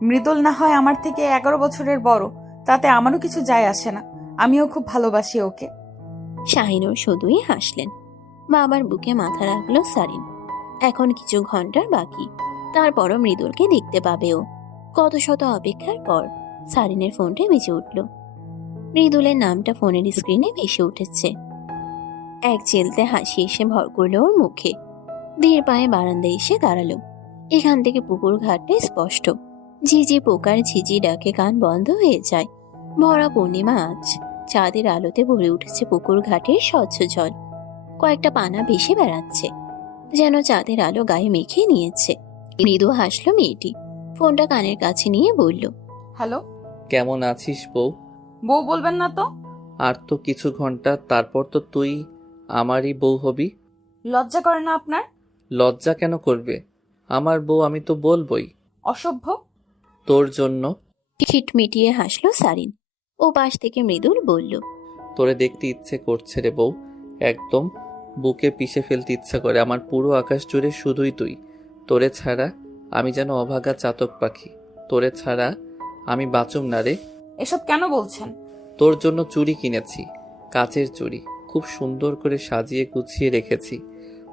মৃদুল না হয় আমার থেকে 11 বছরের বড়, তাতে আমারও কিছু যায় আসে না, আমিও খুব ভালোবাসি ওকে। শাহিনুর শুধুই হাসলেন। বাবার বুকে মাথা রাখলো সারিন। এখন কিছু ঘন্টার বাকি, তারপরও মৃদুলকে দেখতে পাবে ও। কত শত অপেক্ষার পর সারিনের ফোনটা বেজে উঠল। মৃদুলের নামটা ফোনের স্ক্রিনে ভেসে উঠেছে। এক চেলতে হাসি এসে ভর করলো ওর মুখে। ধীর পায়ে বারান্দায় এসে দাঁড়ালো। এখান থেকে পুকুর ঘাটে স্পষ্ট। ঝিঝি পোকার ঝিঝি ডাকে কান বন্ধ হয়ে যায়। ভরা পূর্ণিমা আজ। চাঁদের আলোতে ভরে উঠেছে পুকুর ঘাটের স্বচ্ছ জল। কয়েকটা পানা ভেসে বেড়াচ্ছে, যেন চাঁদের আলো গায়ে মেখে নিয়েছে। মৃদু হাসলো মেয়েটি। ফোনটা কানের কাছে নিয়ে বলল, হ্যালো। কেমন আছিস বউ? বউ বলবেন না তো। আর তো কিছু ঘন্টা, তারপর তো তুই আমারই বউ হবি। লজ্জা করে না আপনার? লজ্জা কেন করবে? আমার বউ আমি তো বলবই। অসভ্য। তোর জন্য। খিটমিটিয়ে হাসলো সারিন। ও পাশ থেকে মৃদুল বলল, তোরে দেখতে ইচ্ছে করছে রে বউ, একদম বুকে পিষে ফেলতে ইচ্ছা করে। আমার পুরো আকাশ জুড়ে শুধুই তুই। তোরে ছাড়া আমি যেন অভাগা চাতক পাখি। তোরে ছাড়া আমি বাঁচুম না রে। এসব কেন বলছেন? তোর জন্য চুড়ি কিনেছি, কাচের চুড়ি, খুব সুন্দর করে সাজিয়ে গুছিয়ে রেখেছি।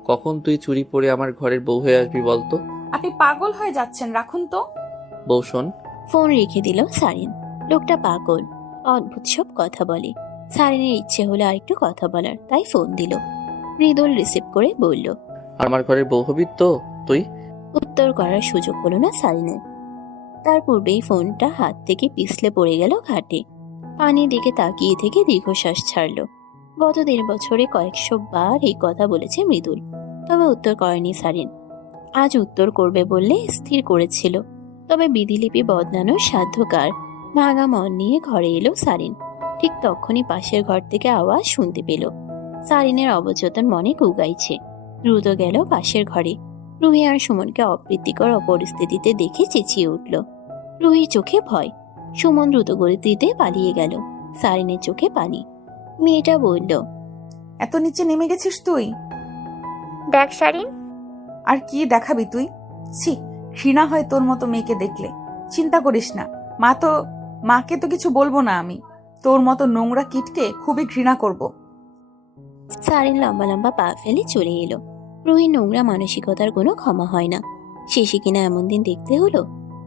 কখন তুই চুড়ি পরে আমার ঘরের বউ হয়ে আসবি বলতো? আপনি পাগল হয়ে যাচ্ছেন, রাখুন তো। বউ শোন। ফোন রেখে দিল সারিন। লোকটা পাগল, অদ্ভুত সব কথা বলে। সারিনের ইচ্ছে হলো আরেকটু কথা বলার, তাই ফোন দিল। মৃদুল রিসিভ করে বলল, আমার ঘরের বউ হবি তো তুই? উত্তর করার সুযোগ হলো না সারিনের। তার পূর্বেই ফোনটা হাত থেকে পিছলে পড়ে গেল ঘাটে। পানির দিকে তাকিয়ে থেকে দীর্ঘশ্বাস ছাড়ল। গত 1.5 বছরে কয়েকশো বার এই কথা বলেছে মৃদুল, তবে উত্তর করেনি সারিন। আজ উত্তর করবে বললে স্থির করেছিল, তবে বিধিলিপি বদলানোর সাধ্য কার? ভাঙা মন নিয়ে ঘরে এলো সারিন। ঠিক তখনই পাশের ঘর থেকে আওয়াজ শুনতে পেল। সারিনের অবচেতন মনে গুগাইছে। দ্রুত গেল পাশের ঘরে। রুহি আর সুমনকে অপ্রীতিকর পরিস্থিতিতে দেখে চেঁচিয়ে উঠল। রুহির চোখে ভয়। সুমন দ্রুত গতিতে পালিয়ে গেল। সারিনের চোখে পানি। মেয়েটা বলল, এত নিচে নেমে গেছিস তুই? দেখ সারিন। আর কি দেখাবি তুই? ছি, ঘৃণা হয় তোর মতো মেয়েকে দেখলে। চিন্তা করিস না, মাকে তো কিছু বলবো না আমি। তোর মতো নোংরা কিটকে খুবই ঘৃণা করব। সারিন লম্বা লম্বা পা ফেলে চলে এলো। রুহির নোংরা মানসিকতার কোনো ক্ষমা হয় না। শেষে কিনা এমন দিন দেখতে হলো।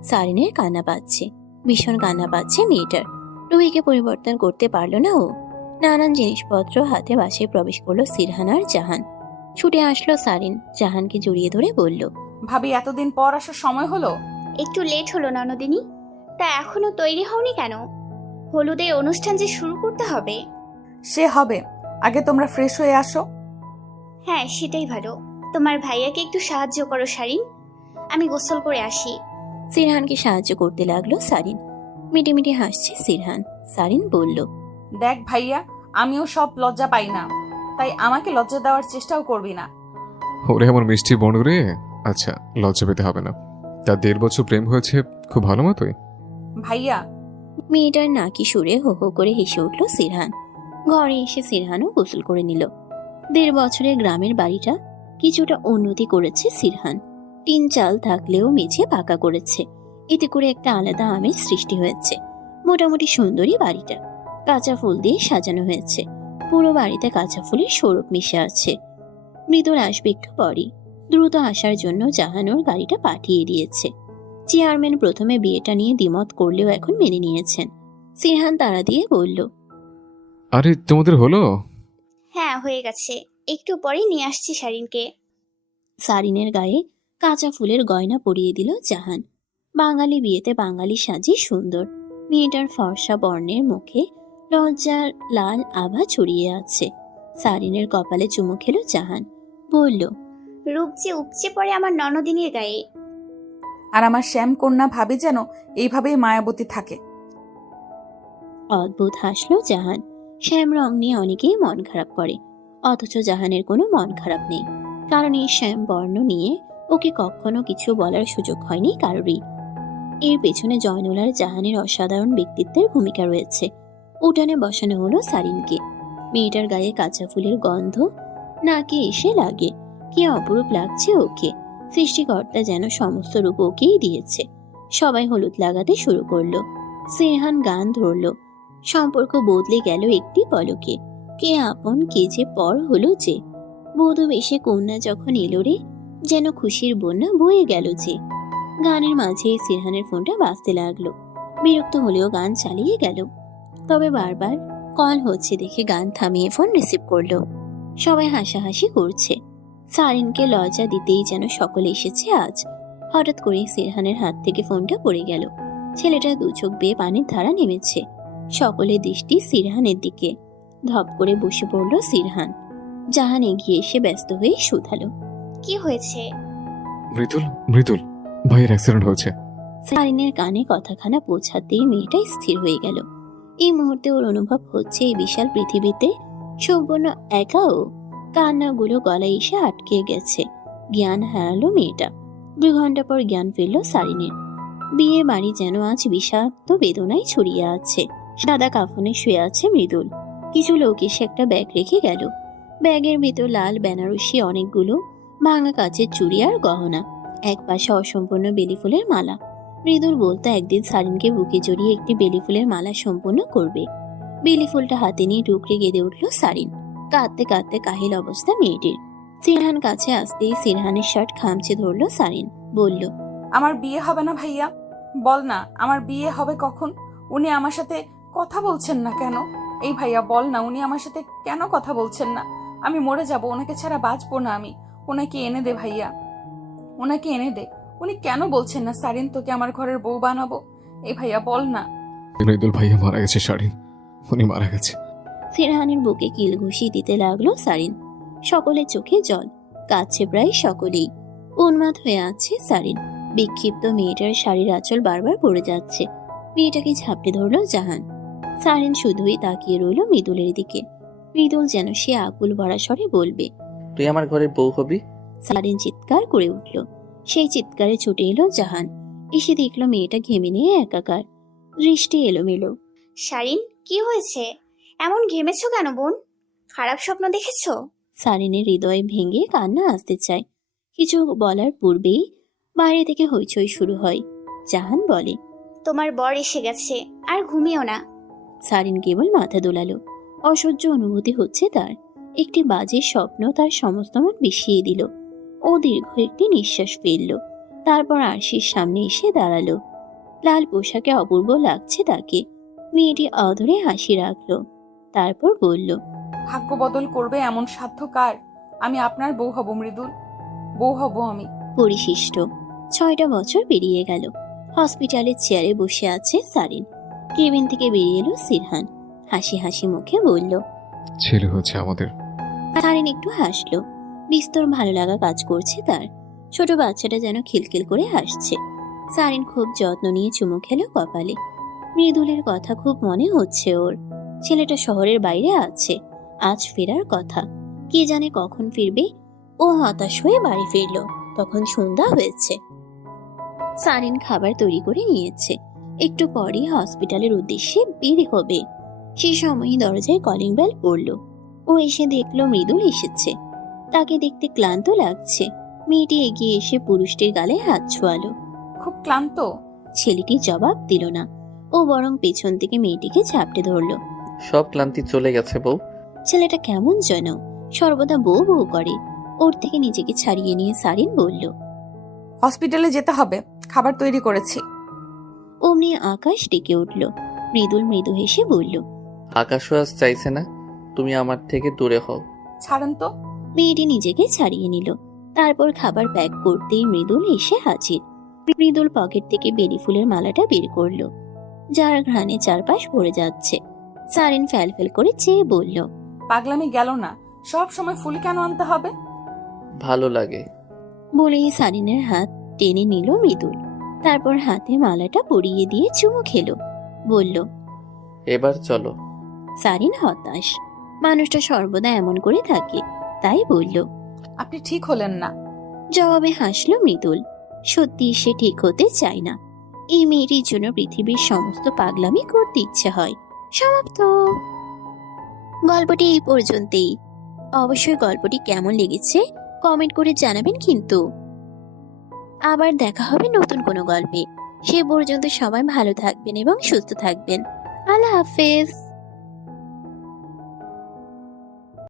সারিনের কান্না পাচ্ছে, ভীষণ কান্না পাচ্ছে মেয়েটার। রুহিকে পরিবর্তন করতে পারলো না ও। নানান জিনিসপত্র হাতে বাসে প্রবেশ করলো সিরহান আর জাহান। ছুটে আসলো সারিন, জাহানকে জড়িয়ে ধরে বলল, ভাবি এতদিন পর আসার সময় হলো? একটু লেট হলো ননদিনী। তা এখনো তৈরি হওনি কেন? হলুদের অনুষ্ঠান যে শুরু করতে হবে। সে হবে, আগে তোমরা ফ্রেশ হয়ে আসো। হ্যাঁ, সেটাই ভালো। তোমার ভাইয়াকে একটু সাহায্য করো সারিন, আমি গোসল করে আসি। সিরহানকে সাহায্য করতে লাগলো সারিন। মিটিমিটি হাসছে সিরহান। সারিন বলল, দেখ ভাইয়া, আমিও সব লজ্জা পাই না, তাই আমাকে লজ্জা দেওয়ার চেষ্টাও করবি না। ওরে আমার মিষ্টি বোন রে। আচ্ছা, লজ্জা পেতে হবে না। তার 1.5 বছর প্রেম হয়েছে খুব ভালো মতোই। ভাইয়া। মেয়েটার নাকি সুরে হো হো করে হেসে উঠল সিরহান। ঘরে এসে সিরহানও গোসল করে নিল। 1.5 বছরের গ্রামের বাড়িটা কিছুটা উন্নতি করেছে সিরহান। টিন চাল থাকলেও মেঝে পাকা করেছে। এতে করে একটা আলাদা আমেজ সৃষ্টি হয়েছে। মোটামুটি সুন্দরী বাড়িটা। কাঁচা ফুল দিয়ে সাজানো হয়েছে। পুরো বাড়িতে কাঁচা ফুলের সৌরভ মিশে আছে। মৃদুল আসবে একটু পরই। দ্রুত আসার জন্য জাহানুর গাড়িটা পাঠিয়ে দিয়েছে। চেয়ারম্যান প্রথমে বিয়েটা নিয়ে দ্বিমত করলেও এখন মেনে নিয়েছেন। সিরহান তাড়া দিয়ে বলল, আরে তোমাদের হলো? হ্যাঁ হয়ে গেছে, একটু পরেই নিয়ে আসছি শারিনকে। সারিনের গায়ে কাঁচা ফুলের গয়না পরিয়ে দিল জাহান। বাঙালি বিয়েতে বাঙালি সাজি সুন্দর। মেয়েটার ফর্সা বর্ণের মুখে লজ্জার লাল আভা ছড়িয়ে আছে। সারিনের কপালে চুমু খেলো জাহান, বলল, রূপ যে উপচে পড়ে আমার ননদিনীর গায়ে। আর আমার শ্যাম কন্যা ভাবি যেন এইভাবেই মায়াবতী থাকে। অদ্ভুত হাসলো জাহান। শ্যাম রং নিয়ে অনেকেই মন খারাপ করে, অথচ জাহানের কোনো মন খারাপ নেই, কারণ এই শ্যাম বর্ণ নিয়ে ওকে কখনো কিছু বলার সুযোগ হয়নি কারোরই। এর পেছনে জয়নুল আর জাহানের অসাধারণ ব্যক্তিত্বের ভূমিকা রয়েছে। উঠানে বসানো হলো সারিনকে। মেয়েটার গায়ে কাঁচা ফুলের গন্ধ নাকে এসে লাগে। কি অপরূপ লাগছে ওকে। সৃষ্টিকর্তা যেন সমস্ত রূপ ওকেই দিয়েছে। সবাই হলুদ লাগাতে শুরু করলো। সিরহান গান ধরলো। সম্পর্ক বদলে গেল একটি পলকে। কে আপন কে যে পর হলো যে। বধূ বেশে কন্যা যখন এলো রে, যেন খুশির বন্যা বয়ে গেল যে। গানের মাঝেই সিরহানের ফোনটা বাজতে লাগলো। বিরক্ত হলেও গান চালিয়ে গেল। তবে বারবার কল হচ্ছে দেখে গান থামিয়ে ফোন রিসিভ করলো। সবাই হাসাহাসি করছে। সারিনকে লজ্জা দিতেই যেন সকলে এসেছে আজ। হঠাৎ করে সিরহানের হাত থেকে ফোনটা পড়ে গেল। ছেলেটা দু চোখ বেয়ে পানির ধারা নেমেছে। সকলের দৃষ্টি সিরহানের দিকে। ধপ করে বসে পড়ল সিরহান। জাহান এগিয়ে এসে ব্যস্ত হয়ে শুধালো, কি হয়েছে? মৃদুল, মৃদুল ভাইয়ের অ্যাক্সিডেন্ট হয়েছে। সারিনের কানে কথাখানা পৌঁছাতেই মেয়েটা স্থির হয়ে গেল। এই মুহূর্তে ওর অনুভব হচ্ছে এই বিশাল পৃথিবীতে সম্পূর্ণ একাও। কান্নাগুলো গলায় এসে আটকে গেছে। জ্ঞান হারালো মেয়েটা। 2 ঘন্টা পর জ্ঞান ফিরল সারিনের। বিয়ে বাড়ি যেন আজ বিষাক্ত বেদনায় ছড়িয়ে আছে। সাদা কাফনে শুয়ে আছে মৃদুল। কিছু লোক এসে একটা ব্যাগ রেখে গেল। ব্যাগের ভিতর লাল বেনারসি অনেকগুলো ভাঙা কাচের চুড়ি আর গহনা। এক পাশে অসম্পূর্ণ বেলি ফুলের মালা। মৃদুল বলতো একদিন সারিনকে বুকে জড়িয়ে একটি বেলি ফুলের মালা সম্পূর্ণ করবে। বেলি ফুলটা হাতে নিয়ে টুকরে কেঁদে উঠল সারিন। কাঁদতে কাঁদতে কাহিল অবস্থা মেয়েটির। সিরহান কাছে আসতেই সিরহানের শার্ট খামচে ধরলো সারিন, বলল, আমার বিয়ে হবে না ভাইয়া? বল না, আমার বিয়ে হবে কখন? উনি আমার সাথে কথা বলছেন না কেন? এই ভাইয়া বল না, উনি আমার সাথে কেন কথা বলছেন না? আমি মরে যাব, ওনাকে ছাড়া বাঁচবো না আমি। ওনাকে এনে দে ভাইয়া, ওনাকে এনে দে। উনি কেন বলছেন না সারিন তোকে আমার ঘরের বউ বানাবো? এই ভাইয়া বল না। মৃদুল ভাইয়া মারা গেছে শারিন, উনি মারা গেছে। সিরহানের বুকে কিল ঘুষি দিতে লাগলো সারিন। সকলের চোখে জল। কাছে প্রায় সকলেই। উন্মাদ হয়ে আছে সারিন। বিক্ষিপ্ত মেয়েটার শাড়ির আঁচল বারবার পড়ে যাচ্ছে। মেয়েটাকে ঝাপটে ধরলো জাহান। সারিন শুধুই তাকিয়ে রইল মৃদুলের দিকে। মৃদুল যেন সে আকুল ভরা স্বরে বলবে, তুই আমার ঘরের বউ হবি। সারিন চিৎকার করে উঠল। সেই চিৎকারে ছুটে এলো জাহান। এসে দেখলো মেয়েটা ঘেমে নিয়ে একাকার, দৃষ্টি এলোমেলো। শারিন, কি হয়েছে? এমন ঘেমেছো কেন বোন? খারাপ স্বপ্ন দেখেছো? সারিনের হৃদয় ভেঙে কান্না আসতে চায়। কিছু বলার পূর্বেই বাইরে থেকে হইচই শুরু হয়। জাহান বলে, তোমার বর এসে গেছে, আর ঘুমিও না। সারিন কেবল মাথা দোলালো। অসহ্য অনুভূতি হচ্ছে তার। একটি বাজে স্বপ্ন তার সমস্ত মন বিষিয়ে দিল। ও দীর্ঘ একটি নিঃশ্বাস ফেলল। তারপর আরশির সামনে এসে দাঁড়ালো। লাল পোশাকে অপূর্ব লাগছে তাকে। মেয়েটি অধরে হাসি রাখলো। তারপর বলল, ভাগ্য বদল করবে এমন সাধ্য কার? আমি আপনার বউ হব মৃদুল, বউ হব আমি। পরিশিষ্ট 6টা বছর পেরিয়ে গেল। হসপিটালের চেয়ারে বসে আছে সারিন। কেবিন থেকে বেরিয়ে এলো সিরহান। হাসি হাসি মুখে বলল, ছেলে হচ্ছে আমাদের। সারিন একটু হাসলো। বিস্তর ভালো লাগা কাজ করছে তার। ছোট বাচ্চাটা যেন খিলখিল করে হাসছে। সারিন খুব যত্ন নিয়ে চুমু খেলো কপালে। মৃদুলের কথা খুব মনে হচ্ছে ওর। ছেলেটা শহরের বাইরে আছে, আজ ফেরার কথা। কে জানে কখন ফিরবে। ও হতাশ হয়ে বাড়ি ফিরল। তখন সন্ধ্যা হয়েছে। সারিন খাবার তৈরি করে নিয়েছে। একটু পরেই হসপিটালের উদ্দেশ্যে বের হবে। সেই সময়ই দরজায় কলিং বেল পড়ল। ও এসে দেখলো মৃদুল এসেছে। তাকে দেখতে ক্লান্ত লাগছে। মেয়েটি এগিয়ে এসে পুরুষটির গালে হাত ছোঁয়ালো। খুব ক্লান্ত? ছেলেটি জবাব দিল না। ও বরং পেছন থেকে মেয়েটিকে ঝাপটে ধরলো। সব ক্লান্তি চলে গেছে বউ। ছেলেটা কেমন যেন সর্বদা বউ বউ করে। ওর থেকে নিজেকে ছাড়িয়ে নিয়ে সারিন বলল, হসপিটালে যেতে হবে, খাবার তৈরি করেছি। অমনি আকাশ ডেকে উঠল। মৃদুল মৃদু হেসে বলল, আকাশও আজ চাইছে না তুমি আমার থেকে দূরে হও। ছাড়েন তো। মেয়েটি নিজেকে ছাড়িয়ে নিল। তারপর খাবার প্যাক করতেই মৃদুল এসে হাজির। মৃদুল পকেট থেকে বেলি ফুলের মালাটা বের করলো, যার ঘ্রাণে চারপাশ ভরে যাচ্ছে। সারিন ফ্যালফেল করে চেয়ে বলল, পাগলামি গেল না, সব সময় ফুল কেন আনতে হবে? ভালো লাগে বলেই সারিনের হাত টেনে নিল মৃদুল। তারপর হাতে মালাটা পরিয়ে দিয়ে চুমু খেলো। বলল, এবার চলো। সারিন হতাশ, মানুষটা সর্বদা এমন করে থাকে, তাই বলল, আপনি ঠিক হলেন না। জবাবে হাসলো মৃদুল। সত্যি সে ঠিক হতে চায় না। এই মেয়েটির জন্য পৃথিবীর সমস্ত পাগলামি করতে ইচ্ছে হয়। সমাপ্ত। গল্পটি এই পর্যন্তই। অবশ্যই গল্পটি কেমন লেগেছে কমেন্ট করে জানাবেন কিন্তু। আবার দেখা হবে নতুন কোনো গল্পে। সে পর্যন্ত সবাই ভালো থাকবেন এবং সুস্থ থাকবেন। আল্লাহ হাফেজ।